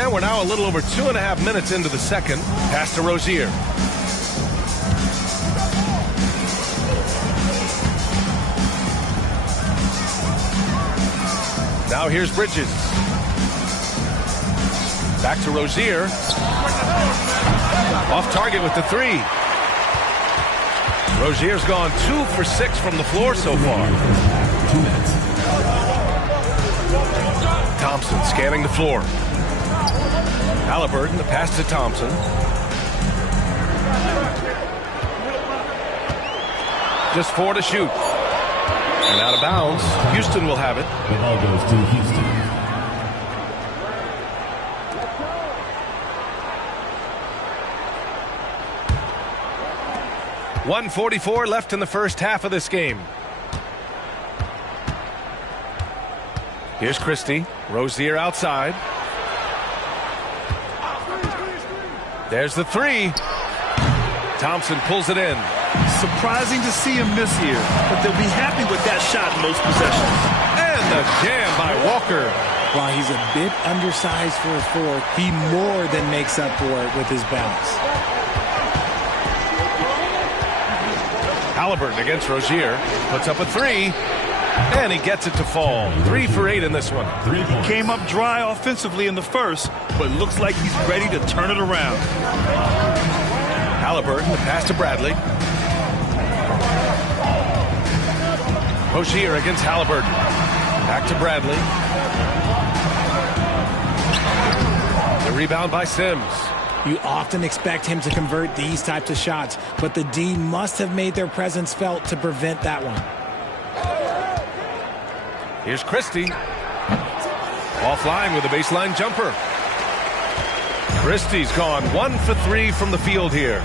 And we're now a little over 2.5 minutes into the second. Pass to Rozier. Now here's Bridges. Back to Rozier. Off target with the three. Rozier's gone 2 for 6 from the floor so far. 2 minutes. Thompson scanning the floor. Halliburton, the pass to Thompson. Just 4 to shoot. And out of bounds. Houston will have it. The ball goes to Houston. .144 left in the first half of this game. Here's Christie. Rozier outside. There's the three. Thompson pulls it in. Surprising to see him miss here, but they'll be happy with that shot in most possessions. And the jam by Walker. While he's a bit undersized for a 4, he more than makes up for it with his bounce. Halliburton against Rozier. Puts up a 3. And he gets it to fall. 3 for 8 in this one. He came up dry offensively in the first, but looks like he's ready to turn it around. Halliburton, the pass to Bradley. Rozier against Halliburton. Back to Bradley. The rebound by Sims. You often expect him to convert these types of shots, but the D must have made their presence felt to prevent that one. Here's Christie. Offline with a baseline jumper. Christie's gone 1 for 3 from the field here.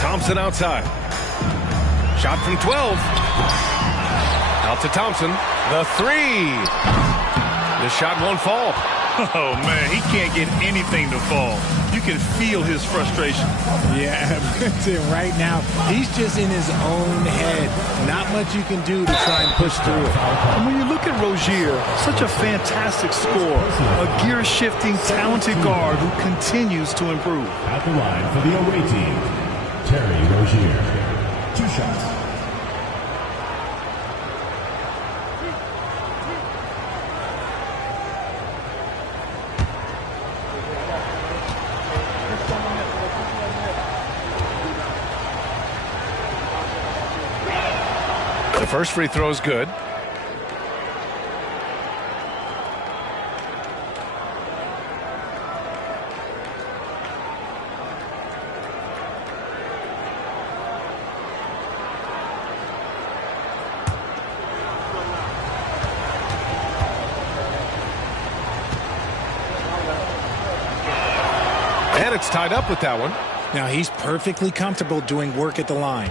Thompson outside. Shot from 12. Out to Thompson. The 3. The shot won't fall. Oh, man, he can't get anything to fall. You can feel his frustration. Yeah, right now, he's just in his own head. Not much you can do to try and push through it. And when you look at Rozier, such a fantastic scorer, a gear-shifting, talented guard who continues to improve. At the line for the away team, Rozier. 2 shots. The first free throw is good. And it's tied up with that one. Now he's perfectly comfortable doing work at the line.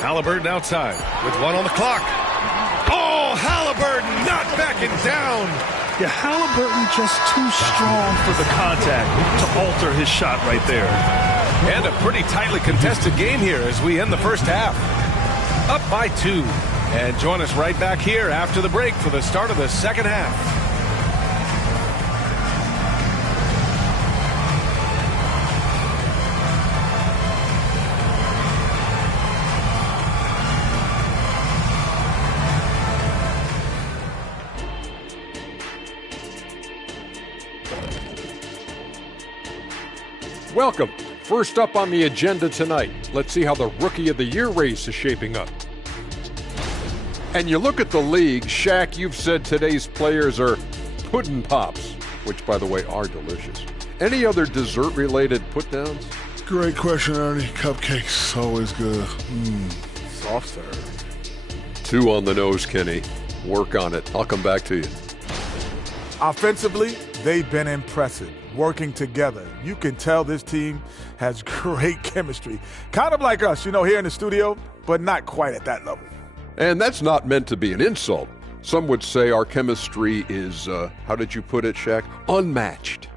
Halliburton outside with 1 on the clock. Oh, Halliburton not backing down. Yeah, Halliburton just too strong for the contact to alter his shot right there. And a pretty tightly contested game here as we end the first half. Up by 2. And join us right back here after the break for the start of the second half. Welcome. First up on the agenda tonight, let's see how the Rookie of the Year race is shaping up. And you look at the league, Shaq, you've said today's players are pudding pops, which, by the way, are delicious. Any other dessert-related put-downs? Great question, Ernie. Cupcakes, always good. Soft serve. 2 on the nose, Kenny. Work on it. I'll come back to you. Offensively, they've been impressive, working together. You can tell this team has great chemistry. Kind of like us, here in the studio, but not quite at that level. And that's not meant to be an insult. Some would say our chemistry is, how did you put it, Shaq? Unmatched.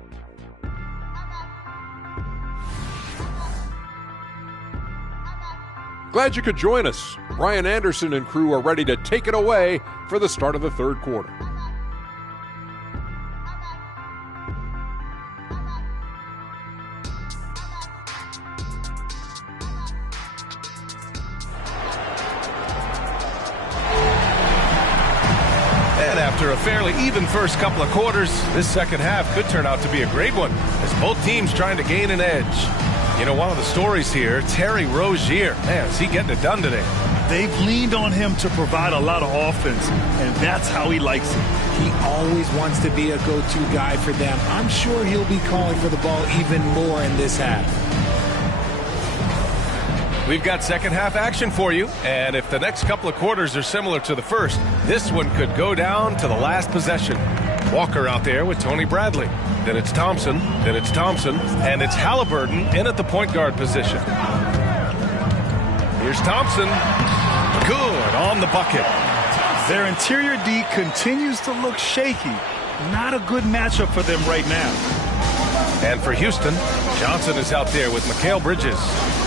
Glad you could join us. Brian Anderson and crew are ready to take it away for the start of the third quarter. After a fairly even first couple of quarters, this second half could turn out to be a great one as both teams trying to gain an edge. One of the stories here, Terry Rozier. Man, is he getting it done today? They've leaned on him to provide a lot of offense, and that's how he likes it. He always wants to be a go-to guy for them. I'm sure he'll be calling for the ball even more in this half. We've got second half action for you, and if the next couple of quarters are similar to the first, this one could go down to the last possession. Walker out there with Tony Bradley. Then it's Thompson, and it's Halliburton in at the point guard position. Here's Thompson. Good on the bucket. Their interior D continues to look shaky. Not a good matchup for them right now. And for Houston, Johnson is out there with Mikal Bridges.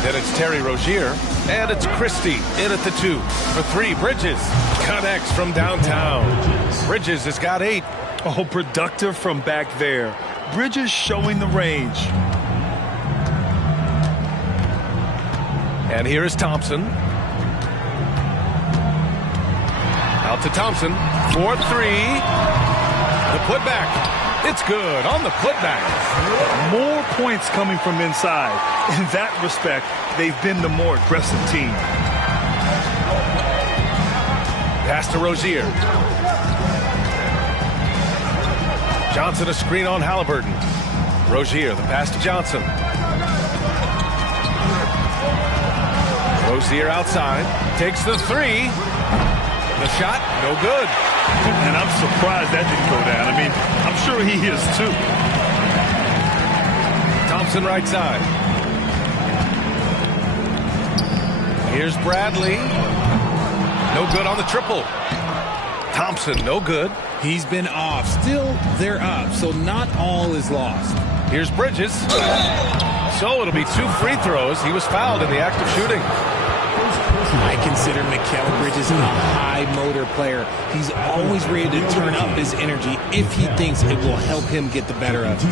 Then it's Terry Rozier, and it's Christie in at the 2. For 3, Bridges connects from downtown. Bridges has got 8. Oh, productive from back there. Bridges showing the range. And here is Thompson. Out to Thompson for 3. The putback. It's good on the putback. More points coming from inside. In that respect, they've been the more aggressive team. Pass to Rozier. Johnson a screen on Halliburton. Rozier, the pass to Johnson. Rozier outside. Takes the 3. The shot, no good. And I'm surprised that didn't go down. I mean, I'm sure he is too. Thompson right side. Here's Bradley. No good on the triple. Thompson, no good. He's been off. Still, they're up, so not all is lost. Here's Bridges. So it'll be 2 free throws. He was fouled in the act of shooting. I consider Mikal Bridges a high motor player. He's always ready to turn up his energy if he thinks it will help him get the better of it.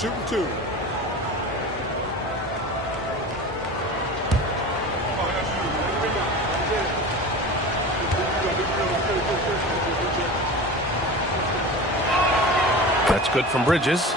shooting 2. That's good from Bridges.